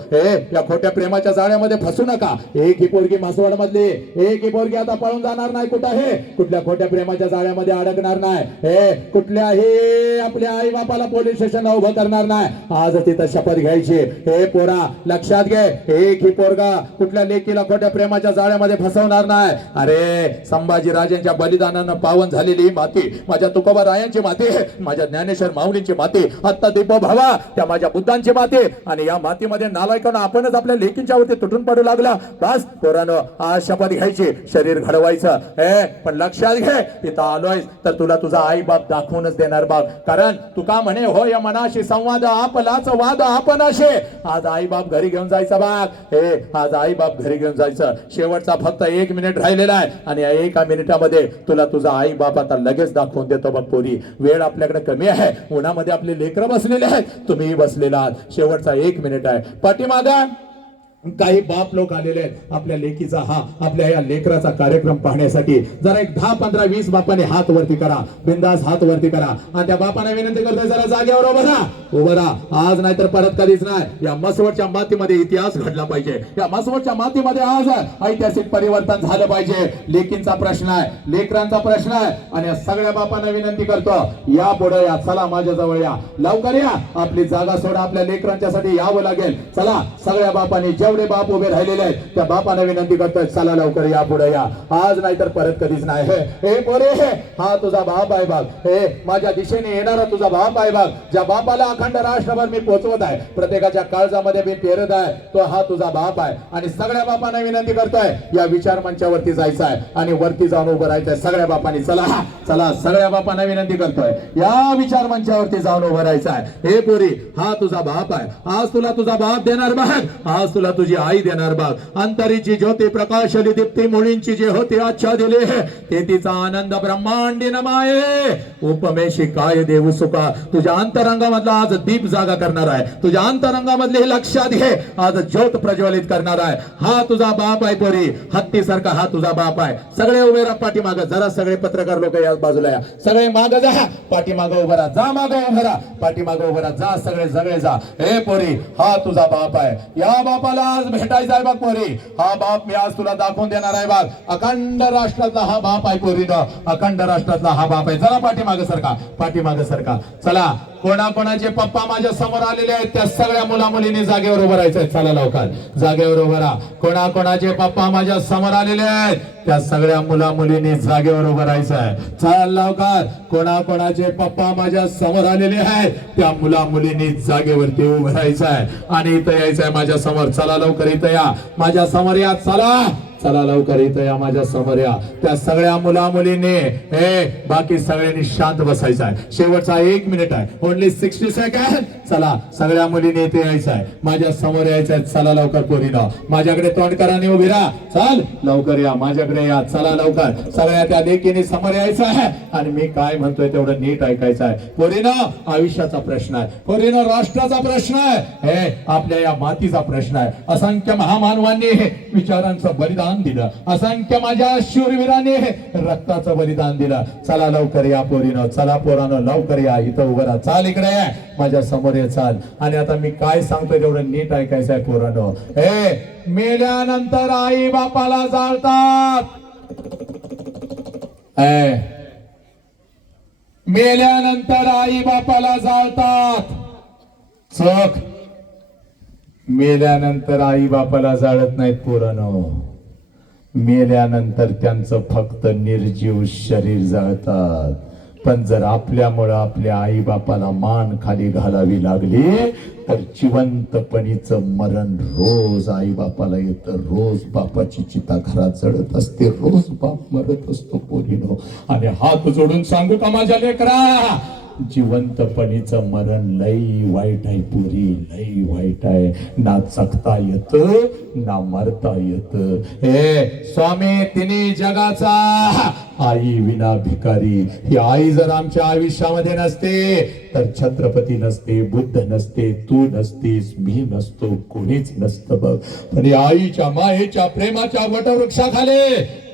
या खोट्या प्रेमाच्या जाळ्यामध्ये फसू नका. एक ही पोरगी मासवाड मधली, एक ही पोरगी आता पळून जाणार नाही कुठं, कुठल्या खोट्या प्रेमाच्या जाळ्यामध्ये अडकणार नाही. कुठल्याही आपल्या आई बापाला पोलीस स्टेशनला उभं करणार नाही. आज तिथं शपथ घ्यायची. हे पोरा लक्षात घे, एक ही पोरगा कुठल्या लेकीला खोट्या प्रेमाच्या जाळ्यामध्ये फसवणार नाही. अरे संभाजी राजांच्या बलिदानानं पावन झालेली ही माती, माझ्या तुकोबा रायांची माती, माझ्या ज्ञानेश्वर माऊलींची माती, आत्ता दीपो भावा त्या माझ्या बुद्धांची माती, आणि या मातीमध्ये नालायकांना आपणच आपल्या लेकींच्या वरती तुटून पडू लागला. बस पोरानो, आज शपथ घ्यायची, शरीर घडवायचं. पण लक्षात घे, इथं आलोय तर तुला तुझा आई बाप दाखवूनच देणार बाप. कारण तू का म्हणे हो या मनाशी संवाद आपलाच वाद आपणाशे. आज आई बाप घरी घेऊन जायचा बाग. आज आई बाप घरी घेऊन जायचं. शेवटचा फक्त 1 मिनिट राहिलेला आहे आणि या 1 मिनिटामध्ये तुला तुझा आई बाप आता लगेच दाखवून देतो बघ पोरी. वेळ आपल्याकडे कमी आहे. उन्हामध्ये आपले लेकरं बसलेले आहेत, तुम्हीही बसलेला आहात. शेवटचा 1 मिनिट आहे. पाठीमागा काही बाप लोक आलेले आहेत आपल्या लेकीचा आपल्या या लेकराचा कार्यक्रम पाहण्यासाठी. जरा एक 10 15 20 बापाने हात वरती करा, बिंदास हात वरती करा आणि त्या बापाने विनंती करतोय जरा जागेवर उभं राहा. आज नाही तर परत कधीच नाही. या मसवडच्या मातीमध्ये इतिहास घडला पाहिजे. या मसवडच्या मातीमध्ये आज ऐतिहासिक परिवर्तन झालं पाहिजे. लेकींचा प्रश्न आहे, लेकरांचा प्रश्न आहे आणि या सगळ्या बापांना विनंती करतो, या पुढे या, चला माझ्या जवळ या, लवकर या. आपली जागा सोडा, आपल्या लेकरांच्यासाठी यावं लागेल. चला सगळ्या बापांनी, जेवढे बाप उभे राहिलेले आहेत त्या बापाने विनंती करतोय, चला लवकर या, पुढे या. आज नाही तर परत कधीच नाही. हे पोरे, हा तुझा बाप आहे बाप. माझ्या दिशेने येणारा तुझा बाप आहे बाप. ज्या बापाला अखंड राष्ट्रभर मी पोहोचवत आहे, प्रत्येकाच्या काळजामध्ये मी पेरत आहे, तो हा तुझा बाप आहे. आणि सगळ्या बापांना विनंती करतोय, या विचार मंचावरती जायचं आहे आणि वरती जाऊन उभं राहायचंय सगळ्या बापांनी. चला चला, सगळ्या बापांना विनंती करतोय, या विचार मंचावरती जाऊन उभं राहायचं आहे. हे पोरी, हा तुझा बाप आहे. आज तुला तुझा बाप देणार बाग, आज तुला तुझी आई देणार बाग. अंतरीची ज्योती प्रकाशली दीप्ती मुलींची जे होते आच्छा दिले, ते तिचा आनंद ब्रह्मांडी नमाये. उपमेशी काय देऊ सुका, तुझ्या अंतरंगामधला आज दीप जागा करणार आहे. तुझ्या अंतरंगामधले लक्षात घे, आज ज्योत प्रज्वलित करणार आहे. हा तुझा बाप आहे पोरी, हत्तीसारखा हा तुझा बाप आहे. सगळे उभे राहा पाठीमागं. जरा सगळे पत्रकार लोक या बाजूला या, सगळे मागं जा, पाठीमागं उभं राहा, जा मागं उभं राहा, पाठीमागं उभं राहा, जा सगळे जा. हे पोरी, हा तुझा बाप आहे. या बापाला आज भेटायचं आहे बघ पोरी. हा बाप मी आज तुला दाखवून देणार आहे बघ. अखंड राष्ट्रातला हा बाप आहे पोरीनो, अखंड राष्ट्रातला हा बाप आहे. जरा पाठीमागं सरका, पाठीमागं सरका. चला, कोणाकोणाचे पप्पा माझ्या समोर आलेले आहेत त्या सगळ्या मुला मुलींनी जागेवर उभं राहायचंय. चला लवकर जागेवर उभं राहा. कोणाकोणाचे पप्पा माझ्या समोर आलेले आहेत त्या सगळ्या मुला मुलींनी जागेवर उभं राहायचंय. चला लवकर, कोणाकोणाचे पप्पा माझ्या समोर आलेले आहेत त्या मुला मुलींनी जागेवरती उभं राहायचंय आणि इथं यायचंय माझ्या समोर. चला लवकर इथं या, माझ्या समोर या. चला चला लवकर इथं या, माझ्या समोर या. त्या सगळ्या मुला मुलींनी बाकी सगळ्यांनी शांत बसायचं आहे. शेवटचा 1 मिनिट आहे, ओनली 60 सेकंड. चला सगळ्या मुलींनी इथे यायचं आहे, माझ्या समोर यायचं आहे. चला लवकर पोरीनो, माझ्याकडे तोंड करा आणि उभी राहा. चल लवकर या, माझ्याकडे या. चला लवकर, सगळ्या त्या लेकीने समोर यायचं आहे आणि मी काय म्हणतोय तेवढं नीट ऐकायचं आहे. पोरीनो, आयुष्याचा प्रश्न आहे. पोरीनो, राष्ट्राचा प्रश्न आहे. आपल्या या मातीचा प्रश्न आहे. असंख्य महामानवांनी विचारांचं बलिदान दिलं, असंख्य माझ्या शूरवीरांनी रक्ताचं बलिदान दिलं. चला लवकर या पोरीनो, चला पोरानो लवकर या, इथं उभं राहा. चाल इकडे या, माझ्या समोर ये. चाल. आणि आता मी काय सांगतोय तेवढं नीट ऐकायचं आहे पोरानो. मेल्यानंतर आई बापाला जाळतात. मेल्यानंतर आई बापाला जाळतात. चोख, मेल्यानंतर आई बापाला जाळत नाहीत पोरानो. मेल्यानंतर त्यांचं फक्त निर्जीव शरीर जाळतात. पण जर आपल्यामुळं आपल्या आई बापाला मान खाली घालावी लागली तर जिवंतपणीचं मरण रोज आई बापाला येतं. रोज बापाची चिता घरात जळत असते, रोज बाप मरत असतो पोरीनो. आणि हात जोडून सांगू का माझ्या लेकरा, जिवंतपणीचं मरण लई वाईट आहे पोरी, लई वाईट आहे. ना जगता येत ना मरता येत. स्वामी तिन्ही जगाचा आई विना भिकारी. ही आई जर आमच्या आयुष्यामध्ये नसते तर छत्रपती नसते, बुद्ध नसते, तू नसतीस, मी नसतो, कोणीच नसतं बघ. पण या आईच्या मायेच्या प्रेमाच्या वटवृक्षाखाली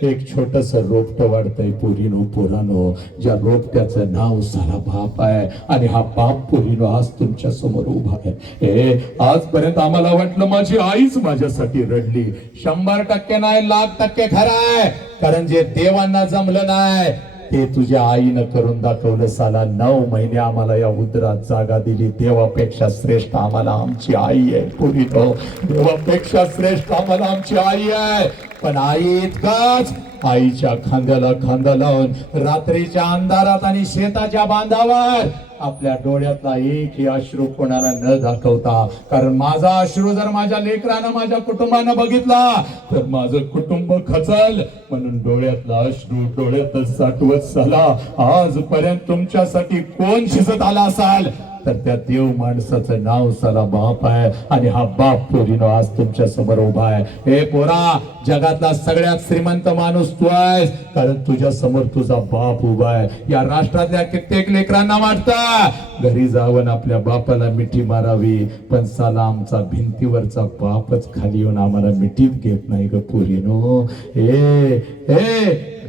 एक छोटस रोपट वाढतंय पोरीनो, पोरानो. ज्या रोपट्याचं नाव सारा बाप आहे आणि हा बाप पोरीनो आज तुमच्या समोर उभा आहे. आजपर्यंत आम्हाला वाटलं माझी आईच माझ्यासाठी रडली. 100% नाही, 1,00,000% खरं आहे. कारण जे देवांना जमलं नाही ते तुझ्या आईनं करून दाखवलं. साला 9 महिने आम्हाला या उदरात जागा दिली. देवापेक्षा श्रेष्ठ आम्हाला आमची आई आहे पोरीनो, देवापेक्षा श्रेष्ठ आम्हाला आमची आई आहे. पण आई इतकाच आईच्या खांद्याला खांदा लावून रात्रीच्या अंधारात आणि शेताच्या बांधावर आपल्या डोळ्यातला एकही अश्रू कोणाला न दाखवता, कारण माझा अश्रू जर माझ्या लेकरानं माझ्या कुटुंबानं बघितला तर माझं कुटुंब खचल, म्हणून डोळ्यातला अश्रू डोळ्यातच साठवत चला. आजपर्यंत तुमच्यासाठी कोण शिजत आला असाल तर त्या देव माणसाचं नाव साला बाप आहे, आणि हा बाप पोरीनो आज तुमच्या समोर उभा आहे. हे पोरा, जगातला सगळ्यात श्रीमंत माणूस तू आहेस, कारण तुझ्या समोर तुझा बाप उभा आहे. या राष्ट्रातल्या कित्येक लेकरांना वाटतं घरी जाऊन आपल्या बापाला मिठी मारावी, पण साला आमचा भिंतीवरचा बापच खाली येऊन आम्हाला मिठीच घेत नाही ग पोरीनो.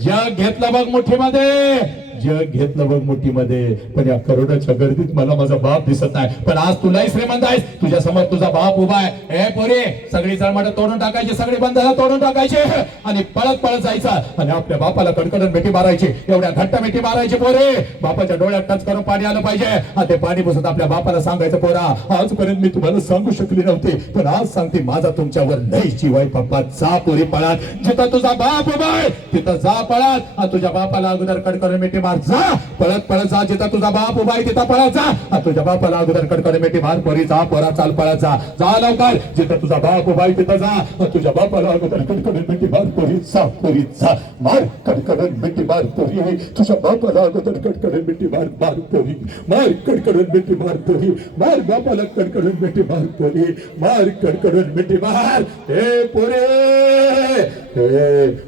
जग घेतलं बघ मुठीमध्ये, जग घेतलं बघ मुठीमध्ये, पण या करोडाच्या गर्दीत मला माझा बाप दिसत नाही. पण आज तुलाही श्रीमंत आहेस, तुझ्या समोर तुझा बाप उभा आहे. हे पोरे, सगळी जळमाट तोडून टाकायची, सगळी बंधनं तोडून टाकायचे आणि पळत पळत जायचं आणि आपल्या बापाला कडकडून मिठी मारायची. एवढ्या घट्ट मिठी मारायची पोरे, बापाच्या डोळ्यात टच करून पाणी आलं पाहिजे. आणि ते पाणी पुसत आपल्या बापाला सांगायचं, पोरा आजपर्यंत मी तुम्हाला सांगू शकली नव्हती, पण आज सांगते माझा तुमच्यावर लई जीव आहे. पप्पा जा पोरी पळत, जिथं तुझा बाप उभा आहे तिथं जा पळत. तुझ्या बापाला अगोदर कडकडून मिठी मार, जा पळत पळत जा, जिथं तुझा बाप उभा आहे तिथं पळत जा. तुझ्या बापाला अगोदर कडकडून मिठी मार, पोरी जा, पोरा चाल पळत जा, जा लवकर, जिथं तुझा बाप उभा आहे तिथं जा. तुझ्या बापाला अगोदर कडकडून मिठी मार, पोरी जा, पोरी जा, मार कडकडून मिठी मार, पोरी आहे तुझ्या बापाला अगोदर कडकडून मिठी मार, मार पोरी, मार कडकडून मिठी मार, पोरी मार, बापाला कडकडून मिठी मार, पोरी मार कडकडून मिठी मार. हे पोरे,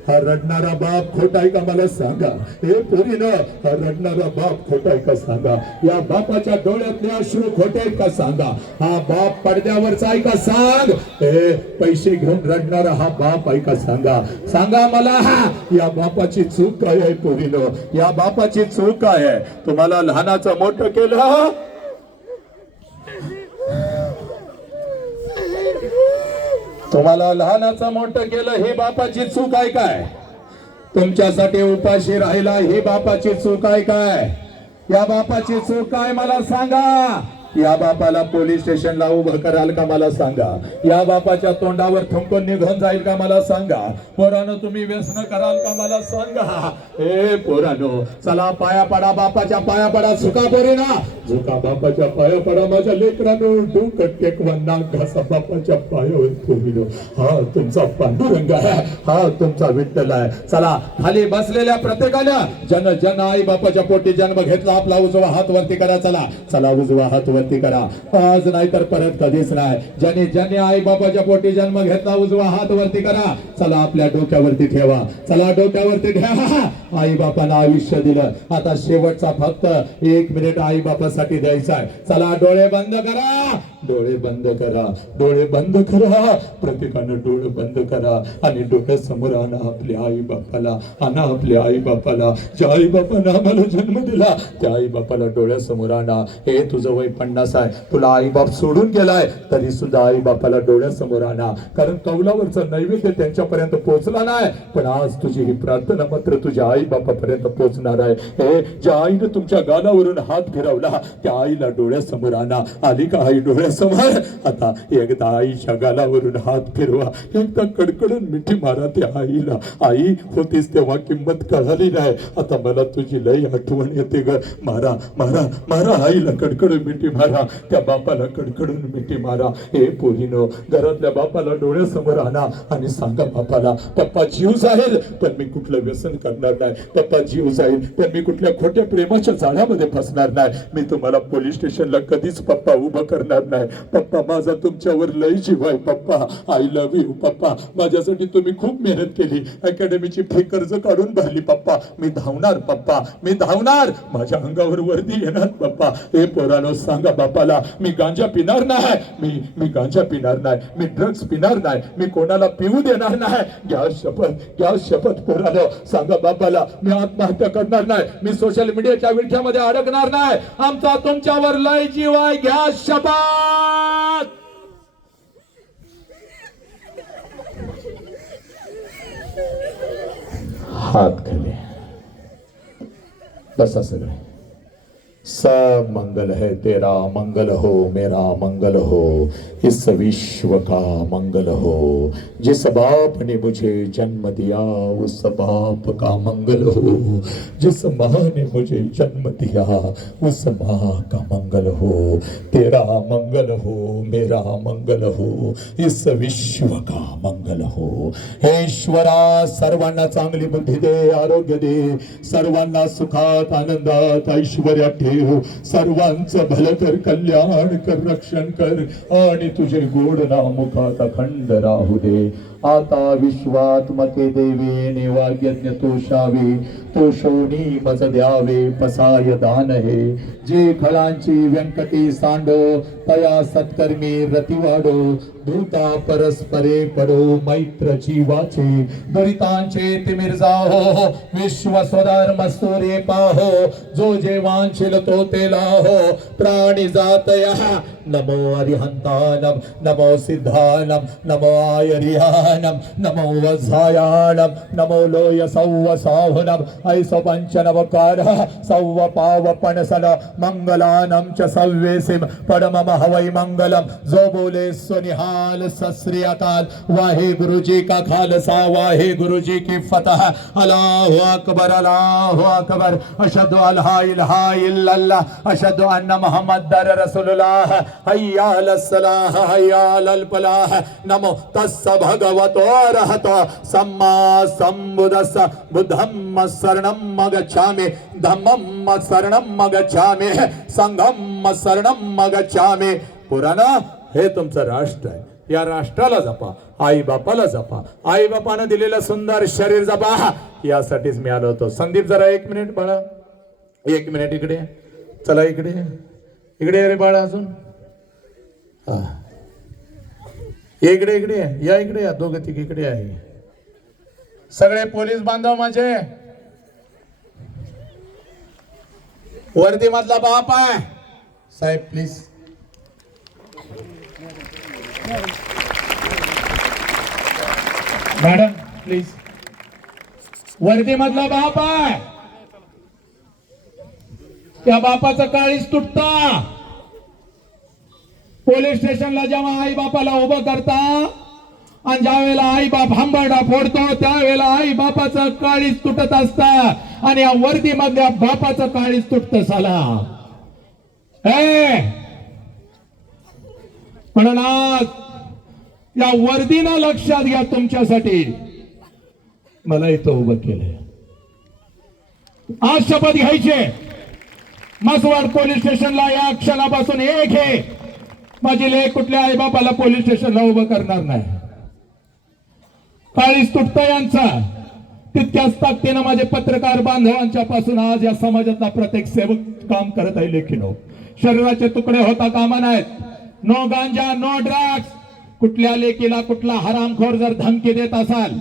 हा रडणारा बाप खोटा आहे का मला सांगा. हे पोरीनं, हा रडणारा बाप खोटा आहे का सांगा. या बापाच्या डोळ्यातले अश्रू खोटे आहेत का सांगा. हा बाप पडद्यावरचा आहे का सांग. हे पैसे घेऊन रडणारा हा बाप आहे का सांगा. सांगा मला, या बापाची चूक काय आहे पोरीनो, या बापाची चूक काय आहे. तुम्हाला लहानाचं मोठं केलं, तुम्हाला लहानाचं मोठं केलं, ही बापाची चूक आहे काय. तुमच्यासाठी उपाशी राहिला, ही बापाची चूक आहे काय. या बापाची चूक काय मला सांगा. या बापाला पोलीस स्टेशनला उभं कराल का मला सांगा. या बापाच्या तोंडावर थुंकून निघून जाईल का मला सांगा. पोरानो, तुम्ही व्यसन कराल का मला सांगा. हे पोरानो, चला पाया पडा, बापाच्या पाया पडा, झुका पोरीना, झुका बापाच्या पाया पडा. माझ्या लेकरांनो, डोकं टेकवा, नाक घासा बापाच्या पायावर पोरीनो. हा तुमचा पांडुरंग आहे, हा तुमचा विठ्ठल आहे. चला खाली बसलेल्या प्रत्येकानं जन जन आई बापाच्या पोटी जन्म घेतला, आपला उजवा हात वरती करा. चला चला, उजवा हात वरती करा. आज नाही तर परत कधीच नाही. ज्याने ज्याने आई बापाच्या पोटी जन्म घेतला, उजवा हात वरती करा. चला आपल्या डोक्यावरती ठेवा, चला डोक्यावरती ठेवा. आई बापाला आयुष्य दिलं, आता शेवटचा फक्त 1 मिनिट आई बापासाठी द्यायचा आहे. चला डोळे बंद करा, डोळे बंद करा, डोळे बंद करा. प्रत्येकानं डोळे बंद करा आणि डोळ्यासमोर आणा आपल्या आई बापाला, आणा आपल्या आई बापाला. ज्या आई बापानं आम्हाला जन्म दिला त्या आई बापाला डोळ्यासमोर आणा. हे तुझं वय 50 आहे, तुला आई बाप सोडून गेलाय, तरी सुद्धा आई बापाला डोळ्यासमोर आणा. कारण कौलावरचा नैवेद्य त्यांच्यापर्यंत पोहोचला नाही, पण आज तुझी ही प्रार्थना मात्र तुझ्या आई बापापर्यंत पोहोचणार आहे. हे ज्या आईने तुमच्या गालावरून हात फिरवला त्या आईला डोळ्यासमोर आणा. आली का आई डोळ्यासमोर. आता एकदा आईच्या गालावरून हात फिरवा, एकदा कडकडून मिठी मारा त्या आईला. आई होतीस तेव्हा किंमत कळाली नाही, आता मला तुझी लई आठवण येते ग. मारा मारा मारा, आईला कडकडून मिठी मारा, त्या बापाला कडकडून मिठी मारा. हे पोरीनो, घरातल्या बापाला डोळ्यासमोर आणा आणि सांगा बापाला, पप्पा जीव जाईल पण मी कुठलं व्यसन करणार नाही. पप्पा जीव जाईल पण मी कुठल्या खोट्या प्रेमाच्या जाळ्यामध्ये फसणार नाही. मी तुम्हाला पोलीस स्टेशनला कधीच पप्पा उभं करणार नाही. पप्पा माझा तुमच्यावर लय जीव आहे. पप्पा आय लव्ह यू. पप्पा माझ्यासाठी तुम्ही खूप मेहनत केली, अकॅडमीची फी कर्ज काढून भरली. पप्पा मी धावणार, पप्पा मी धावणार, माझ्या अंगावर वर्दी येणार. पप्पा हे पोरानो, सांगा बापाला, मी गांजा पिणार नाही, मी गांजा पिणार नाही, मी ड्रग्स पिणार नाही, मी कोणाला पिऊ देणार नाही. घ्या शपथ, घ्या शपथ पोरानो, सांगा बापाला, मी आत्महत्या करणार नाही, मी सोशल मीडियाच्या विळख्यामध्ये अडकणार नाही. आमचा तुमच्यावर लय जीव आहे. घ्या शपथ. हात खाली बसा सगळे. सब मंगल है तेरा, मंगल हो मेरा मंगल हो, इस विश्व का मंगल हो। जिस बाप ने मुझे जन्म दिया उस बाप का मंगल हो, जिस माँ ने मुझे जन्म दिया उस माँ का मंगल हो। तेरा मंगल हो मेरा मंगल हो, इस विश्व का मंगल हो। हे ईश्वरा, सर्वांना चांगली बुद्धी दे, आरोग्य दे, सर्वांना सुखात आनंदात ऐश्वर्यात ठेव, सर्वांचं भलं कर, कल्याण कर, रक्षण कर आणि तुझे गोड नाम मुखात अखंड राहू दे। आता विश्वात्मके देवे नेवाग्यज्ञ तोषावे, तोषोनी मज द्यावे पसाय दान हे। जे खळांची व्यंकटी सांडो, तया सत्कर्मी रती वाढो, धूता परस्परे पडो मैत्र जीवाचे, दुरितांचे तिमिर जाहो, विश्व स्वधर्म सूर्य पाहो, जो जे वांछिल तो ते लाहो, प्राणी जातया नमो अरिहंतानम, नमो सिद्धानम, नमो आयरियानम, नमो वज्रायानम, नमो लोय सौव साहुनम, ऐसो पंचनवकार सौव पाव पणसन, मंगलानम च सव्वेसिम परमम हवै मंगलम। जो बोले सुनिहाल सत श्री अकाल, वाहे गुरु जी का खालसा वाहे गुरु जी की फतह। अल्लाहु अकबर अल्लाहु अकबर, अशहदु अल्ला इलाहा इल्लल्लाह, अशहदु अन्ना मुहम्मदर रसूलुल्लाह, हय्या अलस सलाह हय्या अलल फलाह। नमो तस्स भगवतो अरहतो सम्मा संबुद्धस्स, बुद्धम्म शरणं गच्छामि, धम्मं शरणं गच्छामि, संघं शरणं गच्छामि। पुराणा हे तुमचं राष्ट्र आहे, या राष्ट्राला जपा, आई बापाला जपा, आई बापानं दिलेलं सुंदर शरीर जपा, यासाठीच मी आलो होतो। संदीप जरा 1 मिनिट बाळा, 1 मिनिट इकडे चला, इकडे इकडे रे बाळा, अजून हा इकडे इकडे या, इकडे या, दोघं तिघ इकडे आहे। सगळे पोलीस बांधव माझे, वर्दी मधला बाप आहे साहेब, प्लीज मॅडम प्लीज, वर्दी मधला बाप आहे, त्या बापाचं काळीच तुटता। पोलीस स्टेशनला जेव्हा आई बापाला उभं करता आणि ज्या वेळेला आई बाप हंबरडा फोडतो त्यावेळेला आई बापाचं काळीच तुटत असतं आणि या वर्दी मधल्या बापाचं काळीच तुटत साला। म्हणून आज या वर्दीनं लक्षात घ्या, तुमच्यासाठी मला इथं उभं केलंय। आज शपथ घ्यायचे, मसवाड पोलीस स्टेशनला या क्षणापासून एक हे माझी लेक कुठल्या आई बापाला पोलीस स्टेशनला उभं करणार नाही। काळीच तुटतं यांचा, तितक्याच ताकदीनं माझे पत्रकार बांधवांच्या पासून आज या समाजातला प्रत्येक सेवक काम करत आहे। लेखीनो, शरीराचे तुकडे होता कामा नाहीत। नो गांजा नो ड्रग्स। कुठल्या लेकीला कुठला हरामखोर जर धमकी देत असाल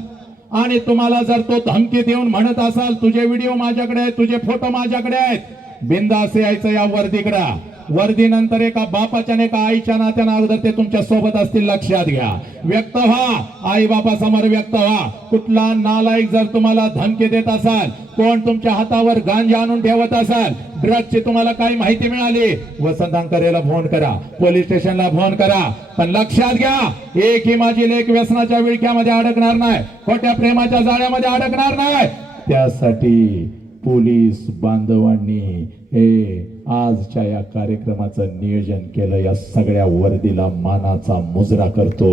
आणि तुम्हाला जर तो धमकी देऊन म्हणत असाल तुझे व्हिडिओ माझ्याकडे आहेत, तुझे फोटो माझ्याकडे आहेत, बिंदास यायचं या वर्दीकडे। वर्दीनंतर एका बापाच्या आणि एका आईच्या नात्यानं अगोदर ते तुमच्या सोबत असतील, लक्षात घ्या। व्यक्त व्हा, आई बापा समोर व्यक्त व्हा। कुठला नालायक जर तुम्हाला धमकी देत असाल, कोण तुमच्या हातावर गांजा आणून ठेवत असाल, ड्रग्जची तुम्हाला काही माहिती मिळाली, वसंत अंकरेला फोन करा, पोलीस स्टेशनला फोन करा। पण लक्षात घ्या, एक ही माझी लेक व्यसनाच्या विळख्यामध्ये अडकणार नाही, खोट्या प्रेमाच्या जाळ्यामध्ये अडकणार नाही। त्यासाठी पोलीस बांधवांनी हे आजच्या या कार्यक्रमाचं नियोजन केलं। या सगळ्या वर्दीला मानाचा मुजरा करतो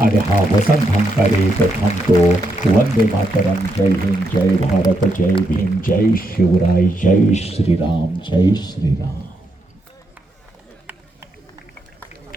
आणि हा वसंत अंकारे इथं थांबतो। वंदे मातरम, जय हिंद, जय भारत, जय भीम, जय शिवराय, जय श्रीराम, जय श्रीराम।